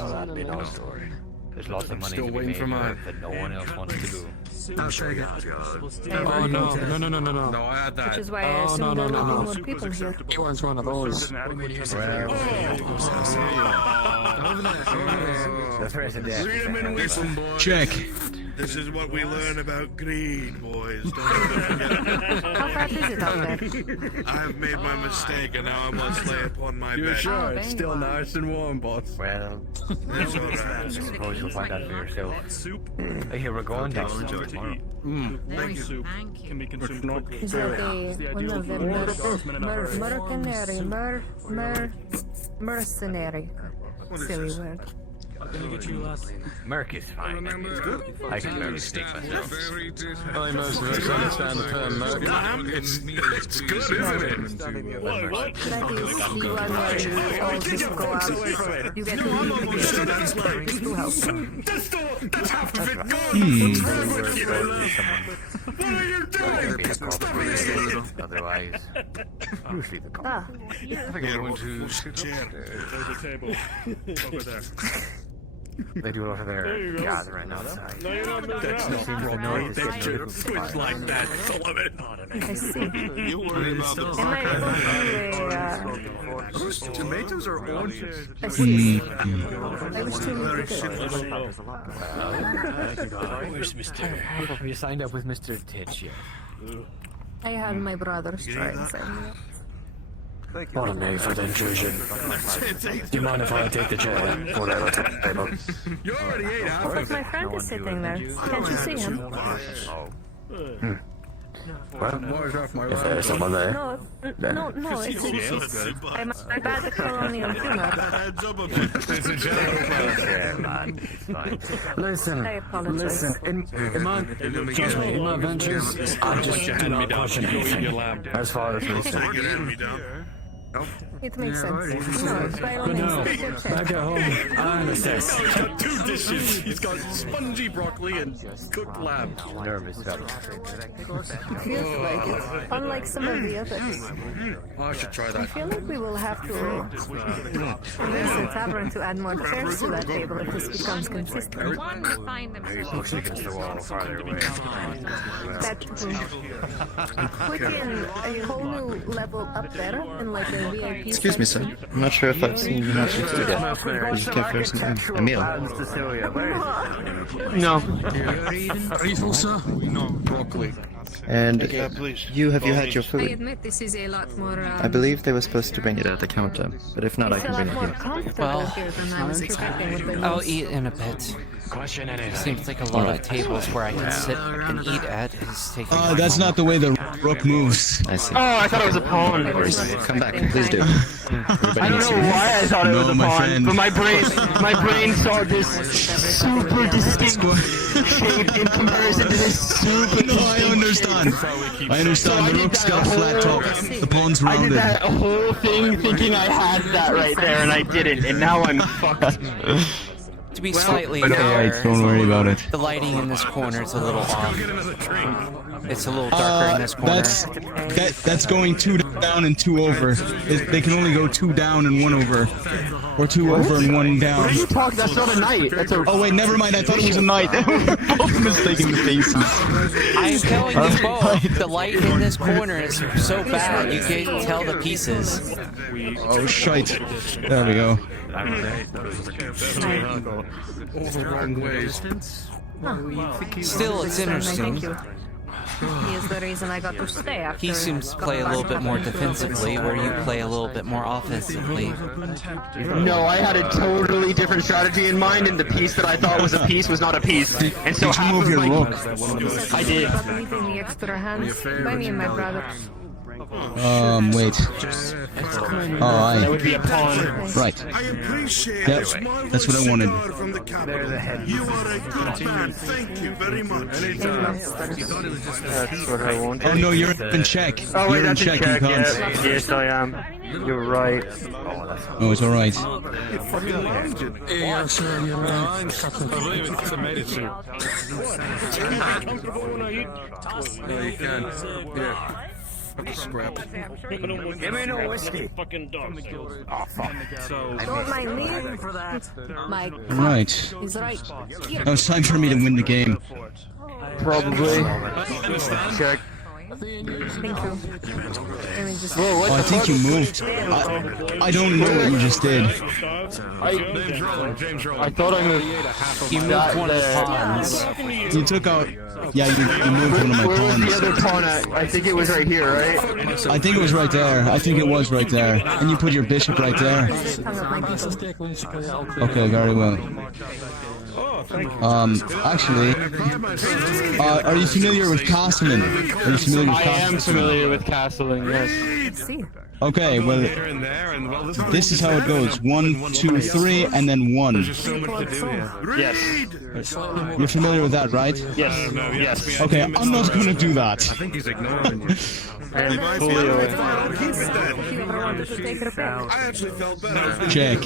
that'd be no story. There's lots of money Still to be waiting made for my- here that no one else wants to do. I'll take it. Oh, no. No, I had that. Which is why I assume there will be more people here. He wants one of those. Read them and listen, boys. Check. This is what we learn about greed, boys. How far is it out there? I've made my mistake, and now I must lay upon my bed. sure? It's still nice and warm, boss. Well, It's all right. I suppose you'll find out for yourself. soup. Here, we're going down tomorrow. Very soup can be consumed quickly. It's like one of them mercenary. Silly word. Merc is fine. I can barely speak myself. I most understand the term merc. It's good, isn't it? That is, you are married, all just go out. You get to leave the game. This will help. That's half of it What are you doing? Stop it! Otherwise, usually the call. Ah, I'm going to sit down. There's a table over there. They do it over there, gathering outside. No, you're not moving That's out. not proper. They do Twitch like that, Sullivan. I see. You worry about the Am I able to Those tomatoes are oranges. I see. I wish to look at it. Where's Mr. Have you signed up with Mr. Titch yet? I had my brother's trying something. Pardon me for the intrusion. Do you mind if I take the chair? Whatever, table. You already ate half But of my it. friend is sitting there. Can't you see him? Well, If there's someone there. No, it's I'm bad at colonial humor. heads up a bit. It's a general Yeah, man, it's fine. I apologize. In my ventures, I just do not push anything. As far as we Take it hand me down. It makes sense. No, by all means, take your chair. back at home, I'm assessed. He's got 2 dishes. He's got spongy broccoli and cooked lamb. Nervous about Feels like it. Unlike some of the others. I should try I that. feel like we will have to convince the tavern to add more chairs to that table if this becomes consistent. find them. Looks against the wall farther away. That put in a whole new level up there in like a VIP. Excuse me, sir. I'm not sure if I've seen you have to do that. You came for a meal. No. Are you full, sir? No, broccoli. And you have had your I food? admit this is a lot more. I believe they were supposed to bring it at the counter, but if not, I can bring it here. Well, I'll eat in a bit. Seems like a lot of tables where I can sit and eat at is taking. That's not the way the rook moves. I see. Oh, I thought it was a pawn. Come back, please do. I don't know why I thought it was a pawn, but my brain saw this super distinct shape in comparison to this super. No, I understand. I understand. The rook's got a flat top. The pawn's rounded. I did that whole thing thinking I had that right there, and I didn't, and now I'm fucked. To be slightly fair, don't worry about it. the lighting in this corner is a little off. It's a little darker in this corner. That's going 2 down and 2 over. They can only go 2 down and 1 over, or 2 over and 1 down. What are you talking? That's not a knight. That's a. Oh wait, never mind. I thought it was a knight. We're both mistaking the faces. I'm telling you both, the light in this corner is so bad you can't tell the pieces. Oh shite! There we go. Still, it's interesting. He is the reason I got to stay after. He seems to play a little bit more defensively, where you play a little bit more offensively. No, I had a totally different strategy in mind, and the piece that I thought was a piece was not a piece. And so half of my rook. I did. Meeting the extra hands by me and my brothers. Wait. Alright. That would be a pawn. Right. Yep. That's what I wanted. You are a good man. Thank you very much. That's what I wanted. Oh no, you're in check. Oh wait, you're in that's check, in check. you can't. Yeah. Yes, I am. You're right. Oh, it's alright. No, you can. Yeah. Scrap. Give me no whiskey. Fucking dog. Oh fuck. So. Don't mind me for that. My Right. is right. Now it's time for me to win the game. Probably. Check. Thank you. Oh, I think you moved. I don't know what you just did. I thought I moved. You moved one of the pawns. You took out. Yeah, you moved one of my Where was pawns. the other pawn at? I think it was right here, right? I think it was right there. I think it was right there. And you put your bishop right there. Okay, very well. Actually, are you familiar with castling? Are you familiar with I am familiar with castling, yes. Okay, well, this is how it goes. 1, 2, 3, and then 1. Yes. You're familiar with that, right? Yes. Yes. Okay, I'm not gonna do that. I think he's ignoring you. And fully aware. I actually felt better. Check.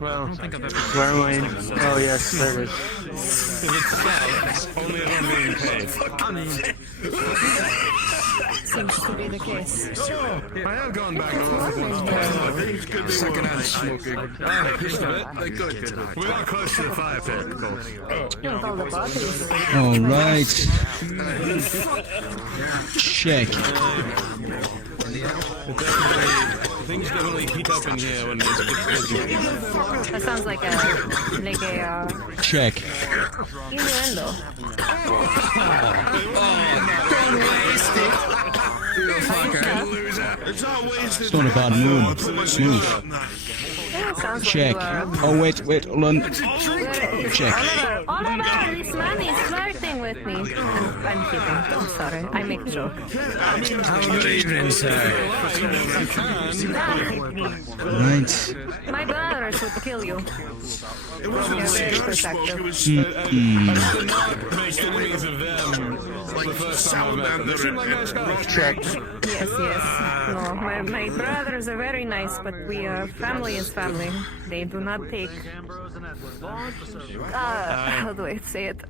Well, where am I? Oh yes, there it is. Only if I'm being paid. Seems to be the case. I have gone back and forth once. Secondhand smoking. I pissed a bit. Good. We are close to the fire pit, of course. All right. Check. Things definitely heat up in here when there's That sounds like a Check. innuendo. It's not a bad move. Smooth. Check. Oh wait, hold on. Check. Oliver, this man is flirting with me. I'm kidding. I'm sorry. I make joke. Good evening, sir. Right. My brothers would kill you. It wasn't They're very Caesar spoke, it protective. was Make enemies of them. like The first time I met them. They seem like nice guys. Check. Yes, yes. No, my brothers are very nice, but we family is family. They do not take how do I say it?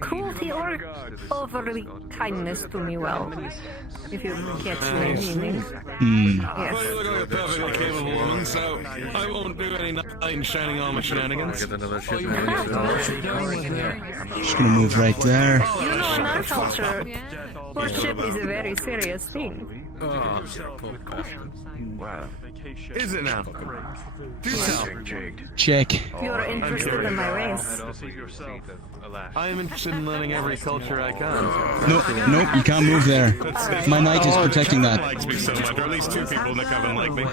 Cruelty or your overly kindness to me well, if you catch my meaning. Yes. Well, you look like a perfectly capable woman, so I won't do any knight in shining armor shenanigans. Just gonna move right there. You know, in our culture, courtship is a very serious thing. Wow. Is it now? Do tell. Check. You're interested in my race. I am interested in learning every culture I can. Nope, you can't move there. My knight is protecting that. Likes me so much. There are at least 2 people in the coven like me.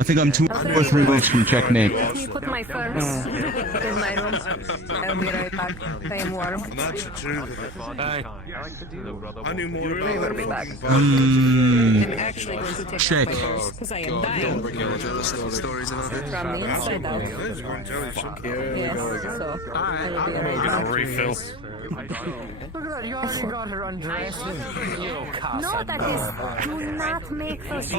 I think I'm 2 or 3 moves from checkmate. Let me put my furs in my room. I'll be right back. I am warm. That's the truth. I knew more about I will be back. Um, I'm actually going to take check. off my furs because I am dying. From the inside out. Yes, so I will be right back. Refill. Look at that, you already got her undressed. No, that is. Do not make us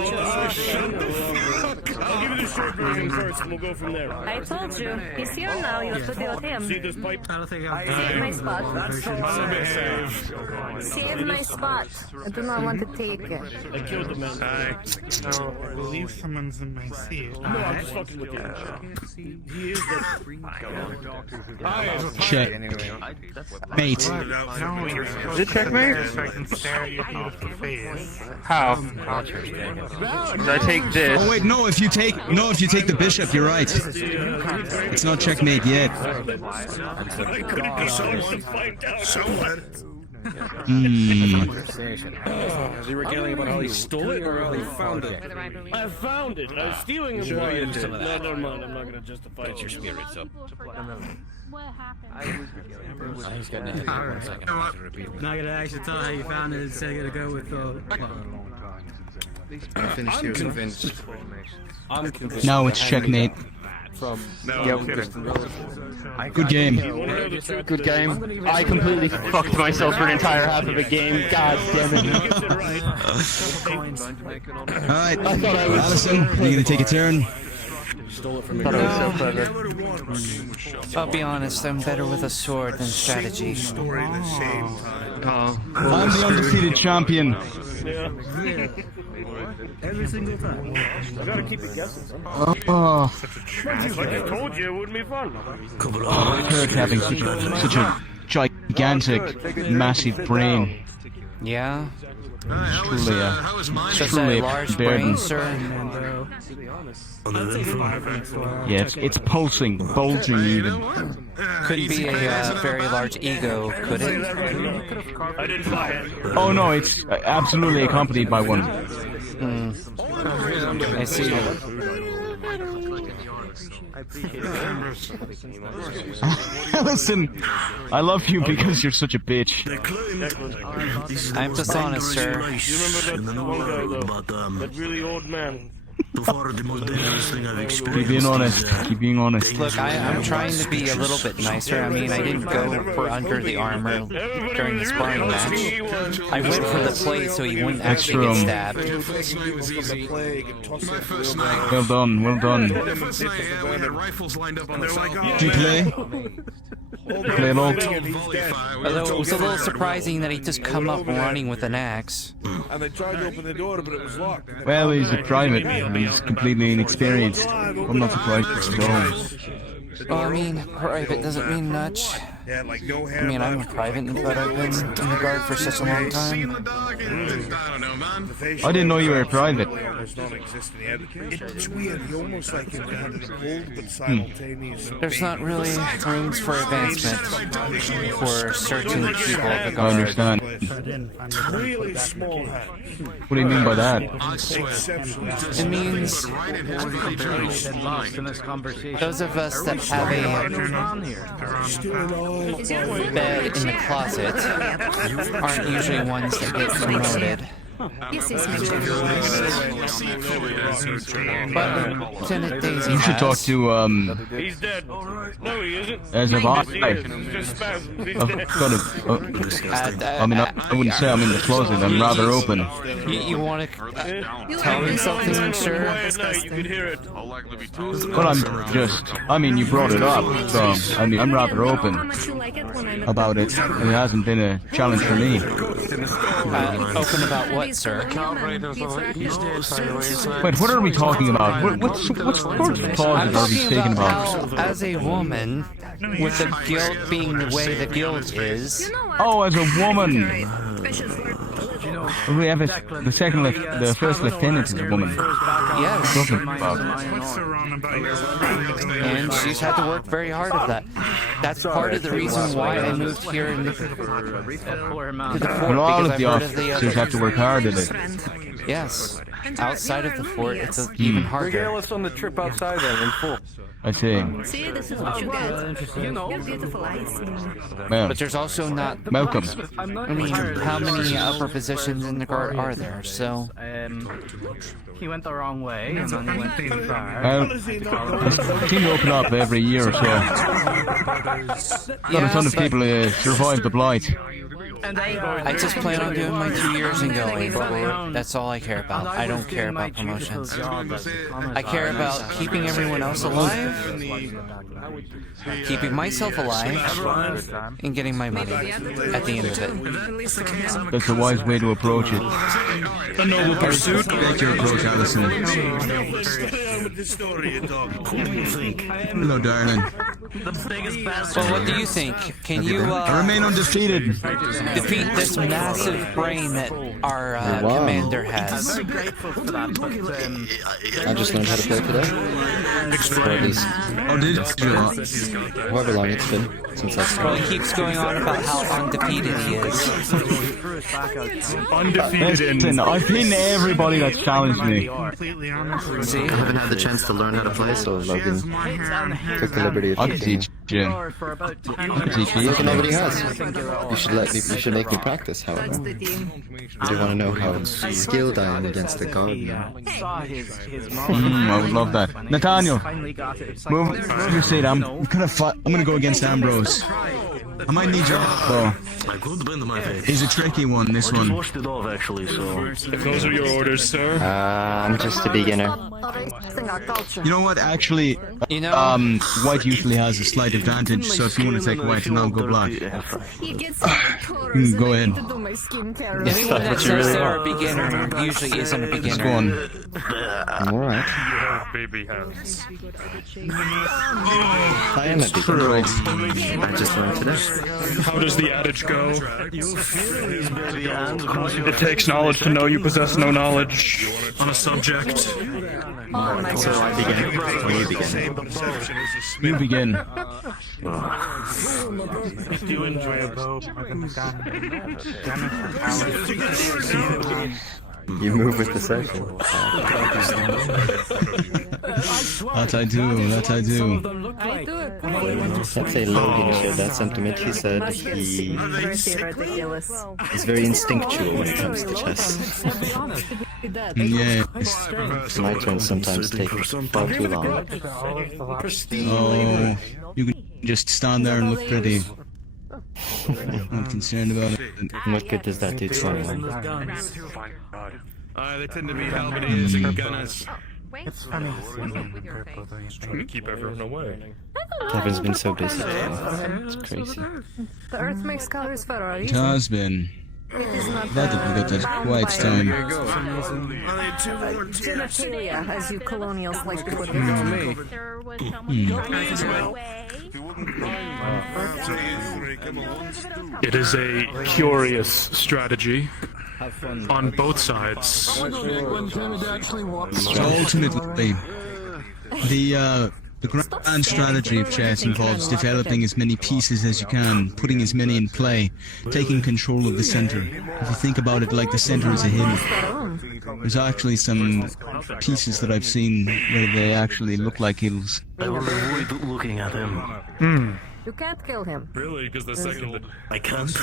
I'll give you the short version first, and we'll go from there. I told you. He's here now. You have to deal with him. See this pipe? Save my spot. Save my spot. I do not want to take it. I killed the man. I believe someone's in my seat. No, I'm just fucking with you. He is the... Check. Mate. No, Is it checkmate? I can stare at your beautiful face. How? Did I take this? Oh wait, no. If you take the bishop, you're right. It's not checkmate yet. I couldn't be someone to find out. somewhere. Is he regaling about how he stole it or how he found it? I found it. I was stealing it. Sure you did. No, never mind. I'm not going to justify it. It's your spirit, so. What happened? He's getting it. 1 second. Not gonna actually tell how you found it. It's gonna go with I finished here. Convinced. I'm convinced. Now it's checkmate. Good game. Good game. I completely fucked myself for an entire half of a game. God damn it. Alright, Allison, are you gonna take a turn? Stole it from me. I'll be honest, I'm better with a sword than strategy. I'm the undefeated champion. every single time. I gotta keep it guessing. Oh. Like I told you, it wouldn't be fun. Kirk having such a gigantic, massive brain. Yeah? Truly a large burden. brain, sir? Yeah, it's pulsing, bulging even. Couldn't be a very large ego, could it? I didn't buy it. Oh no, it's absolutely accompanied by one. I see. Listen, I love you because you're such a bitch. I'm dishonest, sir. You remember that one guy, though? That really old man? Keep being honest. Keep being honest. Look, I'm trying to be a little bit nicer. I mean, I didn't go for under the armor during the sparring match. I went for the plate so he wouldn't actually get stabbed. Well done, well done. Do you play? Play at all? Although it was a little surprising that he just come up running with an axe. And they tried to open the door, but it was locked. Well, he's a private. He's completely inexperienced. I'm not surprised at all. Well, I mean, private doesn't mean much. Yeah, like no hair. I mean, I'm a private, but I've been in the guard for such a long time. I didn't know you were a private. It's weird. You almost like you've got an old but simultaneous. There's not really rooms for advancement for certain people of the I guard. understand. Really small hat. What do you mean by that? It means those of us that have a bed in the closet aren't usually ones that get promoted. Yes, yes, Lieutenant Daisy You should talk has. to, He's dead. No, he isn't. as of I. He's just spasms. He's I've dead. got I mean, I wouldn't say I'm in the closet. I'm rather open. You want to tell me something, sir? You can hear it. But I mean, you brought it up, so, I mean, I'm rather open about it. It hasn't been a challenge for me. Open about what, sir? Wait, what are we talking about? What sort of closet are we speaking about? How, as a woman, with the guild being the way the guild is... Oh, as a woman! We have the first lieutenant is a woman. Yes. What's so wrong about you? And she's had to work very hard at that. That's part of the reason why I moved here to the fort, Well, all of the officers have to work hard at it. Yes. Outside of the fort, it's even harder. Regale us on the trip outside then, in full. I see. See, this is what you get. You know, beautiful eyes. Well, but there's also not... Welcome. I mean, how many upper positions in the guard are there? So... He went the wrong way, and then he went too far. I seem to open up every year or so. Got a ton of people survive the blight. I just plan on doing my 2 years and going. That's all I care about. I don't care about promotions. I care about keeping everyone else alive, keeping myself alive, and getting my money at the end of it. That's a wise way to approach it. A noble pursuit. Take your approach, Allison. Hello, darling. Well, what do you think? Can you remain undefeated? Defeat this massive brain that our commander has? I just learned how to play today. Or at least, however long it's been since I Well, started. he keeps going on about how undefeated he is. Undefeated. Listen, I've beaten everybody that's challenged me. See, I haven't had the chance to learn how to play, so Logan took the liberty of I can teach you. I can teach you. Look, nobody has. You should make me practice, however. I do want to know how skilled I am against the gardener. I would love that. Nathaniel, move your seat. I'm gonna go against Ambrose. I might need your help, though. He's a tricky one, this one. If those are your orders, sir. I'm just a beginner. You know what, actually, white usually has a slight advantage, so if you want to take white and I'll go black. Go ahead. Anyone that says they're a beginner usually isn't a beginner. Go on. Alright. Baby hands. I am a beginner. I just learned today. How does the adage go? It takes knowledge to know you possess no knowledge on a subject. So I begin. Or you begin. You begin. Do you enjoy a bow more than the gun? You move with the session. That I do, that I do. That's a Logan showed that sentiment. He said he is very instinctual when it comes to chess. Yes. My turns sometimes take far too long. Oh, you can just stand there and look pretty. I'm not concerned about it. What good does that do to anyone? They tend to be halberdiers and gunners. It's funny. Trying to keep everyone away. Kevin's been so busy today. It's crazy. The earth makes colors for a It reason. has been. Glad that we got that quiet time. Genitalia, as you colonials like to put it. It is a curious strategy on both sides. So ultimately, the grand strategy of chess involves developing as many pieces as you can, putting as many in play, taking control of the center. If you think about it like the center is a hill, there's actually some pieces that I've seen where they actually look like hills. I will avoid looking at him. You can't kill him. Really? Because the second I can't.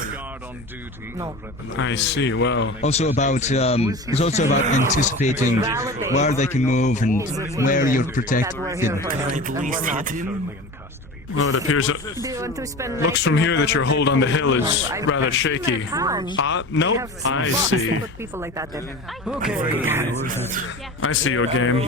No. I see. Well, Also about it's also about anticipating where they can move and where you're protected. At least hit him. well, it appears that Do you want to spend looks from here that your hold on the hill is rather shaky. Nope. I see. Put people like that in. I see your game.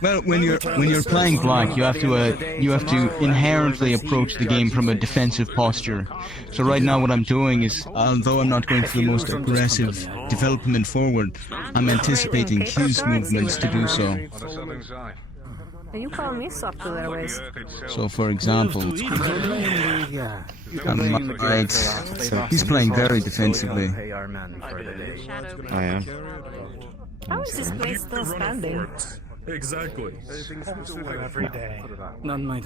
Well, when you're playing black, you have to inherently approach the game from a defensive posture. So right now, what I'm doing is, although I'm not going for the most aggressive development forward, I'm anticipating Q's movements to do so. And you call me soft to their ways. So, for example, he's playing very defensively. I am. How is this place still standing? Exactly. Every day.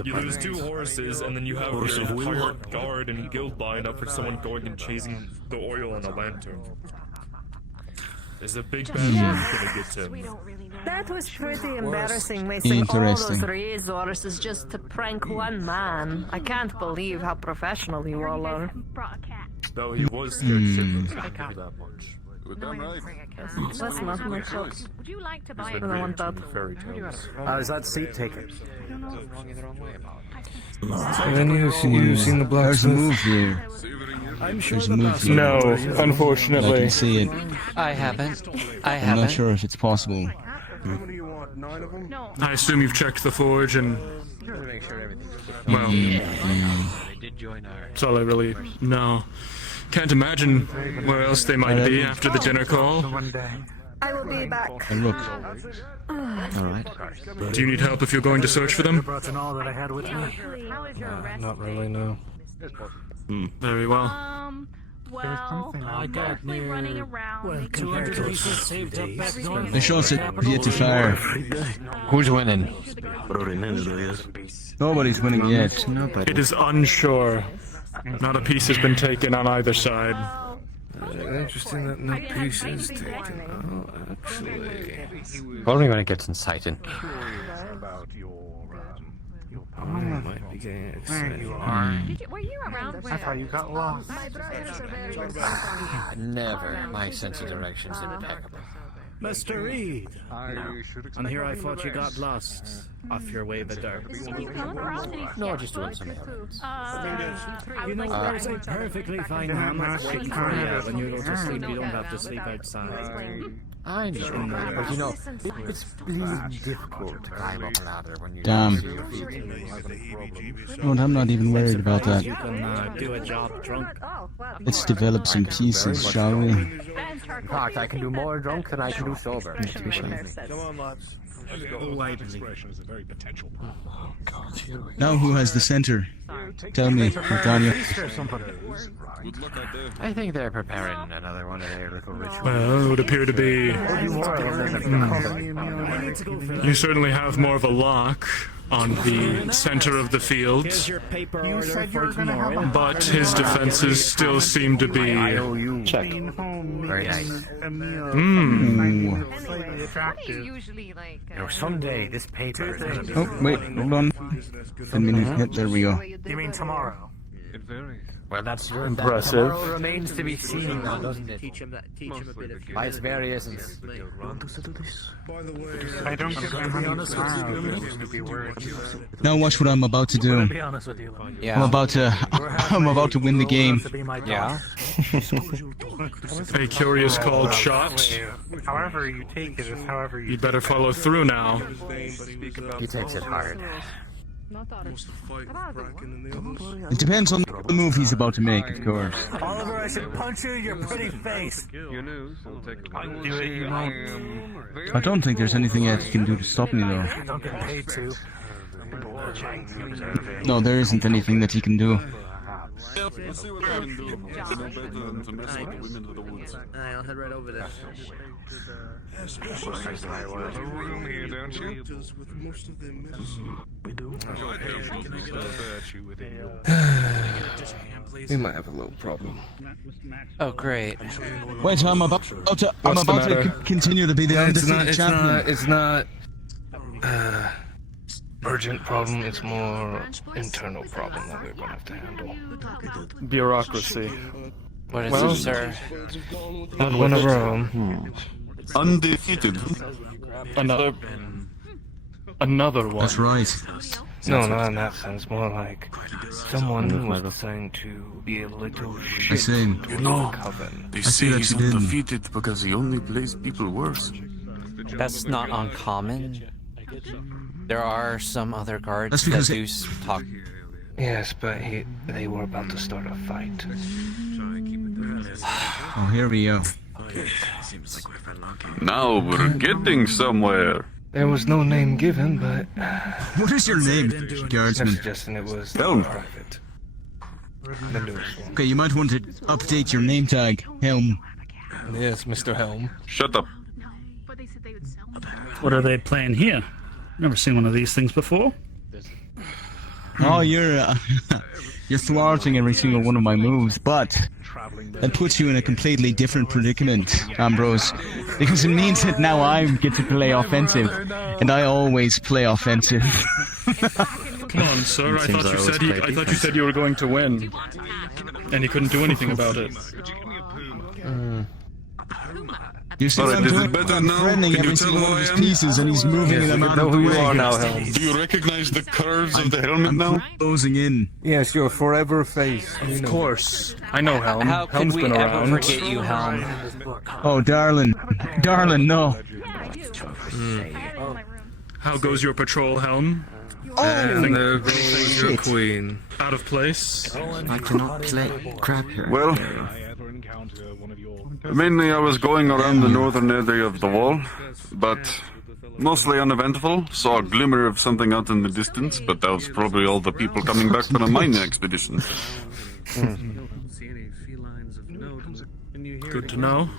You lose 2 horses, and then you have your entire guard and guild lined up for someone going and chasing the oil on a lantern. There's a big bad one gonna get him. That was pretty embarrassing, wasting all those resources just to prank one man. I can't believe how professional you all are. No, he was scared shitless. I can't give you that much. That's not much help. Would you like to buy I don't want that. Fairy tales. Is that seat taken? And then you've seen the black. There's a move here. There's a move here. No, unfortunately. I can see it. I haven't. I'm not sure if it's possible. I assume you've checked the forge and... Well, that's all I really know. Can't imagine where else they might be after the dinner call. I will be back. And look. Alright. Do you need help if you're going to search for them? Not really, no. Very well. Well, mostly running around. 200 pieces saved up back north. The shots are yet to fire. Who's winning? Nobody's winning yet. It is unsure. Not a piece has been taken on either side. Interesting that no piece is taken. Oh, actually. Probably when it gets incited. Might be getting excited. Were you around when... I thought you got lost. Never. My sense of direction's impeccable. Mr. Reed! And here I thought you got lost off your way the dark. No, just doing something else. You know, there's a perfectly fine hammock waiting for you when you go to sleep. You don't have to sleep outside. I know, but you know, it's really difficult to climb up a ladder when you Damn. see your feet. No, I'm not even worried about that. You can do a job drunk. Let's develop some pieces, shall we? In fact, I can do more drunk than I can do sober. Come on, lads. Discretion is a very potential problem. Oh, God, here we go. Now who has the center? Tell me, Nathaniel. I think they're preparing another one of their little rituals. Well, it would appear to be... You certainly have more of a lock on the center of the field, but his defenses still seem to be... Check. Very nice. You know, someday this paper is going to be... Oh, wait, hold on. 10 minutes hit, there we go. You mean tomorrow? It varies. Well, that's your impressive. Tomorrow remains to be seen now, doesn't it? Teach him a bit of By its variations. I don't get to be honest with you. Now watch what I'm about to do. Yeah. I'm about to win the game. Yeah. A curious called shot. However you take it is however you... You'd better follow through now. He takes it hard. It depends on the move he's about to make, of course. Oliver, I should punch you in your pretty face. You lose, I'll take it. Do it, you know. I don't think there's anything else he can do to stop me, though. Don't get paid to. No, there isn't anything that he can do. Let's see what I can do. No better than to mess with the women of the woods. I'll head right over there. A room here, don't you? We do. We might have a little problem. Oh, great. Wait, I'm about to continue to be the undefeated champion. It's not. urgent problem, it's more internal problem that we're gonna have to handle. Bureaucracy. What is Well, it, sir? Not one of our own. Undefeated. Another one. That's right. No, not in that sense. More like someone who was trying to be a little shit see. to No, the coven. they see say that he's you didn't. undefeated because he only plays people worse. That's not uncommon. There are some other guards That's that because do talk. Yes, but they were about to start a fight. Oh, here we go. Now we're getting somewhere. There was no name given, but What is your name, I'm guardsman? suggesting it was Helm. private. The newest one. Okay, you might want to update your name tag, Helm. Yes, Mr. Helm. Shut up. What are they playing here? Never seen one of these things before. Oh, you're you're thwarting every single one of my moves, but that puts you in a completely different predicament, Ambrose, because it means that now I get to play offensive, and I always play offensive. Come on, sir. I thought you said you were going to win, and he couldn't do anything about it. You see Alright, what is I'm it doing? better I'm now? threatening Can you every tell single who one of I his am? pieces, and he's moving them out of the way. Do you recognize the curves of the helmet now? Closing in. Yes, your forever face. Of course. I know Helm. How could Helm's we been ever around. forget you, Helm? Oh, darling. Darling, no. How goes your patrol, Helm? And there goes your queen. Out of place? I cannot play crap here. Well, mainly I was going around the northern area of the wall, but mostly uneventful. Saw a glimmer of something out in the distance, but that was probably all the people coming back from a mining expedition. Good to know.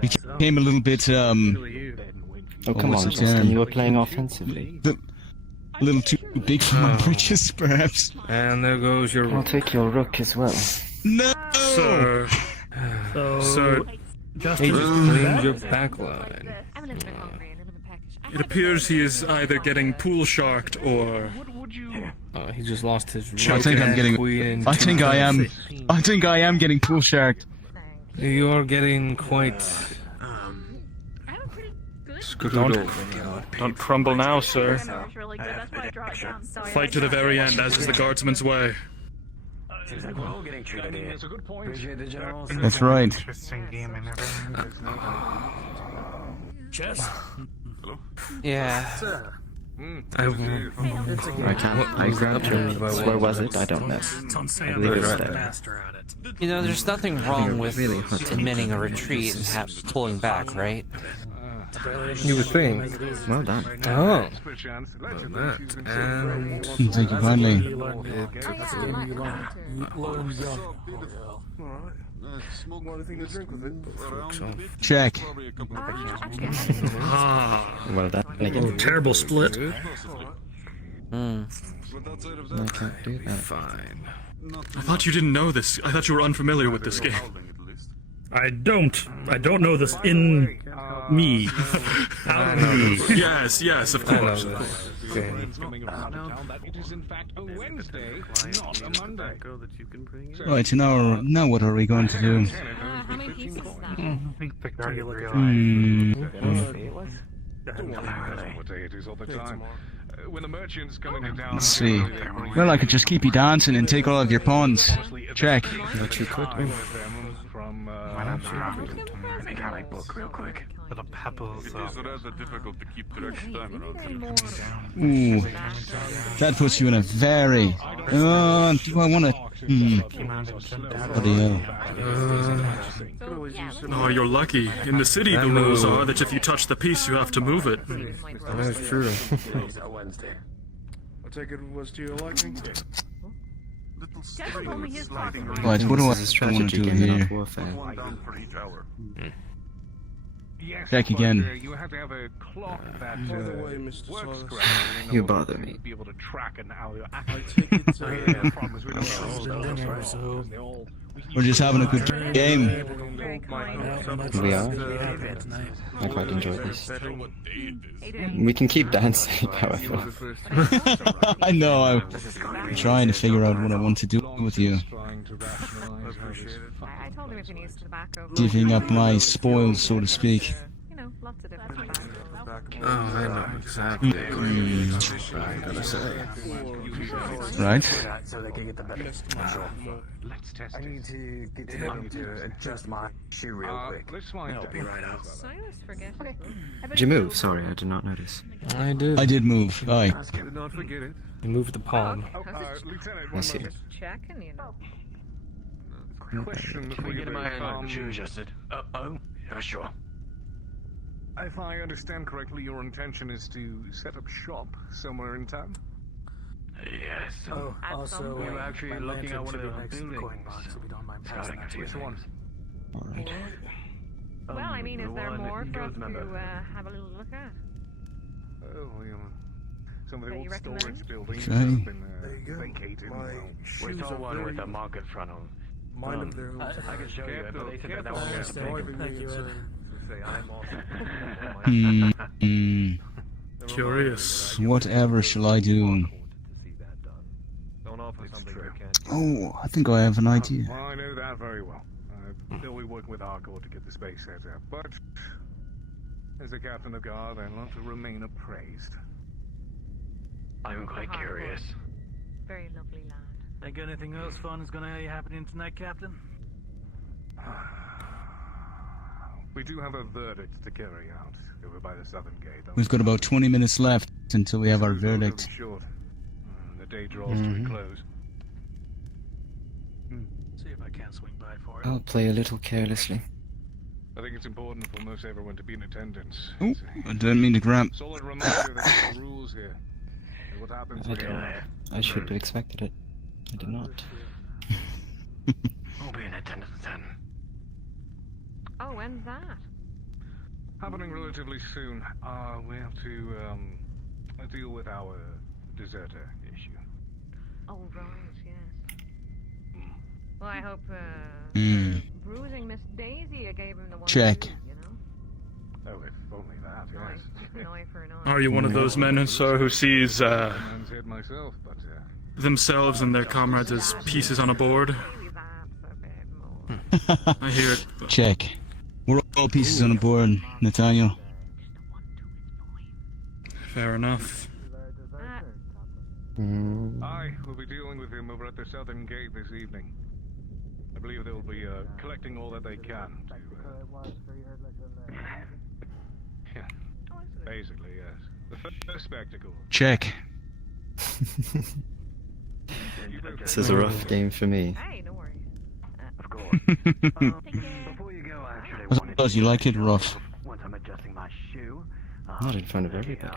Became a little bit, Oh, come on, Justin, you were playing offensively. A little too big for my britches, perhaps. And there goes your I'll take your rook as well. No! Sir. Sir. He just cleaned your backline. It appears he is either getting pool sharked or... He just lost his I think I'm getting. I think I am. I think I am getting pool sharked. You're getting quite... Don't crumble now, sir. Fight to the very end, as is the guardsman's way. That's right. Chess? Yeah. I can't. I grabbed her. Where was it? I don't know. I believe it's there. You know, there's nothing wrong with admitting a retreat and pulling back, right? You would think. Well done. Oh. Well, that, and... Thank you kindly. Check. Well done. Again. Terrible split. I can't do that. Fine. I thought you didn't know this. I thought you were unfamiliar with this game. I don't know this in me. Out me. Yes, of course. Right, now what are we going to do? Let's see. Well, I could just keep you dancing and take all of your pawns. Check. But you could. Ooh, that puts you in a very. Do I want to? Bloody hell. Oh, you're lucky. In the city, the rules are that if you touch the piece, you have to move it. That's true. I take it was to your liking. Right, what do I want to do here? Check again. You bother me. We're just having a good game. We are. I quite enjoy this. We can keep dancing, however. I know, I'm trying to figure out what I want to do with you. I told him if he needs tobacco. Giving up my spoils, so to speak. You know, lots of different tobacco. Oh, I know exactly what I'm gonna say. Right. So they can get the better. Let's test it. I need to get to adjust my shoe real quick. I'll be right out. Silas, forget. Did you move? Sorry, I did not notice. I did. I did move. Aye. Did not forget it. You moved the palm. I see. Checking, you know. Question Can we get my shoe adjusted? Oh, yeah, sure. If I understand correctly, your intention is to set up shop somewhere in town? Yes. Oh, also, we were actually looking at one of those buildings. Which one? Alright. Well, I mean, is there more for us to have a little look at? Oh, some of the That you old recommend? storage buildings Okay. have been vacated. We saw one with a market front on. Mine of their own. I can show you, but they said that was Thank you, sir. Curious. Whatever shall I do? Oh, I think I have an idea. Well, I know that very well. Still, we work with hardcore to get the space set up, but as a captain of guard, I want to remain appraised. I'm quite curious. Very lovely lad. Think anything else fun is gonna be happening tonight, Captain? We do have a verdict to carry out over by the southern gate. We've got about 20 minutes left until we have our verdict. Short. The day draws to a close. See if I can swing by for it. I'll play a little carelessly. I think it's important for most everyone to be in attendance. Oh, I didn't mean to grab. Solid reminder that there are rules here. What happens I should have expected it. I did not. We'll be in attendance then. Oh, when's that? Happening relatively soon. We have to deal with our deserter issue. Oh, right, yes. Well, I hope bruising Miss Daisy gave him the one. Check. To do, you know? Oh, if only that, Right. yes. An eye for an eye. Are you one of those men, sir, who sees Man's head myself, but themselves and their comrades as pieces on a board? I hear it. But... Check. We're all pieces on a board, Nathaniel. Fair enough. I will be dealing with him over at the southern gate this evening. I believe they'll be collecting all that they can. Yeah, basically, yes. The first spectacle. Check. This is a rough game for me. Hey, no worries. Of course. Before you go, actually, I suppose you like it rough. once I'm adjusting my shoe. Not in front of everybody.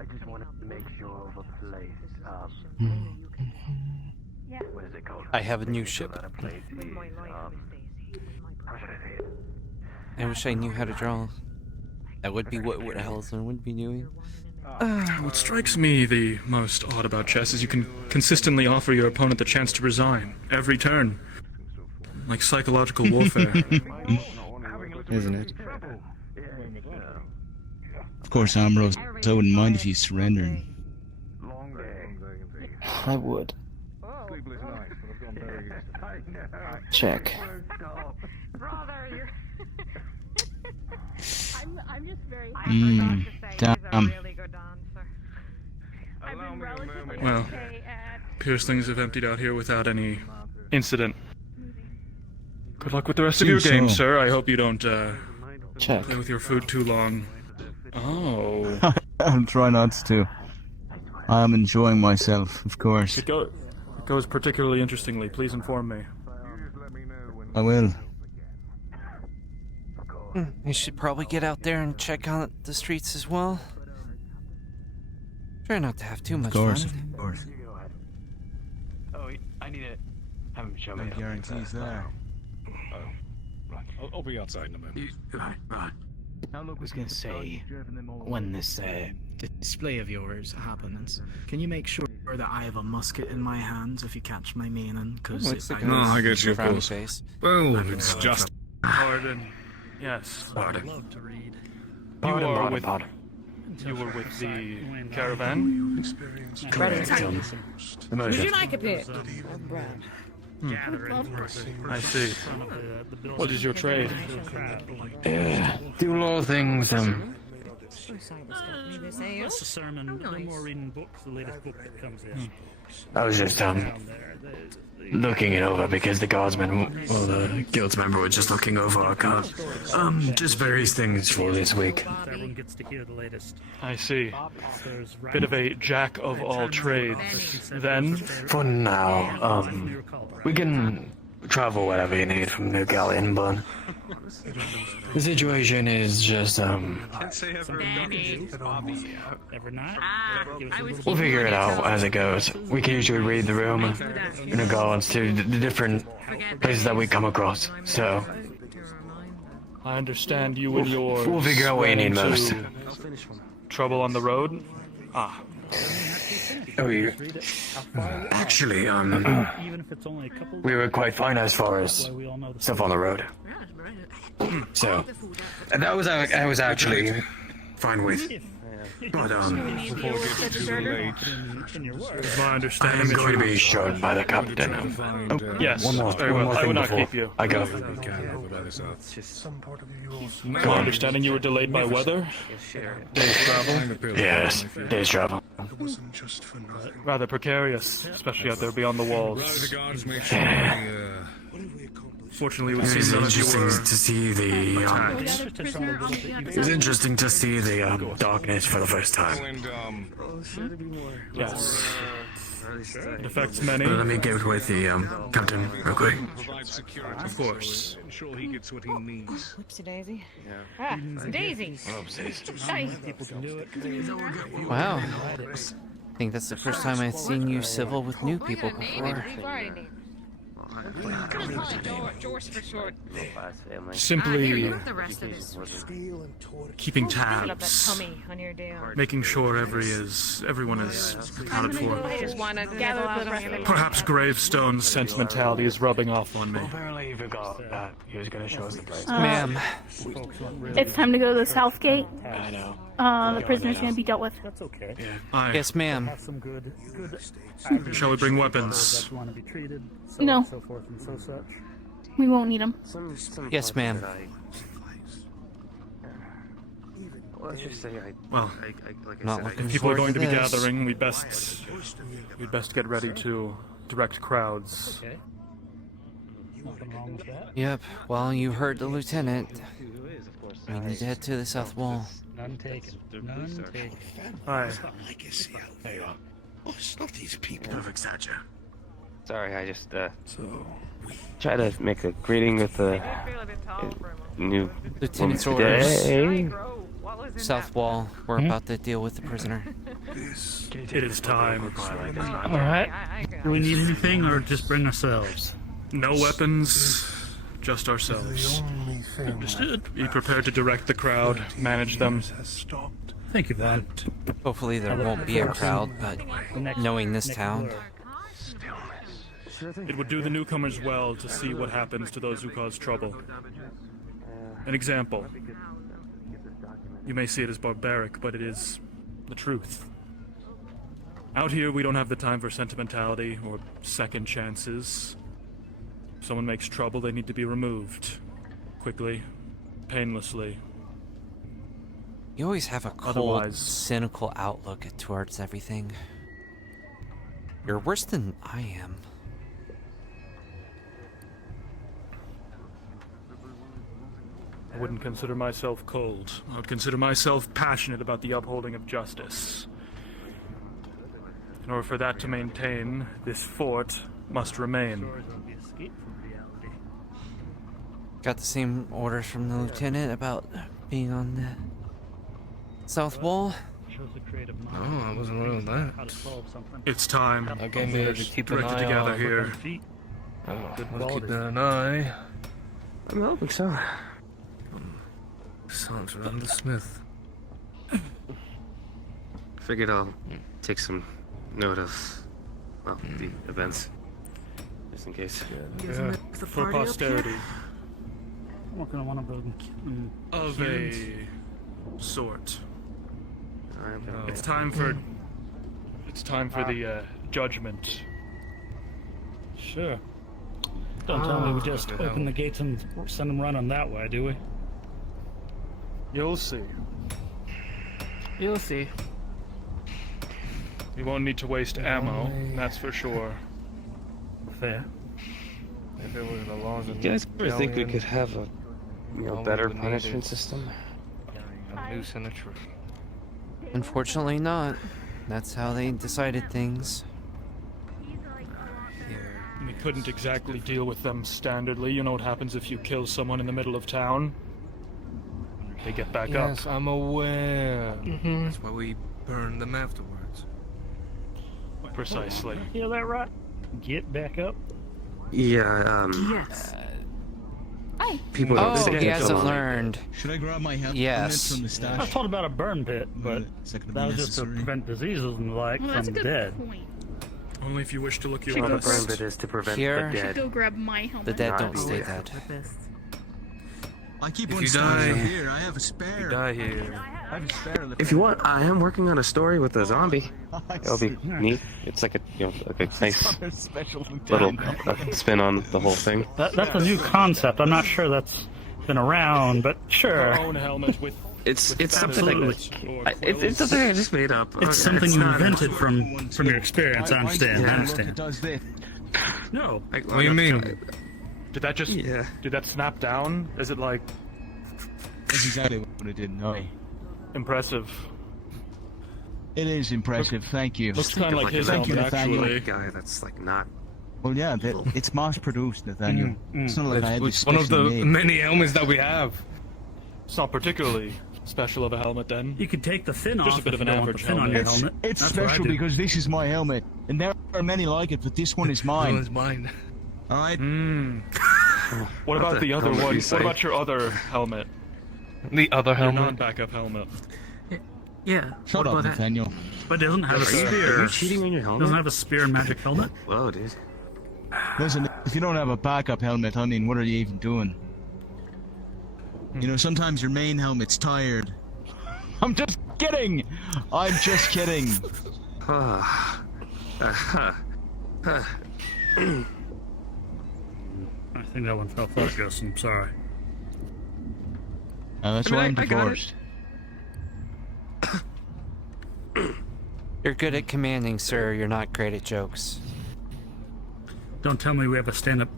I just wanted to make sure of a place. What is it called? I have a new ship. I wish I knew how to draw. That would be what Hellsman would be doing. What strikes me the most odd about chess is you can consistently offer your opponent the chance to resign every turn. Like psychological warfare. Isn't it? Of course, Ambrose, I wouldn't mind if you surrendered. I would. Check. Brother, you're... I'm just very Damn. really good dancer. I've been relatively Well, okay at... appears things have emptied out here without any incident. Good luck with the rest of your game, sir. I hope you don't Check. play with your food too long. Oh. I'll try not to. I am enjoying myself, of course. It goes particularly interestingly. Please inform me. I will. You should probably get out there and check on the streets as well. Try not to have too much fun. Of course. Oh, I need to have him show me. No guarantees there. Oh, right. I'll be outside in a moment. Right. I was gonna say, when this display of yours happens, can you make sure that I have a musket in my hands if you catch my meaning? Because No, I get you, of course. Well, it's just Pardon. Yes. Pardon. Love to read. Pardon. You were with the caravan? Correct. Would you like a bit? I see. What is your trade? Do a lot of things. That's a sermon. No more reading books. The latest book that comes in. I was just looking it over because the guardsmen, well, the guild member were just looking over our cards. Just various things for this week. Everyone gets to hear the latest. I see. Bit of a jack of all trades. Then, For now, we can travel whatever you need from New Galleon, but the situation is just, we'll figure it out as it goes. We can usually read the room in regards to the different places that we come across, so I understand you and your... We'll figure out what you need most. Trouble on the road? Ah. Oh, actually, we were quite fine as far as stuff on the road. So, that was I was actually fine with. But It's my understanding I'm that going to you... be shown by the captain. Yes, one more I thing will not before keep you. I go. My understanding you were delayed by weather? Day's travel? Yes, day's travel. Rather precarious, especially out there beyond the walls. Fortunately, it would It seem was none of you interesting were to see the. attacked. It was interesting to see the darkness for the first time. Yes. It affects many. Let me get with the captain real quick. Of course. Ensure he gets what he needs. Whoopsie daisy. Ah, Daisy. Wow. I think that's the first time I've seen you civil with new people before. Simply keeping tabs, making sure everyone is accounted for. Perhaps Gravestone's sentimentality is rubbing off on me. Apparently he forgot that he was going to show us the place. Ma'am. It's time to go to the south gate. I know. The prisoner's gonna be dealt with. That's okay. Aye. Yes, ma'am. Have some good Shall we bring weapons? want to be treated, so No. on, so forth and so such. We won't need them. Yes, ma'am. Let's just say Well, Not looking if people are forward going to be this. gathering, we'd best get ready to direct crowds. Okay. Nothing wrong with that. Yep, well, you heard the lieutenant. We need to head to the south wall. None taken. None taken. Aye. There you are. What's not these people? Perfect stature. Sorry, I just try to make a greeting with the new Lieutenant's woman orders. today. South wall. We're about to deal with the prisoner. It is time. Alright. Do we need anything or just bring ourselves? No weapons, just ourselves. Understood. Be prepared to direct the crowd, manage them. Thank you, Von. Hopefully there won't be a crowd, but knowing this town, It would do the newcomers well to see what happens to those who cause trouble. An example. You may see it as barbaric, but it is the truth. Out here, we don't have the time for sentimentality or second chances. If someone makes trouble, they need to be removed. Quickly, painlessly. you always have a cold, Otherwise- cynical outlook towards everything. You're worse than I am. I wouldn't consider myself cold. I would consider myself passionate about the upholding of justice. In order for that to maintain, this fort must remain. Got the same orders from the lieutenant about being on the south wall. No, I wasn't aware of that. It's time. Okay, maybe to keep an Directed eye to gather on- here. We'll keep an eye. I'm hoping so. Sounds around the smith. Figured I'll take some note of, well, the events, just in case. For posterity. Working on one of them. Of a sort. It's time for the judgment. Sure. Don't tell me we just open the gates and send them running that way, do we? You'll see. You'll see. We won't need to waste ammo, that's for sure. Fair. If it was the laws of You guys ever think we Alien, could have a better punishment system? a noose and a tree. Unfortunately not. That's how they decided things. We couldn't exactly deal with them standardly. You know what happens if you kill someone in the middle of town? They get back up. Yes, I'm aware. That's why we burn them afterwards. Precisely. Hear that right? Get back up. Yeah, Yes. people don't Oh, stick he to hasn't it. learned. Should I grab my helmet Yes. from the I was stash? told about a burn pit, but Is that gonna that be was just to necessary? prevent diseases and the like Well, that's a from good dead. point. Only if you wish to look your All the best. burn bit is to prevent Here. the I should dead. go grab my helmet. The dead Not don't stay the dead. I keep If one you stashed die- here. I have a spare. Die here. I have a spare. If you want, I am working on a story with a zombie. It'll be neat. It's like a like a nice special little spin on the whole thing. That's a new concept. I'm not sure that's been around, but sure. Our own helmet with. It's something like it's something I just made up. It's something you not- invented from your experience. I understand. I It understand. does this. No. What do you mean? Did that just? Yeah. Did that snap down? Is it like That's exactly what I did. No. impressive? It is impressive. Thank you. Looks kind of like his Thank you, helmet, Nathaniel. actually. Guy that's like not. Well, yeah, it's mass-produced, Nathaniel. It's not like I had this It's one of the specially made. many helmets that we have. It's not particularly special of a helmet, then. You could take the fin off. Just a bit if of you an don't want average the fin on helmet. your helmet. It's That's what I special do. because this is my helmet, and there are many like it, but this one is mine. One's mine. All right. What about the other helmet one? you What say? about your other helmet? The other Your helmet. non-backup helmet. Yeah. Shut up, Nathaniel. But it doesn't have a Are spear. you cheating on your helmet? Doesn't have a spear and magic helmet. Whoa, dude. Listen, if you don't have a backup helmet, I mean, what are you even doing? You know, sometimes your main helmet's tired. I'm just kidding! I'm just kidding! I think that one fell flat, Gus. I'm sorry. That's why I'm divorced. You're good at commanding, sir. You're not great at jokes. Don't tell me we have a stand-up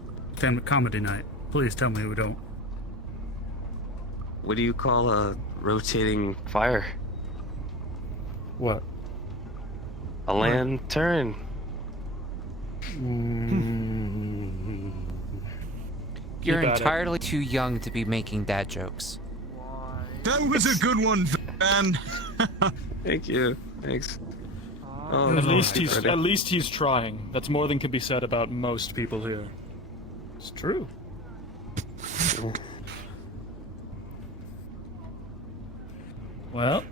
comedy night. Please tell me we don't. What do you call a rotating fire? What? A lantern. You're Keep at it. entirely too young to be making dad jokes. That was a good one, Van. Thank you. Thanks. Oh, At least he's trying. That's more than can be said about most people here. It's true. Well,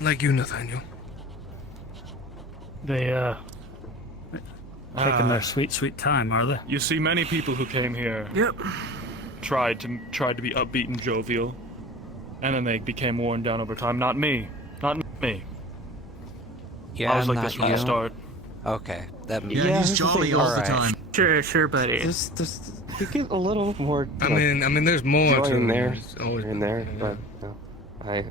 Like you, Nathaniel. they taking their sweet, sweet time, are they? You see, many people who came here Yep. tried to be upbeat and jovial, and then they became worn down over time. Not me. Not me. Yeah, I was like not this from the you. start. Okay, that Yeah, he's jolly all the Alright. time. Sure, buddy. Just you get a little more. I mean, there's more joy to in there, There's always in there, but no, I.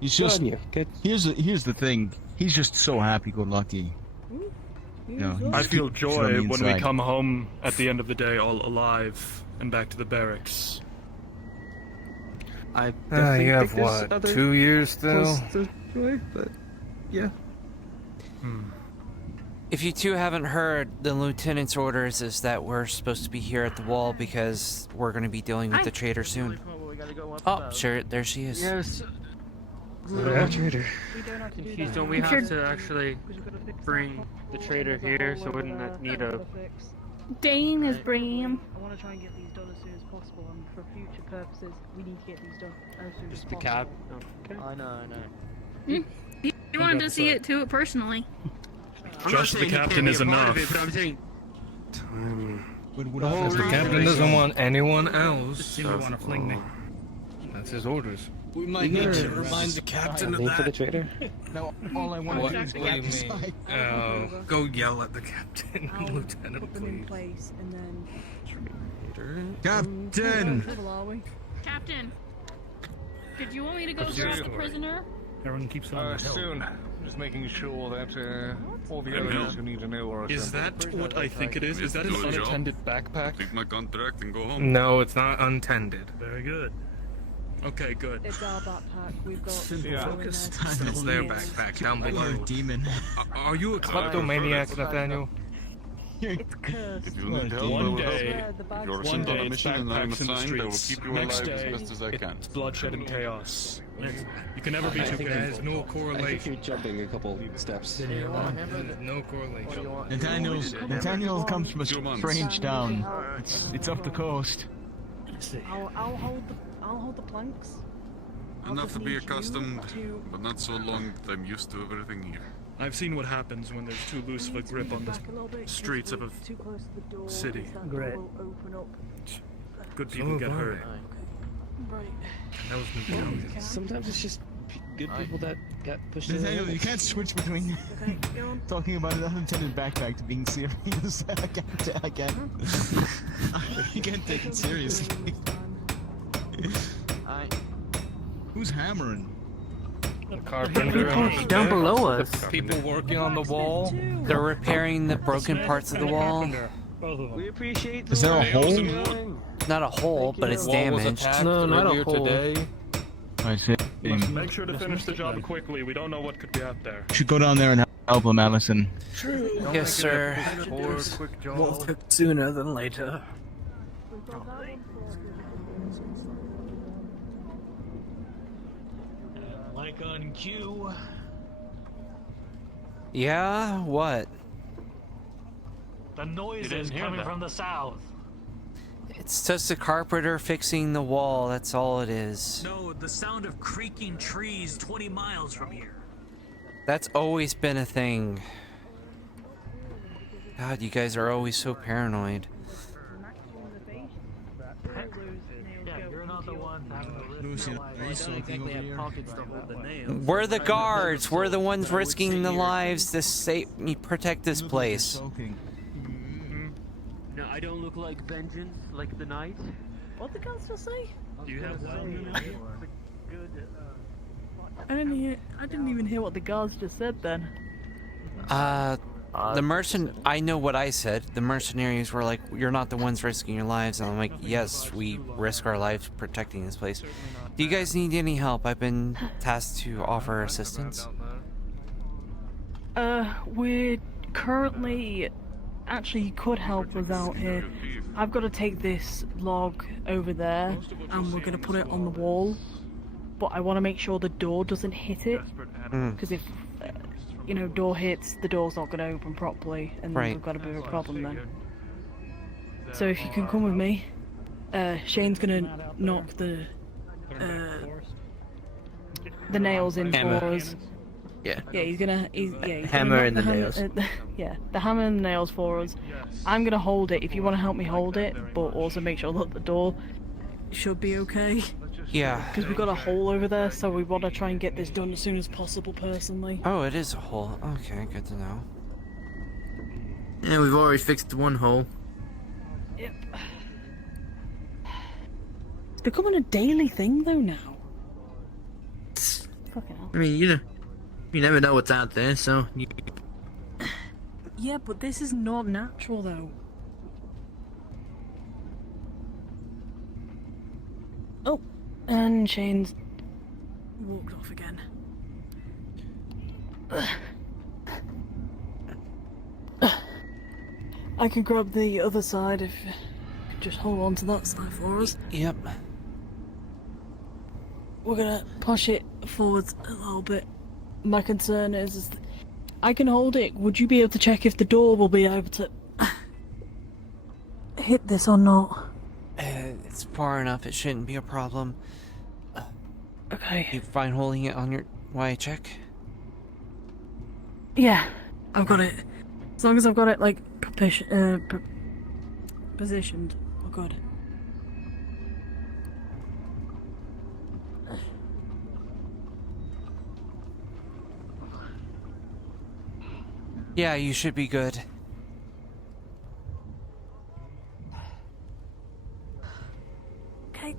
He's Good just on you. Good. here's the thing. He's just so happy-go-lucky. You know, he I just feel keeps it on joy the when we inside. come home at the end of the day all alive and back to the barracks. I you definitely have think there's what, other 2 years still? close to joy, but yeah. If you two haven't heard, the lieutenant's orders is that we're supposed to be here at the wall because we're going to be dealing with the traitor soon. Oh, sure, there she is. Yes. Traitor. Confused. Don't we have to actually bring the trader here? So wouldn't it need a? Dane is bringing him. I want to try and get these done as soon as possible, and for future purposes, we need to get these done as soon as Just the possible. cab. Okay. I know. He wanted to see it too personally. Just the captain is enough. But I'm saying, If the captain doesn't want anyone else, Just seem to want to fling me. that's his orders. We might need to remind the captain of Name for the that. trader? No, all I want to do is What do you get mean? inside. Oh, go yell at the captain, Lieutenant, Put them in please. place and then. Captain! Level are we? Captain, did you want me to go What's grab your the story? prisoner? Everyone keeps on the hill. Soon. Just making sure that all the I don't others know. who need to know are Is assembled. that what I think it is? Is that an Do a job. unattended backpack? Take my contract and go home. No, it's not untended. Very good. Okay, good. It's our backpack. We've got Simple Yeah. focus. It's their backpack down Like below. a demon. Are you a kleptomaniac, Nathaniel? It's cursed. If you need help, I One will help day, you. Where the bags You're are. sent on a it's mission and I'm backpacks in the assigned. I will streets. keep you Next alive day, as best as I can. it's bloodshed and chaos. You can never be too careful. No correlation. you're jumping a couple steps. No correlation. Nathaniel comes from a 2 months. strange town. It's up the coast. I'll hold the planks. I'll Enough just to be need you accustomed, to- but not so long that I'm used to everything here. I've seen what happens when there's too loose of a grip on the Back a little bit, streets of a too close to the door, city. because that Great. door will open up. good people get hurt. Right. That was me down. Sometimes it's just good people that got pushed in. Nathaniel, you can't switch between Okay, go on. talking about an unintended backpack to being serious. I can't take it seriously. Who's hammering? People down below us. People working on the wall. They're repairing the broken parts of the wall. Both of them. We appreciate Is there a hole? Not a hole, but it's Wall was damaged. attacked No, not a earlier hole. today. I see. Make sure to finish the job quickly. We don't know what could be out there. Should go down there and help him, Allison. Yes, sir. We'll cook sooner than later. Like on cue. Yeah, what? The noise is coming from the south. It's just a carpenter fixing the wall, that's all it is. No, the sound of creaking trees 20 miles from here. That's always been a thing. God, you guys are always so paranoid. Yeah, you're not the one having to risk Lucy, your are you life. sulking over here? Pockets to hold the nails. We're the guards. We're the ones risking the lives to protect this place. Sulking. No, I don't look like vengeance, like the night. What the guns just say? Do you have I didn't even hear what the guards just said then. I know what I said. The mercenaries were like, "You're not the ones risking your lives," and I'm like, "Yes, we risk our lives protecting this place." Do you guys need any help? I've been tasked to offer assistance. We're currently... Actually, you could help us out here. I've got to take this log over there, and we're going to put it on the wall. But I want to make sure the door doesn't hit it. Because if, door hits, the door's not going to open properly, and then we've got a bit of a problem then. So if you can come with me, Shane's going to knock the nails in for us. Yeah. Yeah, he's gonna Hammer in the knock nails. the hammer and the nails for us. I'm gonna hold it if you want to help me hold it, but also make sure that the door should be okay. Yeah. Because we've got a hole over there, so we want to try and get this done as soon as possible, personally. Oh, it is a hole. Okay, good to know. Yeah, we've already fixed one hole. Yep. It's becoming a daily thing, though, now. Fucking hell. I mean, you never know what's out there, so you... Yeah, but this is not natural, though. Oh, and Shane's walked off again. I can grab the other side if you could just hold on to that side for us. Yep. We're gonna push it forwards a little bit. My concern is I can hold it. Would you be able to check if the door will be able to hit this or not? It's far enough. It shouldn't be a problem. Okay. You fine holding it on your... while I check? Yeah, I've got it. As long as I've got it, like, positioned. We're good. Yeah, you should be good. Okay.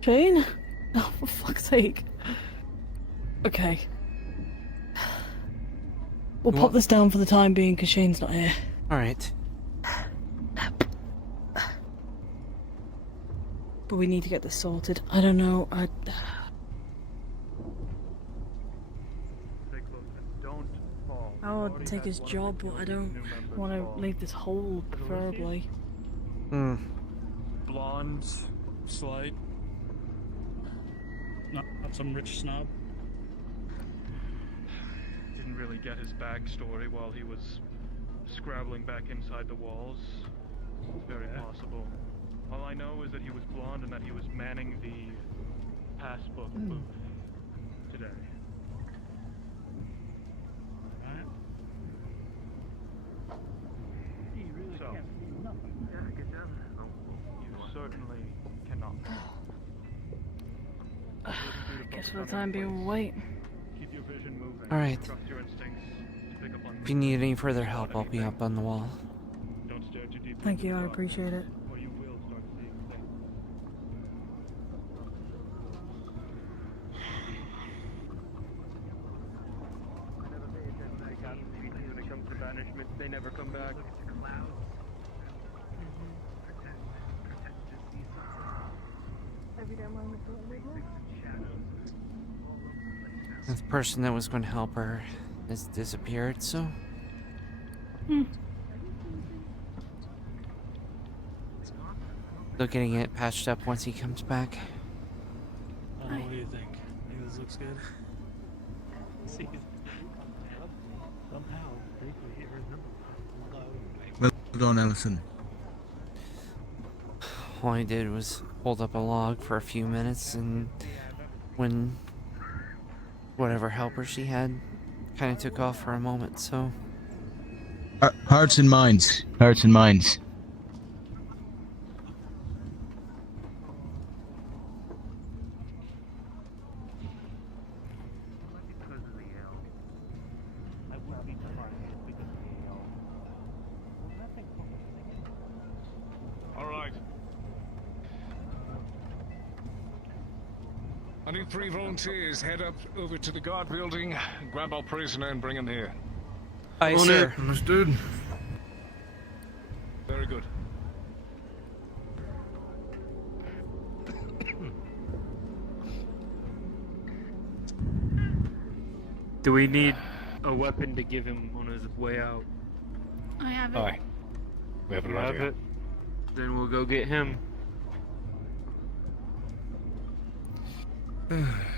Shane? Oh, for fuck's sake. Okay. We'll pop this down for the time being because Shane's not here. Alright. But we need to get this sorted. I don't know, I would take his job, but I don't want to leave this hole, preferably. Blonde, slight. Not some rich snob. Didn't really get his backstory while he was scrabbling back inside the walls. It's very possible. All I know is that he was blonde and that he was manning the passbook booth today. So, you certainly cannot. I guess for the time being, we'll wait. Keep your vision moving. Alright. Trust your instincts to pick up on If you need any further help, I'll be up on the wall. Don't stare too deeply. Thank you, I appreciate it. Or you will start seeing things. When it comes to banishment, they never come back. The person that was going to help her has disappeared, so... Still getting it patched up once he comes back. What do you think? Think this looks good? See, somehow, briefly he remembered. Well done, Ellison. All I did was hold up a log for a few minutes, and when whatever helper she had kind of took off for a moment, so... Hearts and minds. Hearts and minds. Alright. I need 3 volunteers. Head up over to the guard building, grab our prisoner and bring him here. Aye, sir. Understood. Very good. Do we need a weapon to give him on his way out? I have it. Aye. We have it right here. Then we'll go get him.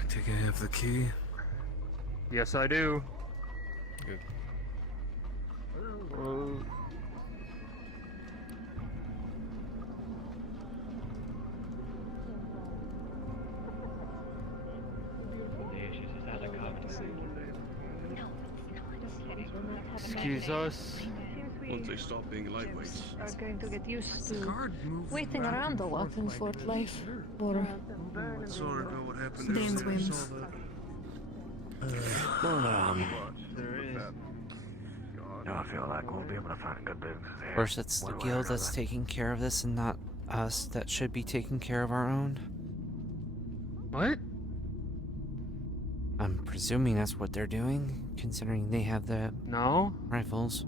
Take a half the key. Yes, I do. Good. Whoa. Excuse us. Once they stop being lightweights. Are going to get used to waiting around a lot in Fort Life. Or Saw ago what happened Dane's whims. I feel like we'll be able to find good business here. Of course, it's the guild that's taking care of this and not us that should be taking care of our own. What? I'm presuming that's what they're doing, considering they have the rifles.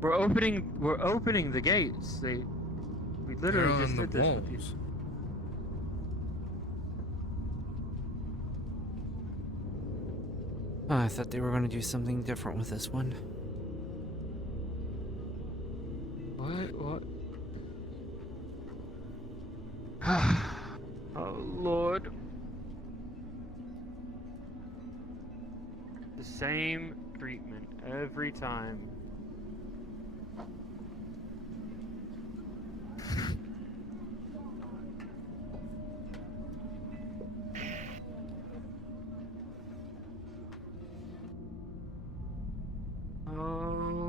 We're opening the gates. We literally just did this with you. Oh, I thought they were going to do something different with this one. What? Oh, Lord. The same treatment every time.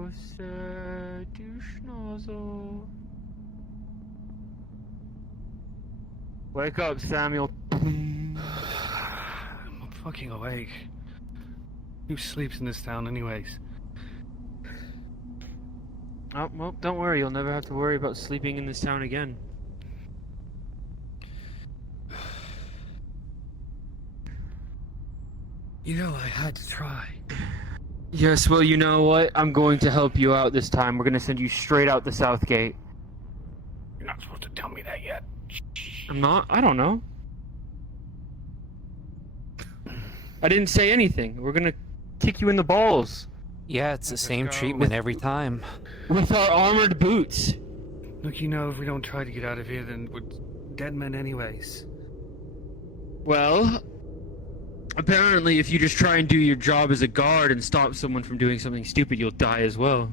closer to Schnozzle. Wake up, Samuel. I'm not fucking awake. Who sleeps in this town anyways? Oh, well, don't worry. You'll never have to worry about sleeping in this town again. You know, I had to try. Yes, well, you know what? I'm going to help you out this time. We're going to send you straight out the south gate. You're not supposed to tell me that yet. I'm not? I don't know. I didn't say anything. We're going to kick you in the balls. Yeah, it's the same treatment every time. With our armored boots. Look, you know, if we don't try to get out of here, then we're dead men anyways. Well, apparently if you just try and do your job as a guard and stop someone from doing something stupid, you'll die as well.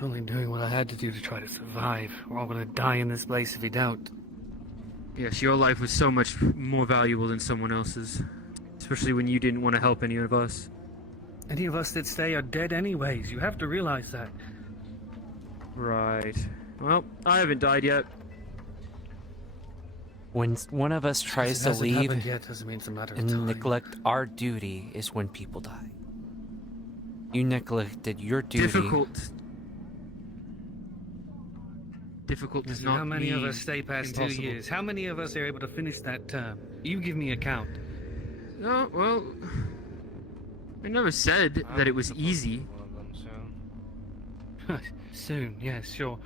Only doing what I had to do to try to survive. We're all gonna die in this place if we don't. Yes, your life was so much more valuable than someone else's. Especially when you didn't want to help any of us. Any of us that stay are dead anyways. You have to realize that. Right. Well, I haven't died yet. When one of us tries to leave yet, doesn't mean it's a matter of and time. neglect our duty is when people die. You neglected your duty. Difficult does How not many of mean us stay past impossible. 2 years? How many of us are able to finish that term? You give me a count. No, well, I never said that it was easy. Soon, yes, sure.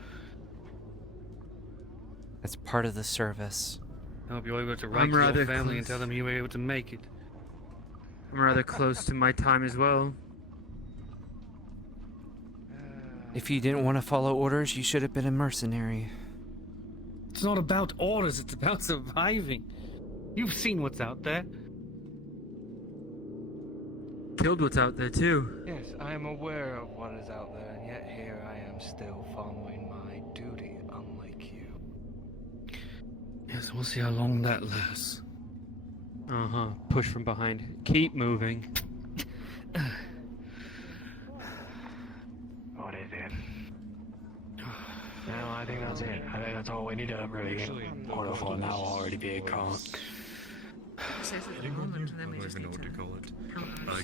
That's part of the service. I hope you're able to write to your family and tell them you were able to make it. I'm rather close to my time as well. If you didn't want to follow orders, you should have been a mercenary. It's not about orders, it's about surviving. You've seen what's out there. Killed what's out there too. Yes, I am aware of what is out there, and yet here I am still following my duty, unlike you. Yes, we'll see how long that lasts. Uh-huh. Push from behind. Keep moving. What is it? No, I think that's it. I think that's all we need to really get order for now already be a call. I don't even know what to call it.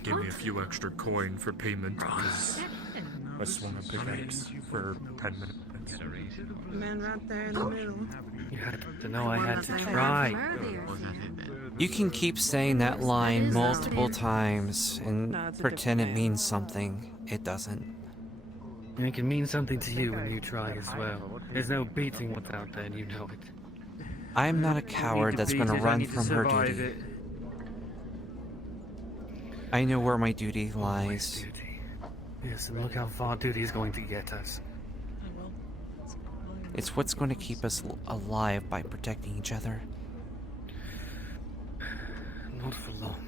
Gave me a few extra coin for payment because I swung a pickaxe for 10 minutes. Man right there in the middle. You had to know I had to try. You can keep saying that line multiple times and pretend it means something. It doesn't. And it can mean something to you when you try as well. There's no beating what's out there, and you know it. I'm not a coward that's going to run from her duty. I know where my duty lies. Yes, and look how far duty is going to get us. It's what's going to keep us alive by protecting each other. Not for long.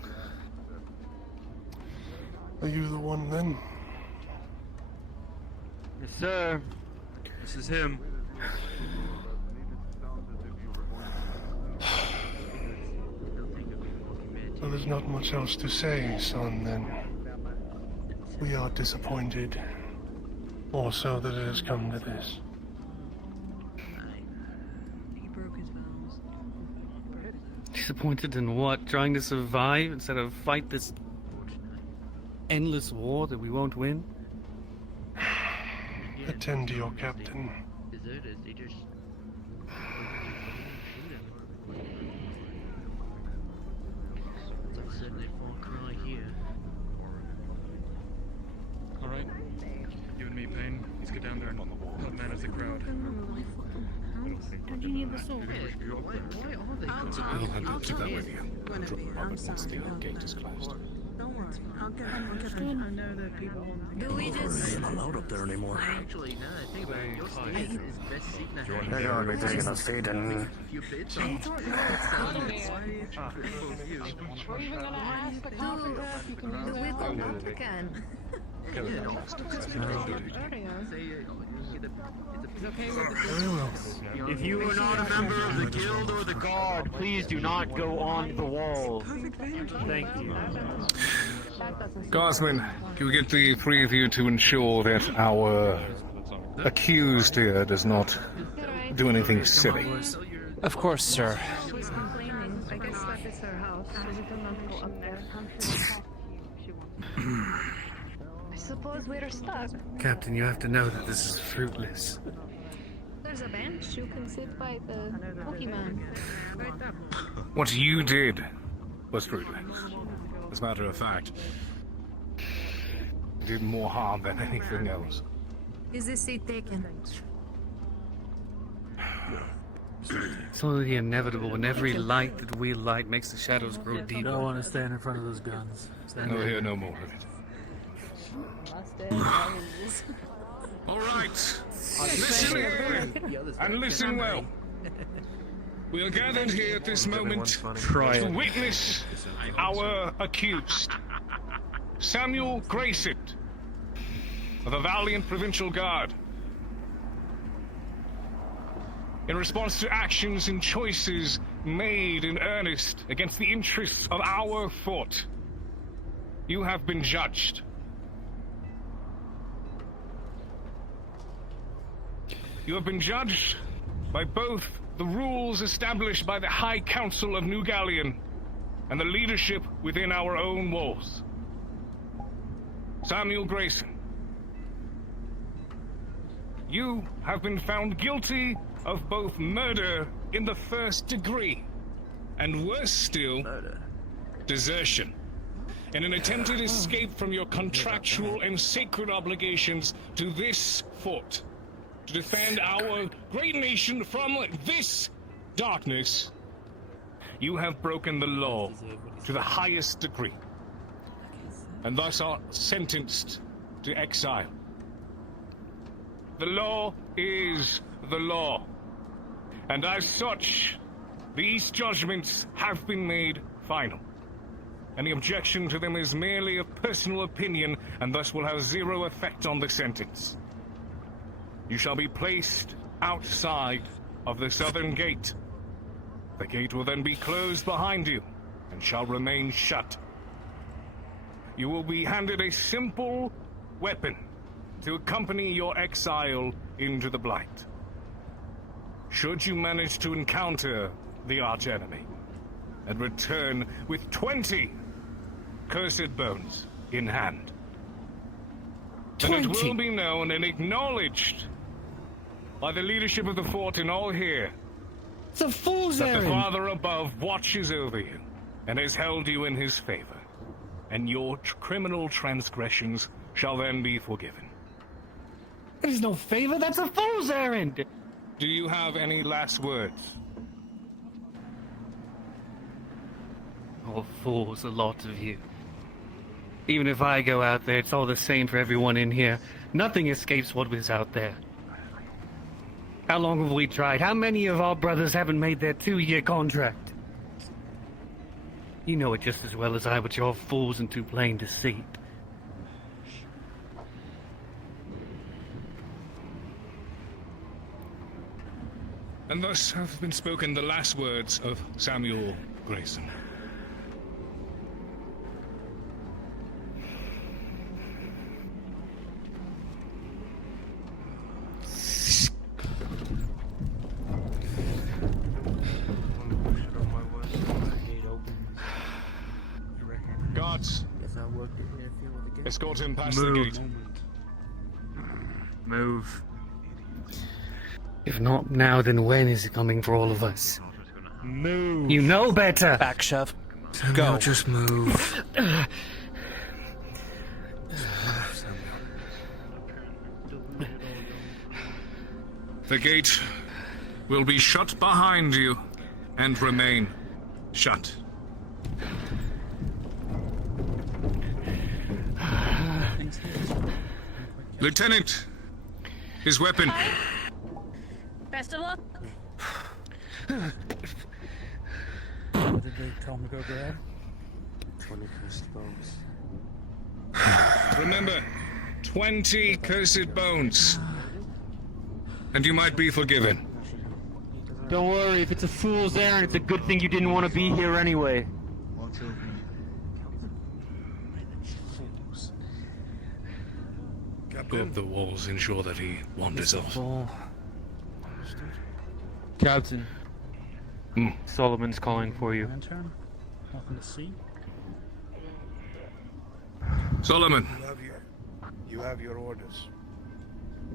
Are you the one then? Yes, sir. This is him. So there's not much else to say, son, then. We are disappointed. Also that it has come to this. Disappointed in what? Trying to survive instead of fight this endless war that we won't win? Attend to your captain. Alright. You and me, Payne. Let's get down there and help manage the crowd. Don't you need the sword? I'll handle that with you. Drop the bomb once the gate is closed. Don't worry. I'll get him. I know that people want Do we just... We're not allowed up there anymore. Actually, no, think about it. Your state is best seen that. They're going to be taking us feet and... We're even gonna ask the carpenter if you can use Do we go up again? If you are not a member of the guild or the guard, please do not go on the wall. Thank you. Guardsman, can we get the three of you to ensure that our accused here does not do anything silly? Of course, sir. I suppose we're stuck. Captain, you have to know that this is fruitless. There's a bench you can sit by the Pokemon. What you did was fruitless. As a matter of fact, it did more harm than anything else. Is this seat taken? Slowly inevitable, and every light that we light makes the shadows grow deeper. You don't want to stand in front of those guns. No, hear no more of it. All right. Listen, and listen well. We are gathered here at this moment to witness our accused, Samuel Grayson, of the Valiant Provincial Guard. In response to actions and choices made in earnest against the interests of our fort, you have been judged. You have been judged by both the rules established by the High Council of New Galleon and the leadership within our own walls. Samuel Grayson, you have been found guilty of both murder in the first degree, and worse still, desertion, in an attempted escape from your contractual and sacred obligations to this fort, to defend our great nation from this darkness. You have broken the law to the highest degree, and thus are sentenced to exile. The law is the law, and as such, these judgments have been made final. Any objection to them is merely a personal opinion, and thus will have zero effect on the sentence. You shall be placed outside of the southern gate. The gate will then be closed behind you, and shall remain shut. You will be handed a simple weapon to accompany your exile into the blight. Should you manage to encounter the archenemy and return with 20 cursed bones in hand, then it will be known and acknowledged by the leadership of the fort and all here It's a fool's that errand. the Father above watches over you and has held you in his favor, and your criminal transgressions shall then be forgiven. That is no favor, that's a fool's errand! Do you have any last words? Oh, fools, a lot of you. Even if I go out there, it's all the same for everyone in here. Nothing escapes what was out there. How long have we tried? How many of our brothers haven't made their 2-year contract? You know it just as well as I, but you're fools and too plain to see. And thus have been spoken the last words of Samuel Grayson. Guards, escort him past the gate. Move. If not now, then when is it coming for all of us? Move. You know better! Back shove. Go. Just move. The gate will be shut behind you and remain shut. Lieutenant, his weapon. Best of luck. What did they tell me to go grab? 20 cursed bones. Remember, 20 cursed bones. And you might be forgiven. Don't worry, if it's a fool's errand, it's a good thing you didn't want to be here anyway. Go up the walls, ensure that he wanders off. Captain. Solomon's calling for you. Lantern? Nothing to see? Solomon! You have your orders.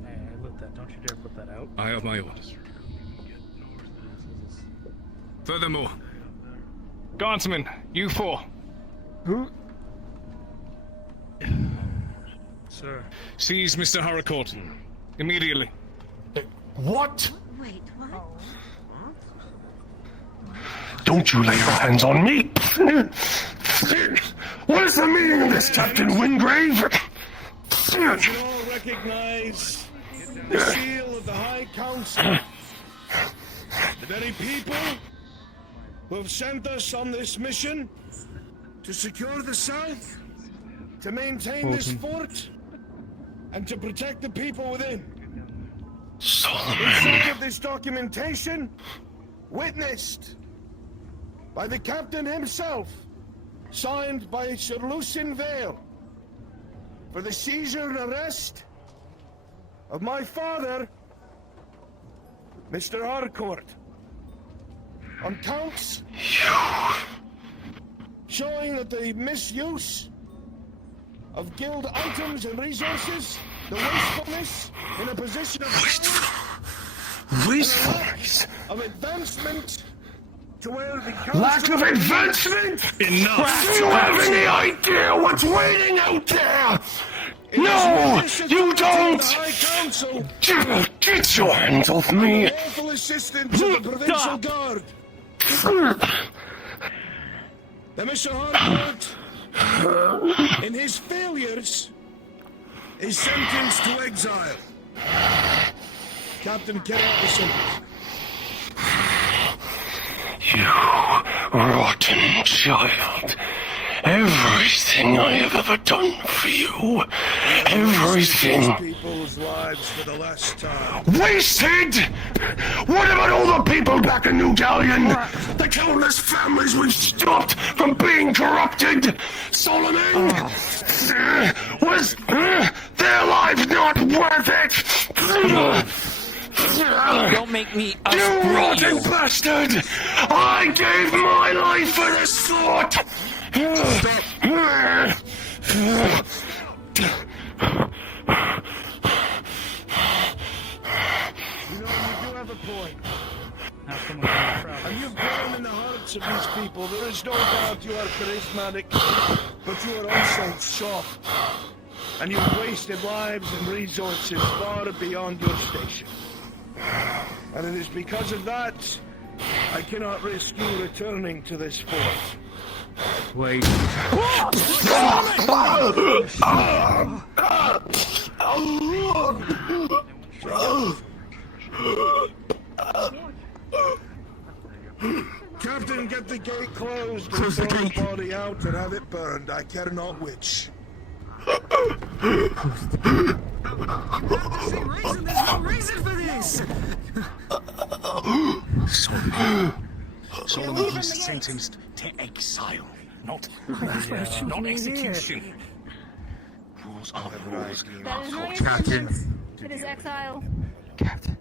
Hey, I lit that. Don't you dare put that out. I have my orders. Furthermore, guardsmen, you four. Who? Sir. Seize Mr. Harcourt. Immediately. What? Wait, what? Don't you lay your hands on me! What is the meaning of this, Captain Wingrave? You all recognize the seal of the High Council. The very people who have sent us on this mission to secure the South, to maintain this fort, and to protect the people within. Inside of this documentation, witnessed by the captain himself, signed by Sir Lucian Vale, for the seizure and arrest of my father, Mr. Harcourt, on counts showing that the misuse of guild items and resources, the wastefulness in a position of Wastefulness? of advancement to where the Lack of advancement? Enough! Do you have any idea what's waiting out there? No, you don't! Get your hands off me! Lawful assistant to the provincial guard. That Mr. Harcourt, in his failures, is sentenced to exile. Captain cannot be sentenced. You rotten child. Everything I have ever done for you. Everything. People's lives for the last time. Wasted! What about all the people back in New Galleon? The countless families we've stopped from being corrupted? Solomon? Was their lives not worth it? Don't make me You rotten bastard! I gave my life for this fort! Stop! You do have a point. And you've grown in the hearts of these people. There is no doubt you are charismatic, but you are also soft. And you've wasted lives and resources far beyond your station. And it is because of that I cannot risk you returning to this fort. Wait. Captain, get the gate closed. Close the gate. Body out and have it burned. I care not which. There's no reason for this! Solomon was sentenced to exile, not execution. Rules are rules. That is not your Captain. sentence. It is exile. Captain.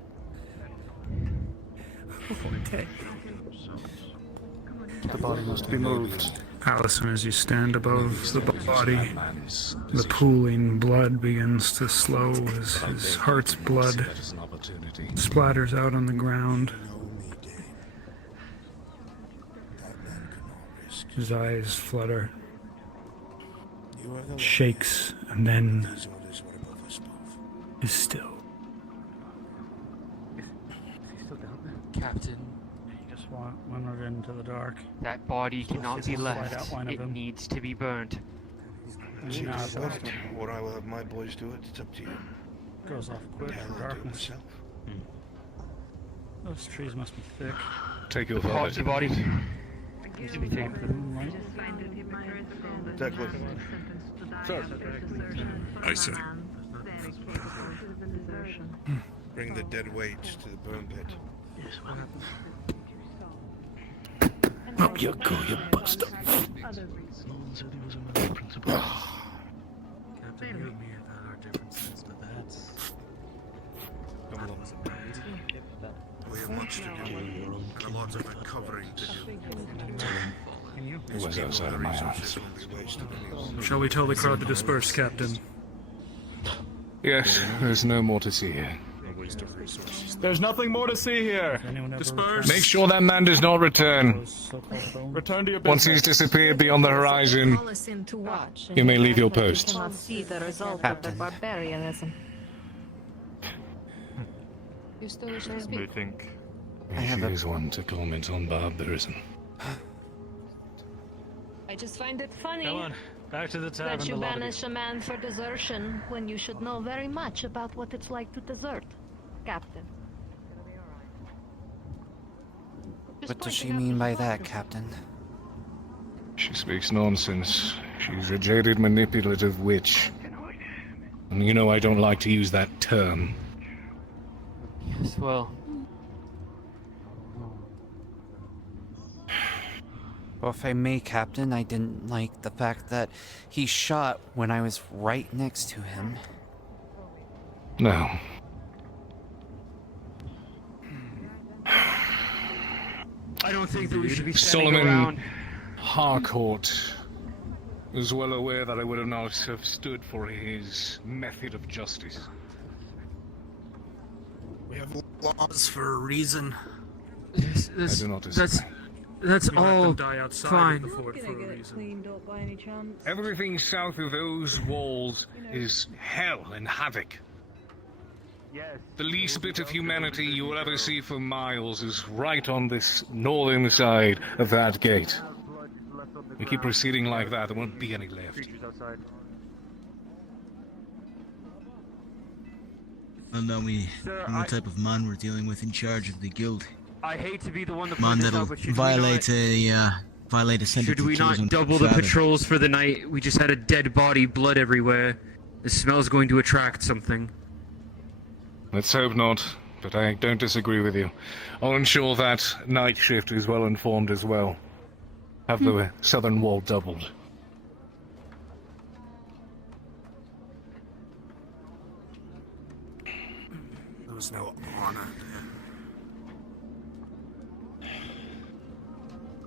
The body must be moved. Allison, as you stand above the body, the pooling blood begins to slow as his heart's blood splatters out on the ground. His eyes flutter, shakes, and then is still. Captain. He just wandered into the dark. That body cannot be left. Outline of It him. needs to be burnt. Or I will have my boys do it. It's up to you. Goes off quick for darkness. Those trees must be thick. Take your Parts of body. Needs to be taken to the moonlight. Declan. Sir. Aye, sir. Bring the dead weight to the burn pit. Up you go, you bastard. Captain, you and me have had our differences, but much to do, and a lot of recovering to do. It was outside of my house. Shall we tell the crowd to disperse, Captain? Yes, there's no more to see here. There's nothing more to see here. Disperse. Make sure that man does not return. Return to your business. Once he's disappeared beyond the horizon, Call us in to watch, and you may leave your we post. cannot see the result of the barbarianism. You still wish to speak? She is one to comment on barbarism. I just find it funny Come on, back to the tavern. that you the lobby. banish a man for desertion when you should know very much about what it's like to desert, Captain. What does she mean by that, Captain? She speaks nonsense. She's a jaded, manipulative witch. And you know I don't like to use that term. Yes, well. Well, if I may, Captain, I didn't like the fact that he shot when I was right next to him. No. I don't think that we should be standing Solomon around. Harcourt was well aware that I would not have stood for his method of justice. We have laws for a reason. I do not disagree. That's We let all them die outside fine. of the fort for a reason. Cleaned up by any chance? Everything south of those walls is hell and havoc. The least bit of humanity you will ever see for miles is right on this northern side of that gate. We keep proceeding like that, there won't be any left. Well, now we know what type of man we're dealing with in charge of the guild. I hate to be the one to Man point this that'll out, but should violate a sentence. Should we not double the patrols for the night? We just had a dead body, blood everywhere. The smell's going to attract something. Let's hope not, but I don't disagree with you. I'll ensure that night shift is well informed as well. Have the southern wall doubled. There was no honor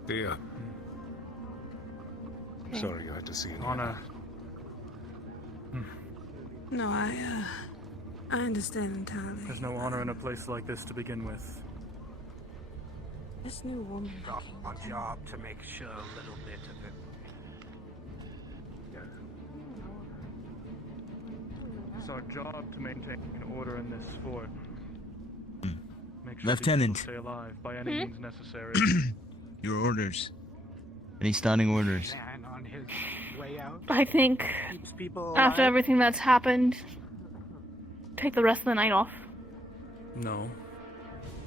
Dear. Sorry, I had to see you. Honor. No, I understand entirely. There's no honor in a place like this to begin with. This new woman. Our job to make sure a little bit of it. It's our job to maintain order in this fort. Make sure Lieutenant. these people stay alive by any means necessary. Your orders. Any standing orders? Man on his way out. I think Keeps people after alive. everything that's happened, take the rest of the night off. No.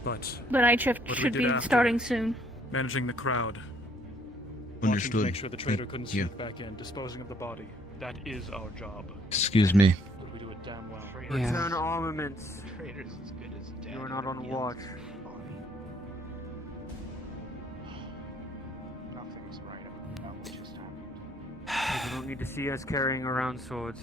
But The night shift what we should did be after. starting soon. managing the crowd. Watching to Understood. make sure the traitor Thank couldn't you. sneak back in, disposing of the body. That is our job. Excuse me. But we do it damn well. Return armaments. Traitors as good as dead. You are not on watch. Nothing's right about what just happened. People don't need to see us carrying around swords.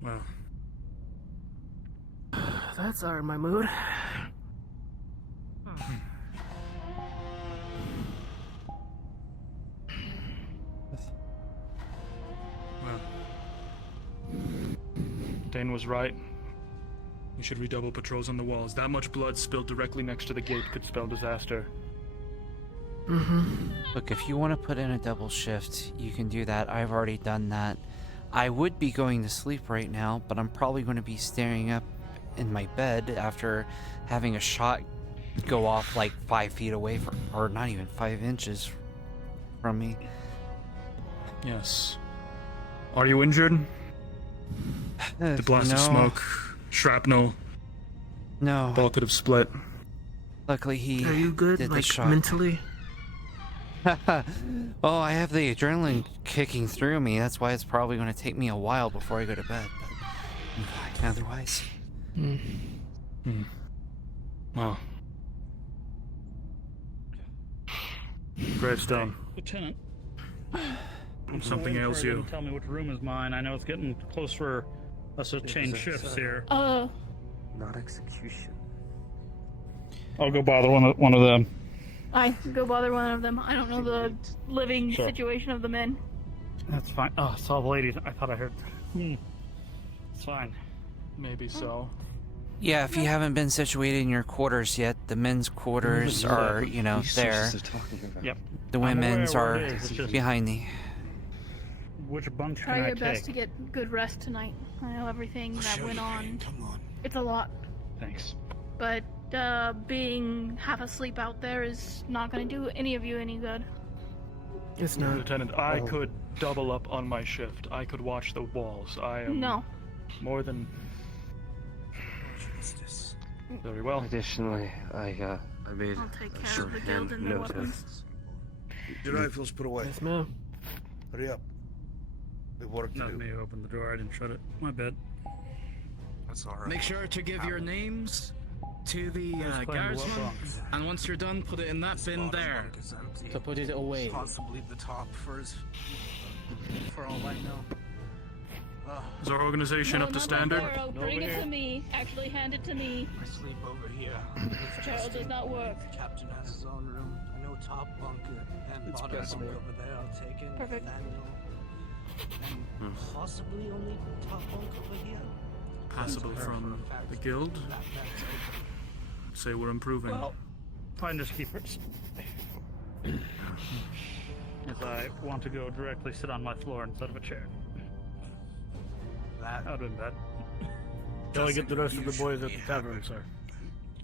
Well, That's our my mood. well. Dane was right. We should redouble patrols on the walls. That much blood spilled directly next to the gate could spell disaster. Look, if you want to put in a double shift, you can do that. I've already done that. I would be going to sleep right now, but I'm probably going to be staying up in my bed after having a shot go off like 5 feet away from, or not even 5 inches from me. Yes. Are you injured? The blast of smoke, shrapnel. No. Ball could have split. Luckily, he Are you good, did the like, shot. mentally? Oh, I have the adrenaline kicking through me. That's why it's probably going to take me a while before I go to bed. But I'm fine otherwise. Wow. Gravestone. Lieutenant. Something ails you. Tell me which room is mine. I know it's getting close for us to change shifts here. Not execution. I'll go bother one of them. I go bother one of them. I don't know the living Sure. situation of the men. That's fine. Oh, I saw the ladies. I thought I heard. It's fine. Maybe so. Yeah, if you haven't been situated in your quarters yet, the men's quarters are, you know, there. Yep. The I'm aware women's where are it is, it's just- behind the. Which bunch Try can I your best take? to get good rest tonight. I know everything that went on. Come on. It's a lot, Thanks. but being half asleep out there is not going to do any of you any good. It's not. Lieutenant, I could double up on my shift. I could watch the walls. I am No. more than... Very well. Additionally, I made I'll take a care of the guild shorthand and their note of weapons. Your rifles put away. Yes, ma'am. Hurry up. We have work to Not do. me who opened the door. I didn't shut it. My bad. That's all right. Make sure to give your names to the Who's playing the guardsman, what and once you're done, put it in that bin there. So put it away. Possibly the top for all I know. Is our organization No, up to not that standard? Burrow. Bring it to me. Actually, hand it to me. I sleep over here. Charles does not work. The captain has his own room. I know top bunk and bottom bunk over there. I'll take it. Perfect. Nathaniel. And possibly only top bunk over here. Passable from the guild? Say we're improving. Well, finders keepers. As I want to go directly sit on my floor instead of a chair. That I'd been bad. Shall I get the rest of the boys at the tavern, sir?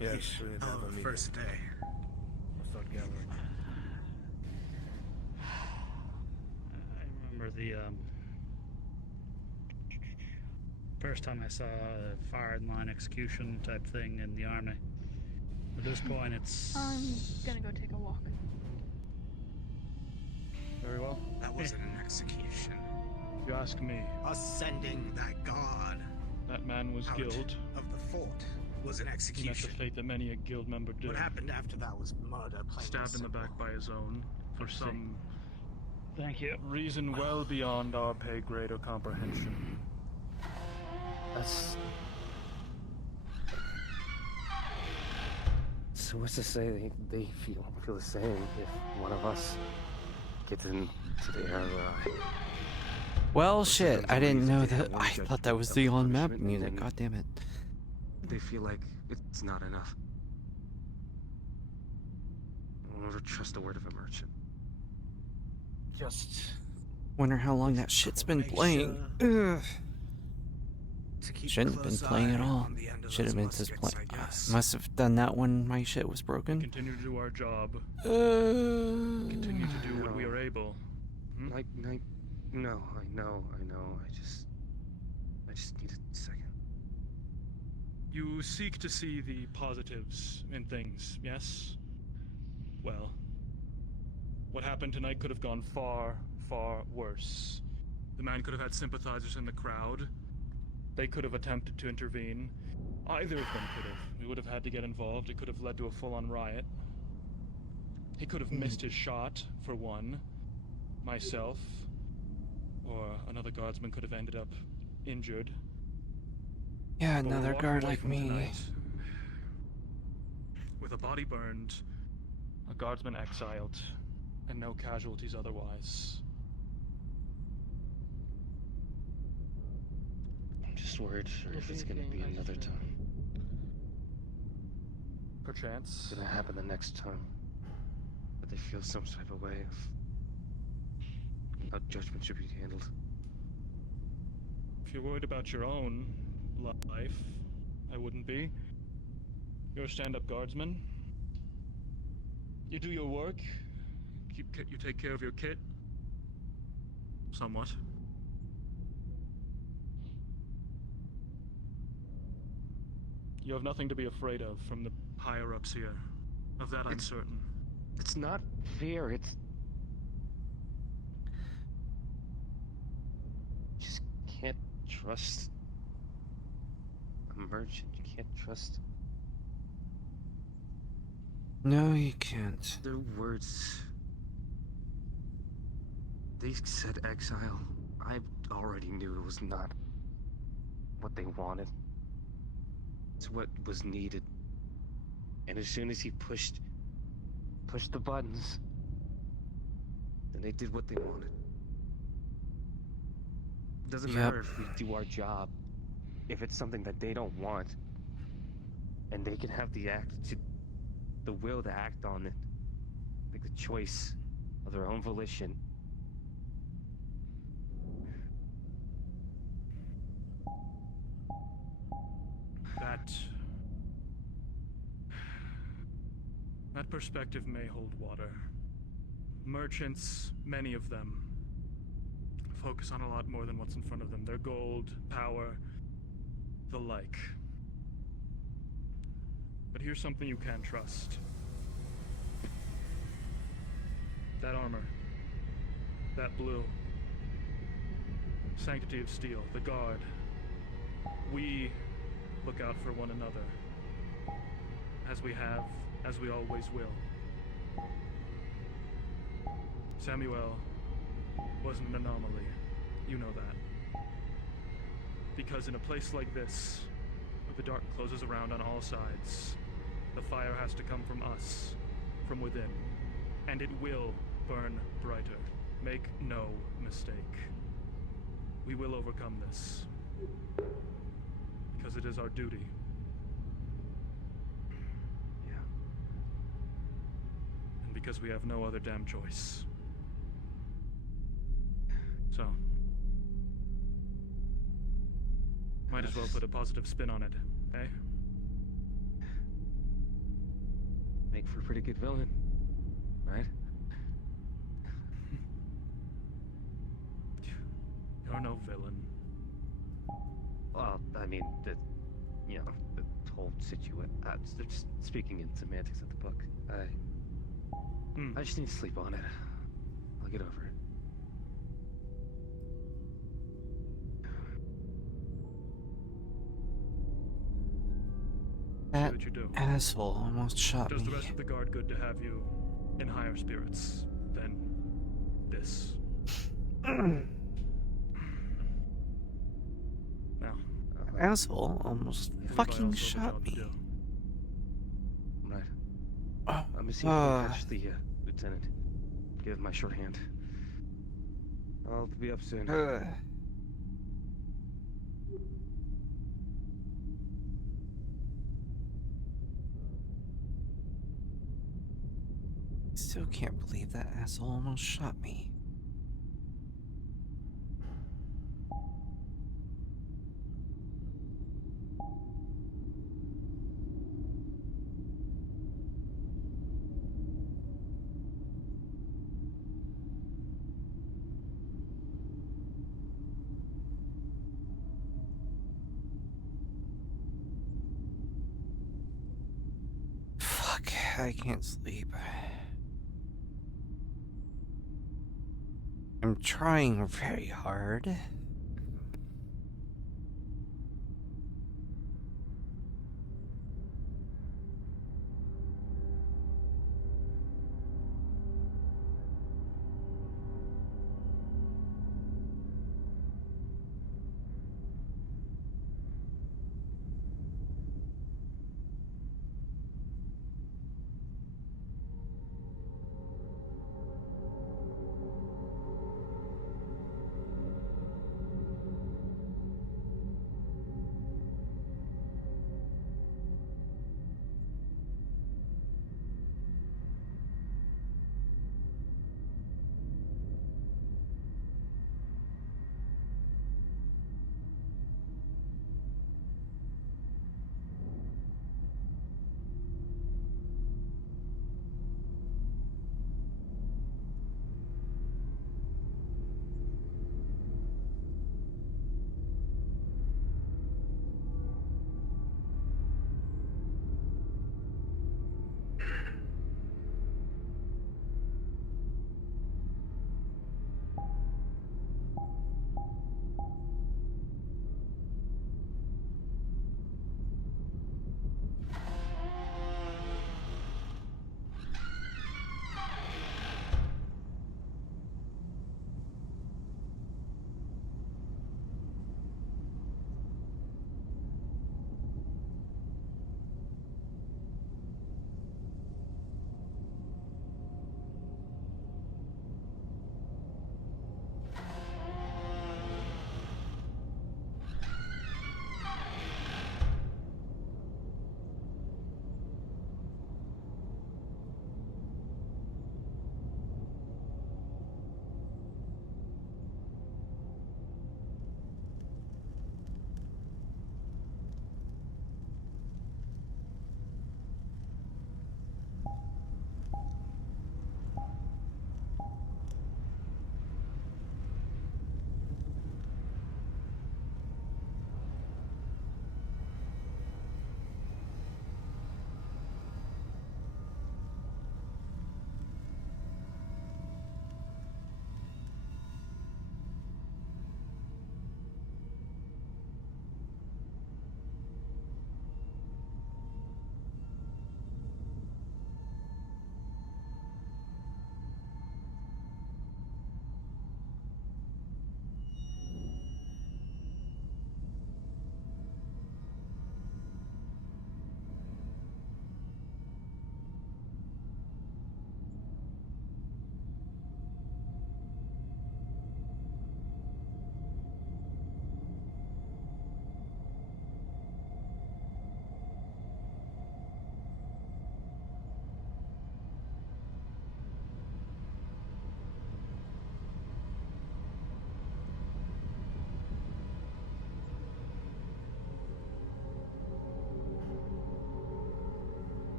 yes, we didn't have a meeting. First day. I'll start gathering. I remember the first time I saw a firing line execution type thing in the army. At this point, it's I'm gonna go take a walk. very well. That wasn't an execution. If you ask me, Us sending that guard that man was out guild. of the fort was an He met the execution. fate that many a guild member did. What happened after that was murder, plain and Stabbed in the simple. back by his own for some Thank you. reason well beyond our pay grade or comprehension. That's... So what's to say they feel the same if one of us gets into the era where I... Well, shit, I didn't know that. I thought that was the on-map music. God damn it. They feel like it's not enough. I'll never trust a word of a merchant. Just Wonder how long that shit's been playing. Ugh. Shouldn't have been playing at all. Should have been just playing. Must have done that when my shit was broken. Continue to do our job. Continue to do what we are able. No, I know. I just need a second. You seek to see the positives in things, yes? Well, what happened tonight could have gone far, far worse. The man could have had sympathizers in the crowd. They could have attempted to intervene. Either of them could have. We would have had to get involved. It could have led to a full-on riot. He could have missed his shot, for one. Myself, or another guardsman could have ended up injured. Yeah, But another walking guard away like from me. tonight with a body burned, a guardsman exiled, and no casualties otherwise. I'm just worried if it's gonna be another time. Perchance. It's gonna happen the next time. But they feel some type of way of how judgment should be handled. If you're worried about your own life, I wouldn't be. You're a stand-up guardsman. You do your work. You take care of your kit. Somewhat. You have nothing to be afraid of from the higher-ups here. Of that I'm certain. It's not fear, it's... Just can't trust... a merchant. You can't trust... No, you can't. Their words... They said exile. I already knew it was not what they wanted. It's what was needed. And as soon as he pushed the buttons, then they did what they wanted. It doesn't matter if we do our job, if it's something that they don't want, and they can have the will to act on it, make the choice of their own volition. That perspective may hold water. Merchants, many of them, focus on a lot more than what's in front of them. Their gold, power, the like. But here's something you can trust. That armor. That blue. Sanctity of steel. The guard. We look out for one another. As we have, as we always will. Samuel wasn't an anomaly. You know that. Because in a place like this, where the dark closes around on all sides, the fire has to come from us, from within. And it will burn brighter. Make no mistake. We will overcome this. Because it is our duty. Because we have no other damn choice. So, might as well put a positive spin on it, eh? Make for a pretty good villain, right? You're no villain. Well, I mean, the whole situation. Just speaking in semantics of the book, I just need to sleep on it. I'll get over it. That asshole almost shot me. Does the rest of the guard good to have you in higher spirits than this? Now, Asshole almost fucking shot me. Right. I'm just here to catch the lieutenant. Give him my shorthand. I'll be up soon. Still can't believe that asshole almost shot me. Fuck, I can't sleep. I'm trying very hard.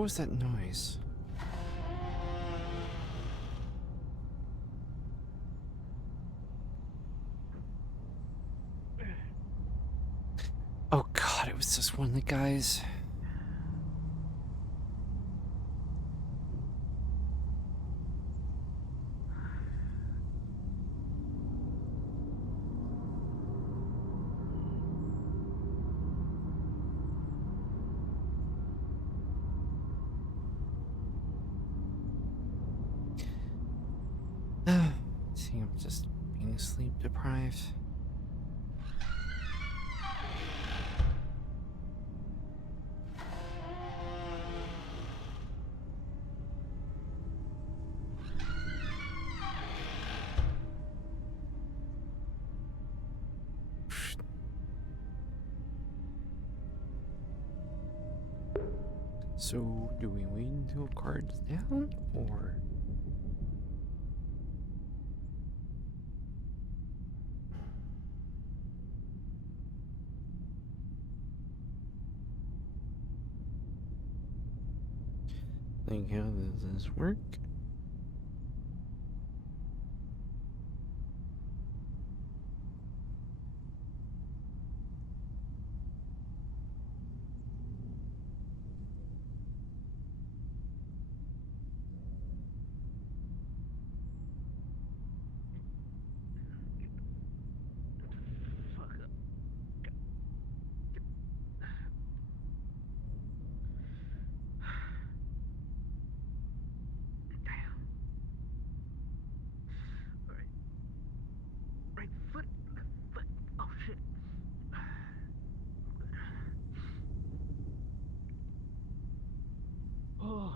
What was that noise? Oh god, it was just one of the guys. See, I'm just being sleep deprived. So, do we wait until cards down, or? Like, how does this work? Right foot. Oh shit. Oh.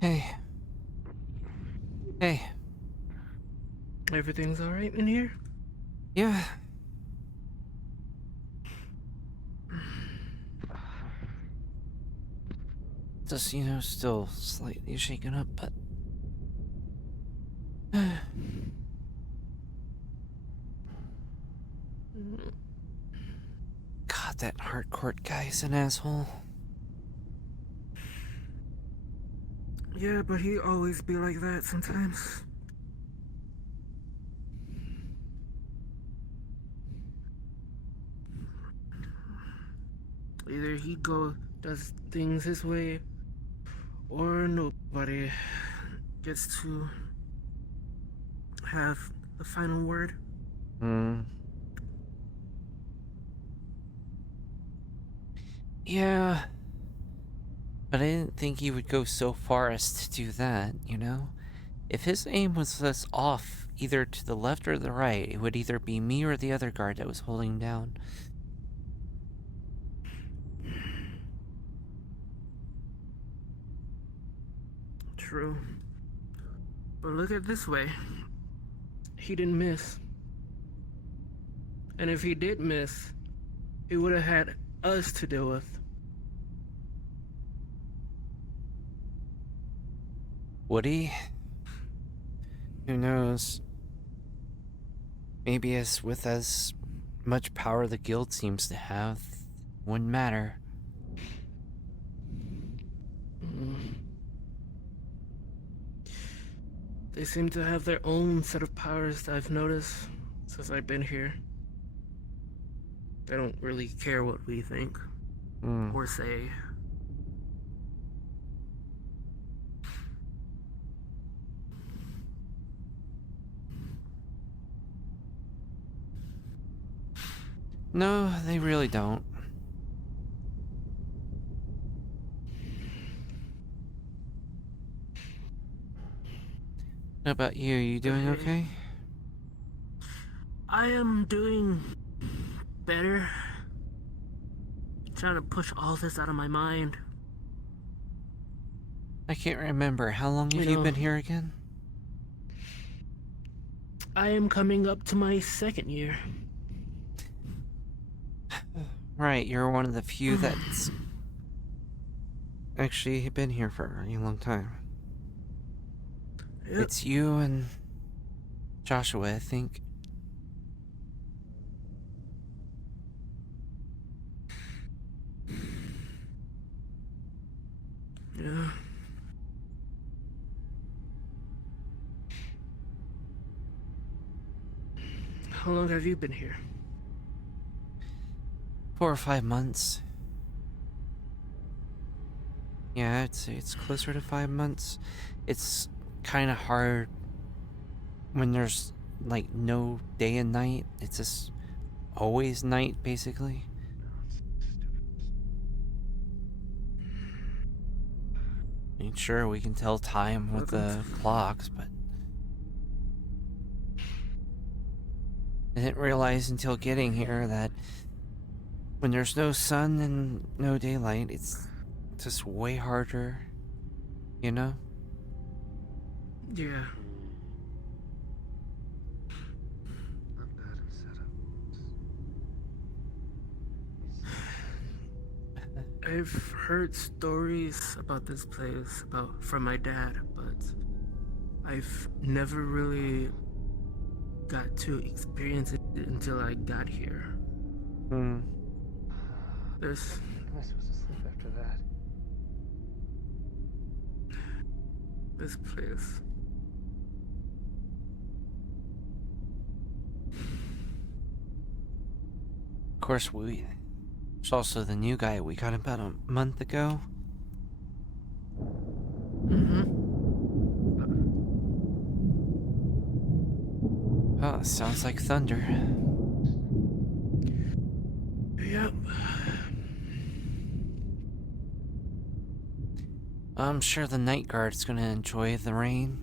Hey. Hey. Everything's alright in here? Yeah. Just, you know, still slightly shaken up, but... God, that hardcore guy's an asshole. Yeah, but he always be like that sometimes. Either he does things his way, or nobody gets to have the final word. Yeah. But I didn't think he would go so far as to do that, you know? If his aim was this off, either to the left or the right, it would either be me or the other guard that was holding him down. True. But look at it this way. He didn't miss. And if he did miss, he would have had us to deal with. Would he? Who knows? Maybe with as much power the guild seems to have, wouldn't matter. They seem to have their own set of powers, I've noticed, since I've been here. They don't really care what we think or say. No, they really don't. How about you? You doing okay? I am doing better. Trying to push all this out of my mind. I can't remember. How long have you been here again? I am coming up to my 2nd year. Right, you're one of the few that's actually been here for a very long time. Yep. It's you and Joshua, I think. Yeah. How long have you been here? 4 or 5 months. Yeah, I'd say it's closer to 5 months. It's kind of hard when there's like no day and night. It's just always night, basically. I mean, sure, we can tell time with the clocks, but I didn't realize until getting here that when there's no sun and no daylight, it's just way harder, you know? Yeah. I've heard stories about this place from my dad, but I've never really got to experience it until I got here. Hmm. How am I supposed to sleep after that? This place. Of course, there's also the new guy we got about a month ago. Oh, sounds like thunder. Yep. I'm sure the night guard's gonna enjoy the rain.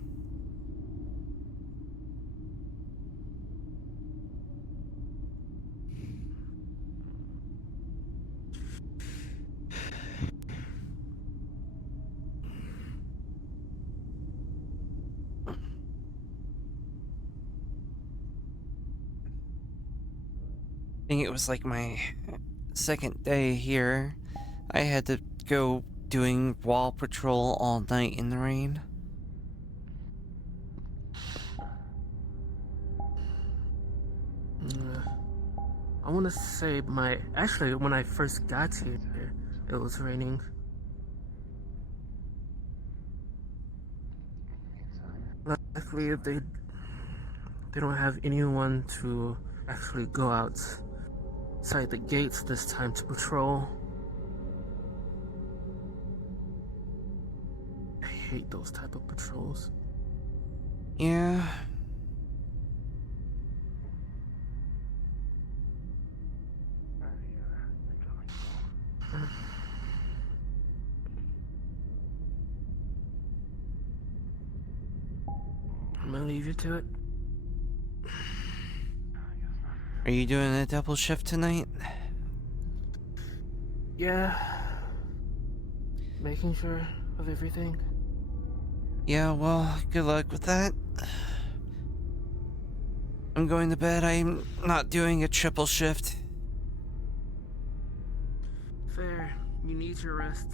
I think it was like my 2nd day here. I had to go doing wall patrol all night in the rain. I want to say actually when I first got here, it was raining. Luckily, they don't have anyone to actually go outside the gates this time to patrol. I hate those type of patrols. Yeah. I'm gonna leave you to it. Are you doing a double shift tonight? Yeah. Making sure of everything. Yeah, well, good luck with that. I'm going to bed. I'm not doing a triple shift. Fair. You need your rest.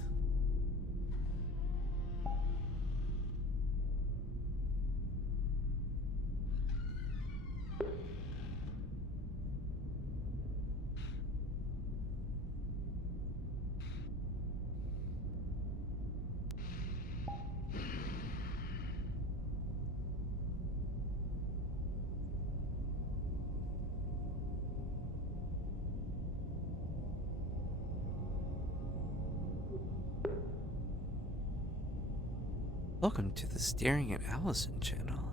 Welcome to the Staring at Allison channel,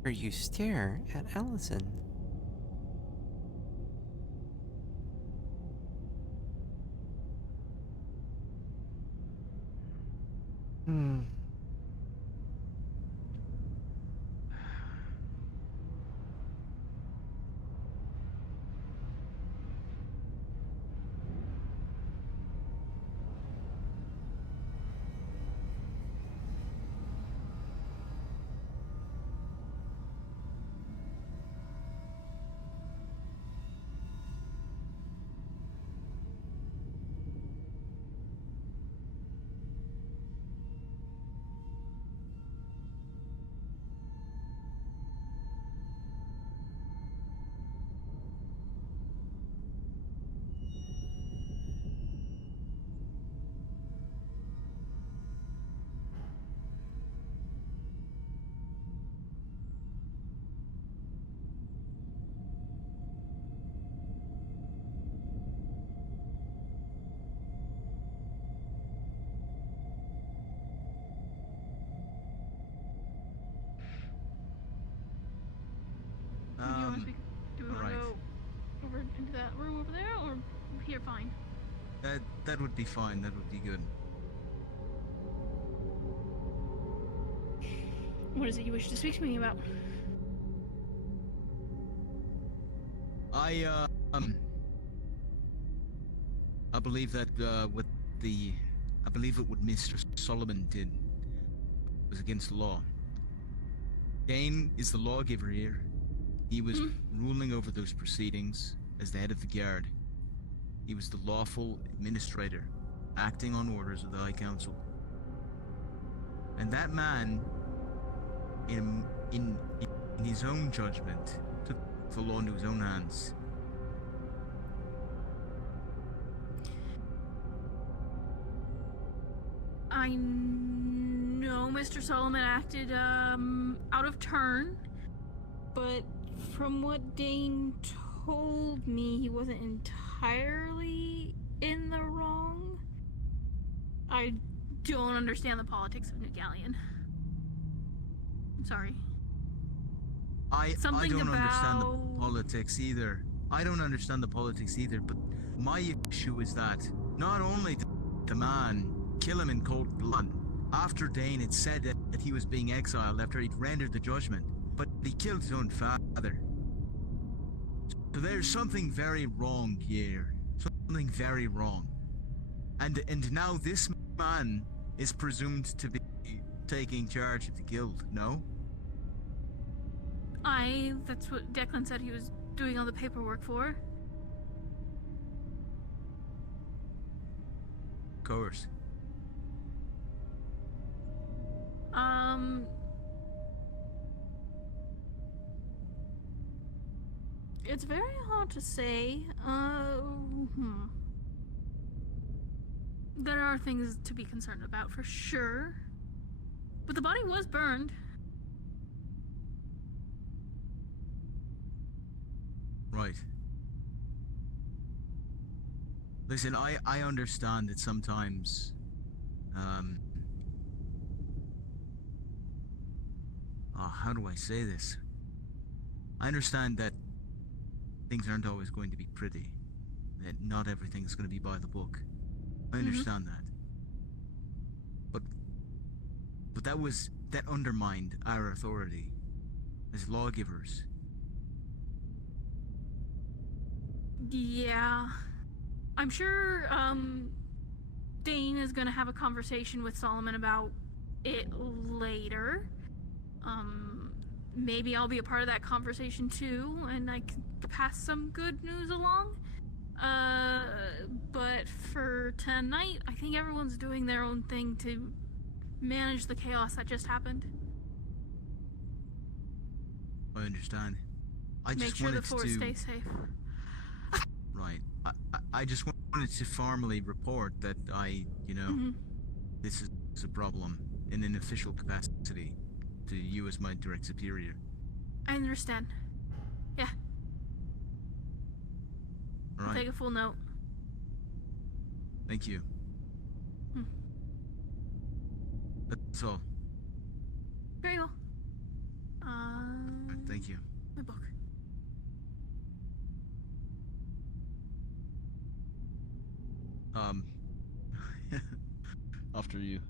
where you stare at Allison. into that room over there, or here fine? That would be fine. That would be good. What is it you wish to speak to me about? I believe that I believe what Mr. Solomon did was against the law. Dane is the lawgiver here. He was ruling over those proceedings as the head of the guard. He was the lawful administrator, acting on orders of the High Council. And that man, in his own judgment, took the law into his own hands. I know Mr. Solomon acted out of turn, but from what Dane told me, he wasn't entirely in the wrong. I don't understand the politics of New Galleon. I'm sorry. I don't understand the politics either. I don't understand the politics either, but my issue is that not only did the man kill him in cold blood after Dane had said that he was being exiled after he'd rendered the judgment, but he killed his own father. So there's something very wrong here. Something very wrong. And now this man is presumed to be taking charge of the guild, no? That's what Declan said he was doing all the paperwork for. Of course. It's very hard to say. There are things to be concerned about for sure. But the body was burned. Right. Listen, I understand that sometimes, how do I say this? I understand that things aren't always going to be pretty. That not everything's going to be by the book. I understand that. But that undermined our authority as lawgivers. Yeah. I'm sure, Dane is gonna have a conversation with Solomon about it later. Maybe I'll be a part of that conversation too, and I can pass some good news along. But for tonight, I think everyone's doing their own thing to manage the chaos that just happened. I understand. I Make just sure wanted the fort stays safe. Right. I just wanted to formally report that this is a problem in an official capacity to you as my direct superior. I understand. Yeah. All I'll right. take a full note. Thank you. That's all. Very well. Thank you. My book. After you.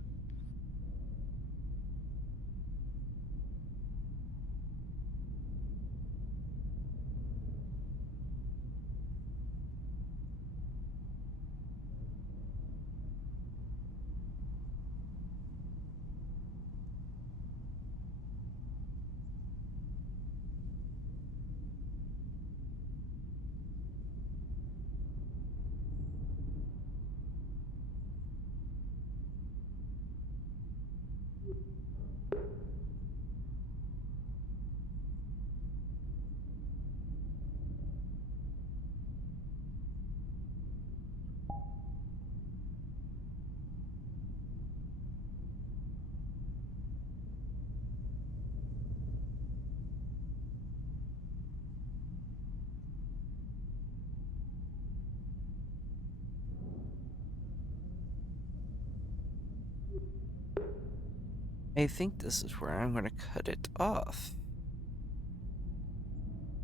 I think this is where I'm going to cut it off.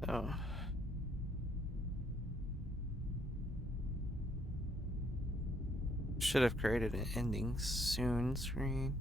Oh. Should have created an ending soon screen.